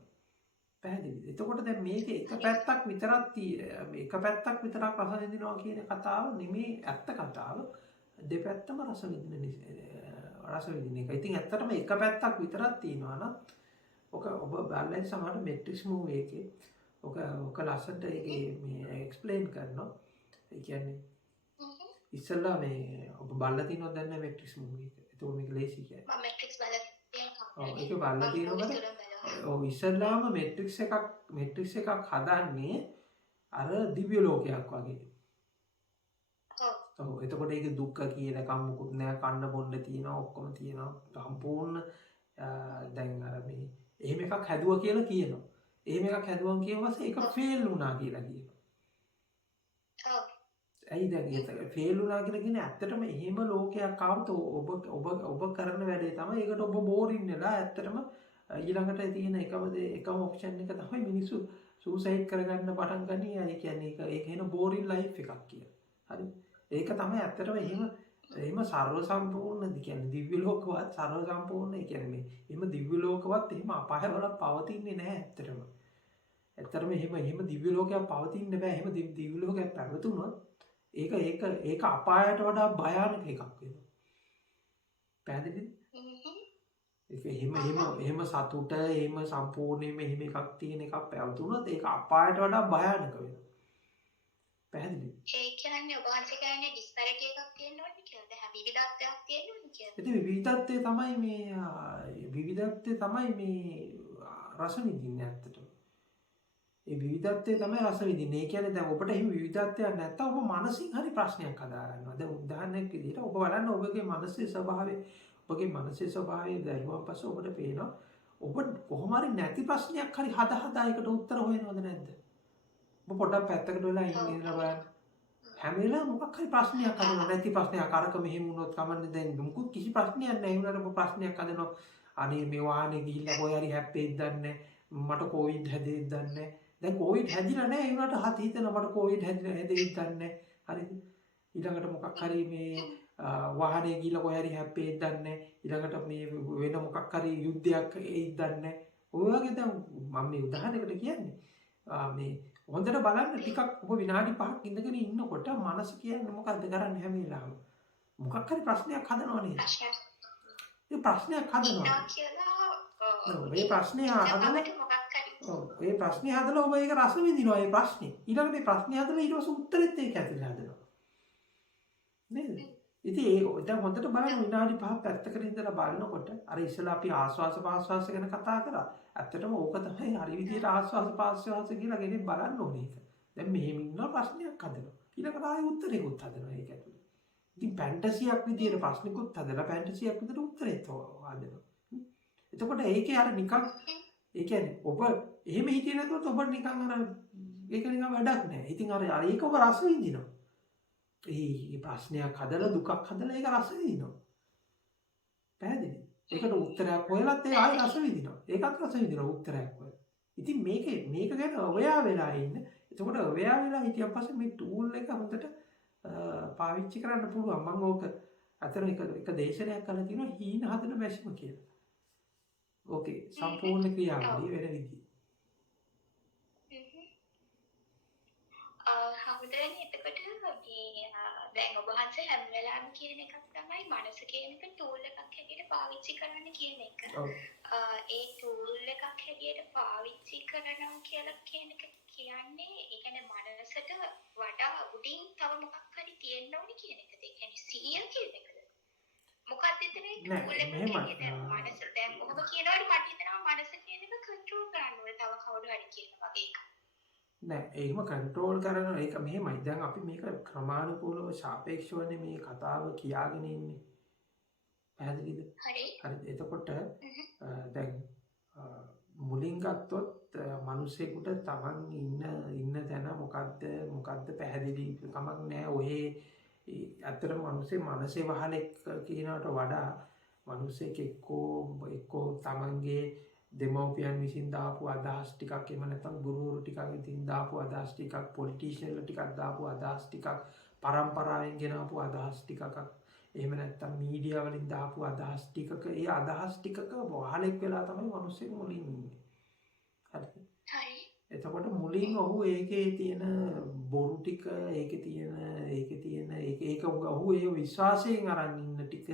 පැහැදිලිද? එතකොට දැන් මේක එක පැත්තක් විතරක් රස විඳිනවා කියන කතාව නෙමේ ඇත්ත කතාව. දෙපැත්තම රස විඳින රස විඳින එක. ඉතින් ඇත්තටම එක පැත්තක් විතරක් තියෙනවා නම් ඔක ඔබ බලලා සමහර මෙට්‍රික්ස් මූවී එකේ ඔක ලස්සනට ඒකේ මේ එක්ස්ප්ලেইন කරනවා. ඒ කියන්නේ ඉස්සෙල්ලා මේ ඔබ බලලා තියෙනවද දැන් මෙට්‍රික්ස් මූවී එක. ඒක මේක ලේසි කියන්නේ. මම මැට්‍රික්ස් බලලා තියෙනවා. ඔව් ඒක බලලා තියෙනවද? ඔව් ඉස්සෙල්ලාම මෙට්‍රික්ස් එකක් හදන්නේ අර දිව්‍ය ලෝකයක් වගේ. ඔව් එතකොට ඒක දුක්ඛ කියන එකක් මොකුත් නෑ, කන්න බොන්න තියෙනවා, ඔක්කොම තියෙනවා, සම්පූර්ණ දැන් අර මේ එහෙම එකක් හැදුවා කියලා කියනවා. එහෙම එකක් හැදුවම කියන පස්සේ ඒක ෆේල් වුණා කියලා කියනවා. ඔව්. ඇයි දැන් ඒක ෆේල් වුණා කියලා කියන්නේ ඇත්තටම එහෙම ලෝකයක් ආවොත් ඔබ කරන වැඩේ තමයි ඒකට ඔබ බෝරින් වෙලා ඇත්තටම ඊළඟට තියෙන එකම ඔප්ෂන් එක තමයි මිනිස්සු සූසයිඩ් කරගන්න පටන් ගන්නේ. ඒ කියන්නේ ඒක එන බෝරින් ලයිෆ් එකක් කියලා. හරි. ඒක තමයි ඇත්තටම එහෙම සර්ව සම්පූර්ණ කියන්නේ දිව්‍ය ලෝකවත් සර්ව සම්පූර්ණ ඒ කියන්නේ මේ එහෙම දිව්‍ය ලෝකවත් එහෙම අපායවල පවතින්නේ නැහැ ඇත්තටම. ඇත්තටම එහෙම දිව්‍ය ලෝකයක් පවතින්න බෑ. එහෙම දිව්‍ය ලෝකයක් පැවතුනොත් ඒක අපායට වඩා භයානක එකක් වෙනවා. පැහැදිලිද? ඒක එහෙම සතුට එහෙම සම්පූර්ණයෙන්ම එහෙම එකක් තියෙන එකක් පැවතුනොත් ඒක අපායට වඩා භයානක වෙනවා. පැහැදිලිද? ඒ කියන්නේ ඔබ වහන්සේ කියන්නේ ඩිස්පැරිටි එකක් තියෙන්න ඕනේ කියලා. දැන් විවිධත්වයක් තියෙන්න ඕනේ කියලා. ඉතින් විවිධත්වය තමයි මේ රස විඳින්නේ ඇත්තටම. ඒ විවිධත්වය තමයි රස විඳින්නේ. ඒ කියන්නේ දැන් ඔබට එහෙම විවිධත්වයක් නැත්තම් ඔබ මානසික හරි ප්‍රශ්නයක් හදා ගන්නවා. දැන් උදාහරණයක් විදිහට ඔබ බලන්න ඔබගේ මානසික ස්වභාවය දැරුවන් පස්සේ ඔබට පේනවා ඔබ කොහොම හරි නැති ප්‍රශ්නයක් හරි හදා ඒකට උත්තර හොයනවද නැද්ද? ඔබ පොඩ්ඩක් පැත්තකට වෙලා ඉඳලා බලන්න. හැම වෙලාවෙම මොකක් හරි ප්‍රශ්නයක් හදනවා, නැති ප්‍රශ්නයක් අරක මෙහෙම වුණොත් කමන්නේ. දැන් මොකුත් කිසි ප්‍රශ්නයක් නැහැ. ඒ වුණාට ඔබ ප්‍රශ්නයක් හදනවා. අනේ මේ වාහනේ ගිහිල්ලා කොහේ හරි හැප්පෙයිද දන්නේ මට කොවිඩ් හැදෙයිද දන්නේ. දැන් කොවිඩ් හැදිලා නැහැ. ඒ වුණාට හත් හිතන මට කොවිඩ් හැදෙයිද දන්නේ. හරිද? ඊළඟට මොකක් හරි මේ වාහනේ ගිහිල්ලා කොහේ හරි හැප්පෙයිද දන්නේ. ඊළඟට මේ වෙන මොකක් හරි යුද්ධයක් එයිද දන්නේ. ඔය වගේ දැන් මම මේ උදාහරණයකට කියන්නේ මේ හොඳට බලන්න ටිකක් ඔබ විනාඩි 5ක් ඉඳගෙන ඉන්නකොට මනස කියන්නේ මොකද්ද කරන්නේ හැම වෙලාවෙම මොකක් හරි ප්‍රශ්නයක් හදනව නේද? ඒ ප්‍රශ්නයක් හදනවා. ඒ ප්‍රශ්නේ හදලා ඔබ ඒක රස විඳිනවා ඒ ප්‍රශ්නේ. ඊළඟට ඒ ප්‍රශ්නේ හදලා ඊට පස්සේ උත්තරෙත් ඒක ඇතුලේ හදනවා. නේද? ඉතින් ඒ දැන් හොඳට බලන්න විනාඩි 5ක් පැත්තකට ඉඳලා බලනකොට අර ඉස්සලා අපි ආස්වාස පාස්වාස ගැන කතා කරා. ඇත්තටම ඕක තමයි හරි විදිහට ආස්වාස පාස්වාස කියලා ගෙනෙක් බලන්න ඕනේ ඒක. දැන් මෙහෙම ඉන්න ප්‍රශ්නයක් හදනවා. ඊළඟට ආයෙ උත්තරේකුත් හදනවා ඒක ඇතුලේ. ඉතින් ෆැන්ටසියක් විදිහට ප්‍රශ්නිකුත් හදලා ෆැන්ටසියක් විදිහට උත්තරෙත් හදනවා. එතකොට ඒකේ අර නිකන් ඒ කියන්නේ ඔබ එහෙම හිතියේ නැතුව ඔබ නිකන් අර ඒක නිකන් වැඩක් නෑ. ඉතින් අර ඒක ඔබ රස විඳිනවා. ඒ ප්‍රශ්නයක් හදලා දුකක් හදලා ඒක රස විඳිනවා. පැහැදිලි? ඒකට උත්තරයක් හොයලත් ඒ ආයෙ රස විඳිනවා. ඒකත් රස විඳිනවා උත්තරයක් හොයලා. ඉතින් මේක ගැන ඔයා වෙලා ඉන්න. එතකොට ඔයා වෙලා හිටියන් පස්සේ මේ ටූල් එක හොඳට පාවිච්චි කරන්න පුළුවන්. මම ඕක අතර එක දේශනයක් කරලා තියෙනවා හීන හදන මැෂිම කියලා. ඕකේ සම්පූර්ණ ක්‍රියාවලිය වෙන විදිහ. හමුදෙන් එතකොට මේ දැන් ඔබ වහන්සේ හැම වෙලාවෙම කියන එකක් තමයි මනස කියන එක ටූල් එකක් හැටියට පාවිච්චි කරන්න කියන එක. ඒ ටූල් එකක් හැටියට පාවිච්චි කරනවා කියලා කියන එක කියන්නේ ඒ කියන්නේ මනසට වඩා උඩින් තව මොකක් හරි තියෙන්න ඕනේ කියන එකද? ඒ කියන්නේ සිහිය කියන එකද? මොකක්ද එතන ටූල් එක කියන්නේ? මනස දැන් ඔබ කියනවාට මට හිතෙනවා මනස කියන එක කන්ට්‍රෝල් කරන්න ඕනේ තව කවුරු හරි කියන වගේ එකක්. නෑ ඒකම කන්ට්‍රෝල් කරන ඒක මෙහෙමයි. දැන් අපි මේක ක්‍රමානුකූලව සාපේක්ෂවනේ මේ කතාව කියාගෙන ඉන්නේ. පැහැදිලිද? හරි. එතකොට දැන් මුලින් ගත්තොත් මිනිසෙකුට තමන් ඉන්න තැන මොකද්ද පැහැදිලි කමක් නෑ. ඔහේ ඇත්තටම මනසේ වහලෙක් කියනකට වඩා මිනිසෙක් එක්කෝ තමන්ගේ දෙමව්පියන් විසින් දාපු අදහස් ටිකක් එහෙම නැත්නම් ගුරුවරු ටිකක් ඉතින් දාපු අදහස් ටිකක් පොලිටිෂියන්ලා ටිකක් දාපු අදහස් ටිකක් පරම්පරාවෙන් ගෙනාපු අදහස් ටිකක් එහෙම නැත්නම් මීඩියා වලින් දාපු අදහස් ටිකක ඒ අදහස් ටිකක වහලෙක් වෙලා තමයි මිනිස්සු මුලින් ඉන්නේ. හරිද? එතකොට මුලින් ඔහු ඒකේ තියෙන බොරු ටික ඒකේ තියෙන ඒක ඔහු ඒ විශ්වාසයෙන් අරන් ඉන්න ටික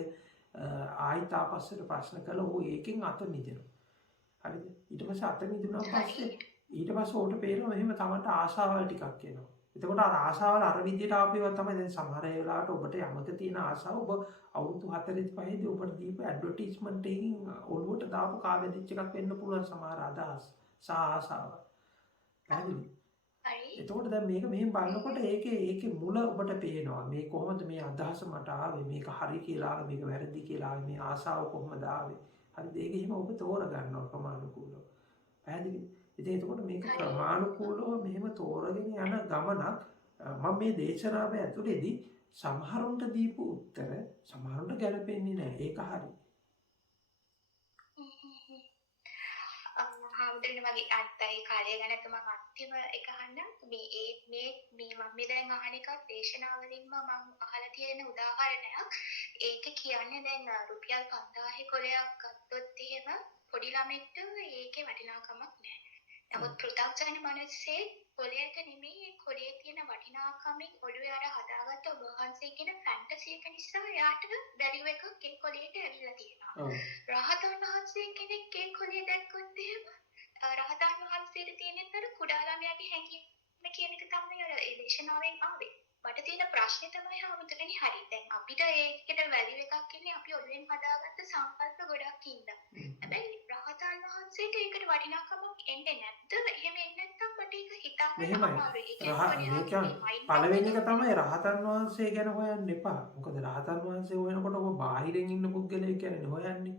ආයිත් ආපස්සට ප්‍රශ්න කළා ඕ ඒකෙන් අත මිදෙනවා. හරිද? ඊට පස්සේ අත මිදුණා පස්සේ ඊට පස්සේ ඕට පේනවා මෙහෙම තමන්ට ආශාවල් ටිකක් එනවා. එතකොට අර ආශාවල් අර විදියට ආපේවා තමයි දැන් සමහර වෙලාවට ඔබට යමක තියෙන ආශාව ඔබ අවුරුදු 45 දී ඔබට දීපු ඇඩ්වර්ටයිස්මන්ට් එකකින් ඔළුවට දාපු කාවැදිච්ච එකක් වෙන්න පුළුවන් සමහර අදහස් සහ ආශාව. පැහැදිලි? එතකොට දැන් මේක මෙහෙම බලනකොට ඒකේ මුල ඔබට පේනවා. මේ කොහොමද මේ අදහස මට ආවේ? මේක හරි කියලා ආවේ, මේක වැරදි කියලා ආවේ, මේ ආශාව කොහොමද ආවේ? හරිද? ඒක එහෙම ඔබ තෝරගන්නවා ක්‍රමානුකූලව. පැහැදිලි? ඉතින් එතකොට මේක ක්‍රමානුකූලව මෙහෙම තෝරගෙන යන ගමනක් මම මේ දේශනාව ඇතුළේදී සමහරුන්ට දීපු උත්තර සමහරුන්ට ගැලපෙන්නේ නැහැ. ඒක හරි. හාමුදුරනේ මගේ අත්තයි කාලය ගැන මම අන්තිම එක අහන්න මේ මම දැන් අහන එක දේශනාවලින්ම මම අහලා තියෙන උදාහරණයක්. ඒක කියන්නේ දැන් රුපියල් 5000 කොලයක් ගත්තොත් එහෙම පොඩි ළමෙක්ට ඒකේ වටිනාකමක් නැහැ. නමුත් පෘථග්ජන මිනිස්සේ කොලයක නෙමෙයි කොලේ තියෙන වටිනාකමින් ඔළුවේ අර හදාගත්ත ඔබ වහන්සේ කියන ෆැන්ටසි එක නිසා එයාට බැරිව එකක් ඒ කොලේට ඇවිල්ලා තියෙනවා. රහතන් වහන්සේ කෙනෙක් ඒ කොලේ දැක්කොත් එහෙම රහතන් වහන්සේට තියෙන අර කුඩා ළමයාගේ හැඟීම කියන එක තමයි අර ඒ දේශනාවෙන් ආවේ. මට තියෙන ප්‍රශ්නේ තමයි හාමුදුරනේ හරි. දැන් අපිට ඒකට වැලියු එකක් ඉන්නේ අපි ඔළුවෙන් හදාගත්ත සංකල්ප ගොඩක් ඉඳලා. හැබැයි රහතන් වහන්සේට ඒකට වටිනාකමක් එන්නේ නැද්ද? එහෙම එන්නේ නැත්නම් මට ඒක හිතන්න අමාරුයි. පළවෙනි එක තමයි රහතන් වහන්සේ ගැන හොයන්න එපා. මොකද රහතන් වහන්සේ හොයනකොට ඔබ බාහිරින් ඉන්න පුද්ගලයෙක් කියන්නේ හොයන්නේ.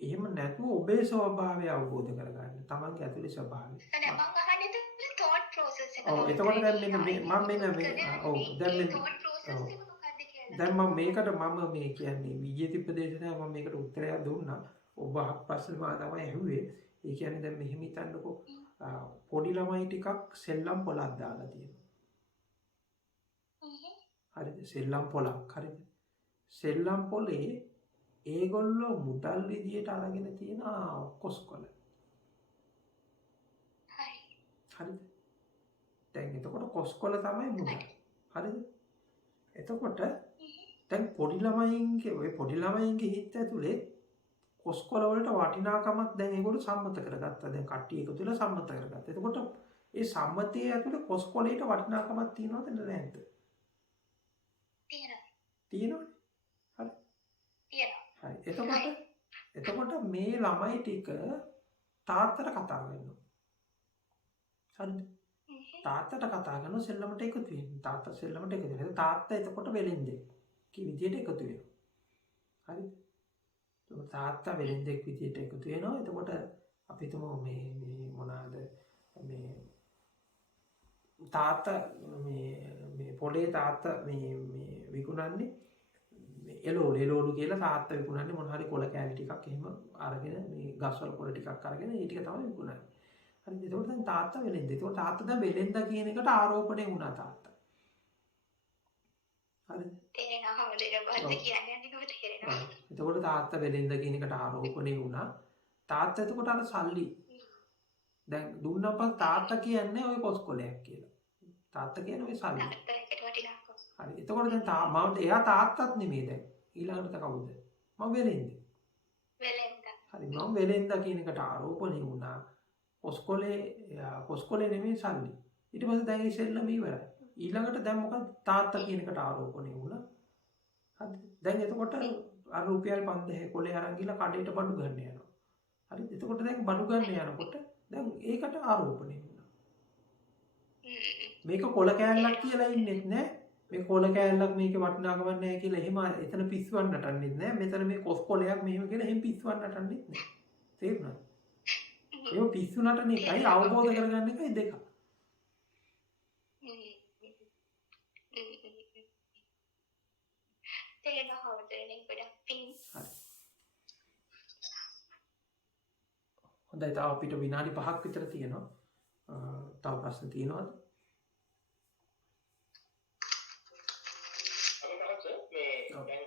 එහෙම නැතුව ඔබේ ස්වභාවය අවබෝධ කරගන්න. තමන්ගේ ඇතුලේ ස්වභාවය. මම අහන්නේ thought process එක. ඔව් එතකොට දැන් මෙන්න දැන් මම මේකට මම මේ කියන්නේ විජේතිප්ප දේශනාව මම මේකට උත්තරයක් දුන්නා. ඔබ ප්‍රශ්න මා තමයි ඇහුවේ. ඒ කියන්නේ දැන් මෙහෙම හිතන්නකෝ පොඩි ළමයි ටිකක් සෙල්ලම් පොලක් දාලා තියෙනවා. හරිද? සෙල්ලම් පොලක් හරිද? සෙල්ලම් පොලේ ඒගොල්ලෝ මුදල් විදියට අරගෙන තියෙන කොස්කොල. හරිද? දැන් එතකොට කොස්කොල තමයි මුදල්. හරිද? එතකොට දැන් පොඩි ළමයින්ගේ හිත ඇතුලේ කොස්කොල වලට වටිනාකමක් දැන් ඒගොල්ලෝ සම්මත කරගත්තා. දැන් කට්ටිය එකතු වෙලා සම්මත කරගත්තා. එතකොට ඒ සම්මතයේ ඇතුලේ කොස්කොලේට වටිනාකමක් තියෙනවද නැද්ද? තියෙනවා. හරි. තියෙනවා. හරි. එතකොට මේ ළමයි ටික තාත්තට කතා කරනවා. හරිද? තාත්තට කතා කරන සෙල්ලමට එකතු වෙනවා. තාත්තා සෙල්ලමට එකතු වෙනවා. තාත්තා එතකොට වෙලෙන්දෙක් කි විදියට එකතු වෙනවා. හරිද? තාත්තා වෙලෙන්දෙක් විදියට එකතු වෙනවා. එතකොට අපි හිතමු මේ මොනවාද මේ තාත්තා මේ පොඩේ තාත්තා මේ විකුණන්නේ එළවලු කියලා තාත්තා විකුණන්නේ මොන හරි කොළ කෑලි ටිකක් එහෙම අරගෙන මේ ගස්වල කොළ ටිකක් අරගෙන ඒ ටික තමයි විකුණන්නේ. හරිද? ඒකට දැන් තාත්තා වෙලෙන්ද. ඒකට තාත්තා දැන් වෙලෙන්ද කියන එකට ආරෝපණය වුණා තාත්තා. හරිද? තේරෙනවා හොඳට කියන්නේ කොට තේරෙනවා. එතකොට තාත්තා වෙලෙන්ද කියන එකට ආරෝපණය වුණා. තාත්තා එතකොට අර සල්ලි දැන් දුන්නපස් තාත්තා කියන්නේ ওই කොස්කොලයක් කියලා. තාත්තා කියන්නේ ওই සල්ලි. හරි. එතකොට දැන් එයා තාත්තත් නෙමෙයි දැන්. ඊළඟට කවුද? මම වෙලෙන්ද. හරි. මම වෙලෙන්ද කියන එකට ආරෝපණය වුණා. කොස්කොලේ නෙමෙයි සල්ලි. ඊට පස්සේ දැන් ඒ සෙල්ලම ඉවරයි. ඊළඟට දැන් මොකද තාත්තා කියන එකට ආරෝපණය වුණා. හරිද? දැන් එතකොට අර රුපියල් 5000 කොලේ අරන් ගිහලා කඩේට බඩු ගන්න යනවා. හරිද? එතකොට දැන් බඩු ගන්න යනකොට දැන් ඒකට ආරෝපණය වුණා. මේක කොළ කෑල්ලක් කියලා ඉන්නෙත් නෑ. මේ කොළ කෑල්ලක් මේකේ වටිනාකමක් නැහැ කියලා එහෙම එතන පිස්සුවක් නටන්නෙත් නෑ. මෙතන මේ කොස් කොලයක් මෙහෙම කියලා එහෙම පිස්සුවක් නටන්නෙත් නෑ. තේරුණාද? ඒක පිස්සු නටන එකයි අවබෝධ කරගන්න එකයි දෙක. හොඳයි තාම අපිට විනාඩි 5ක් විතර තියෙනවා. තව ප්‍රශ්න තියෙනවද? මේ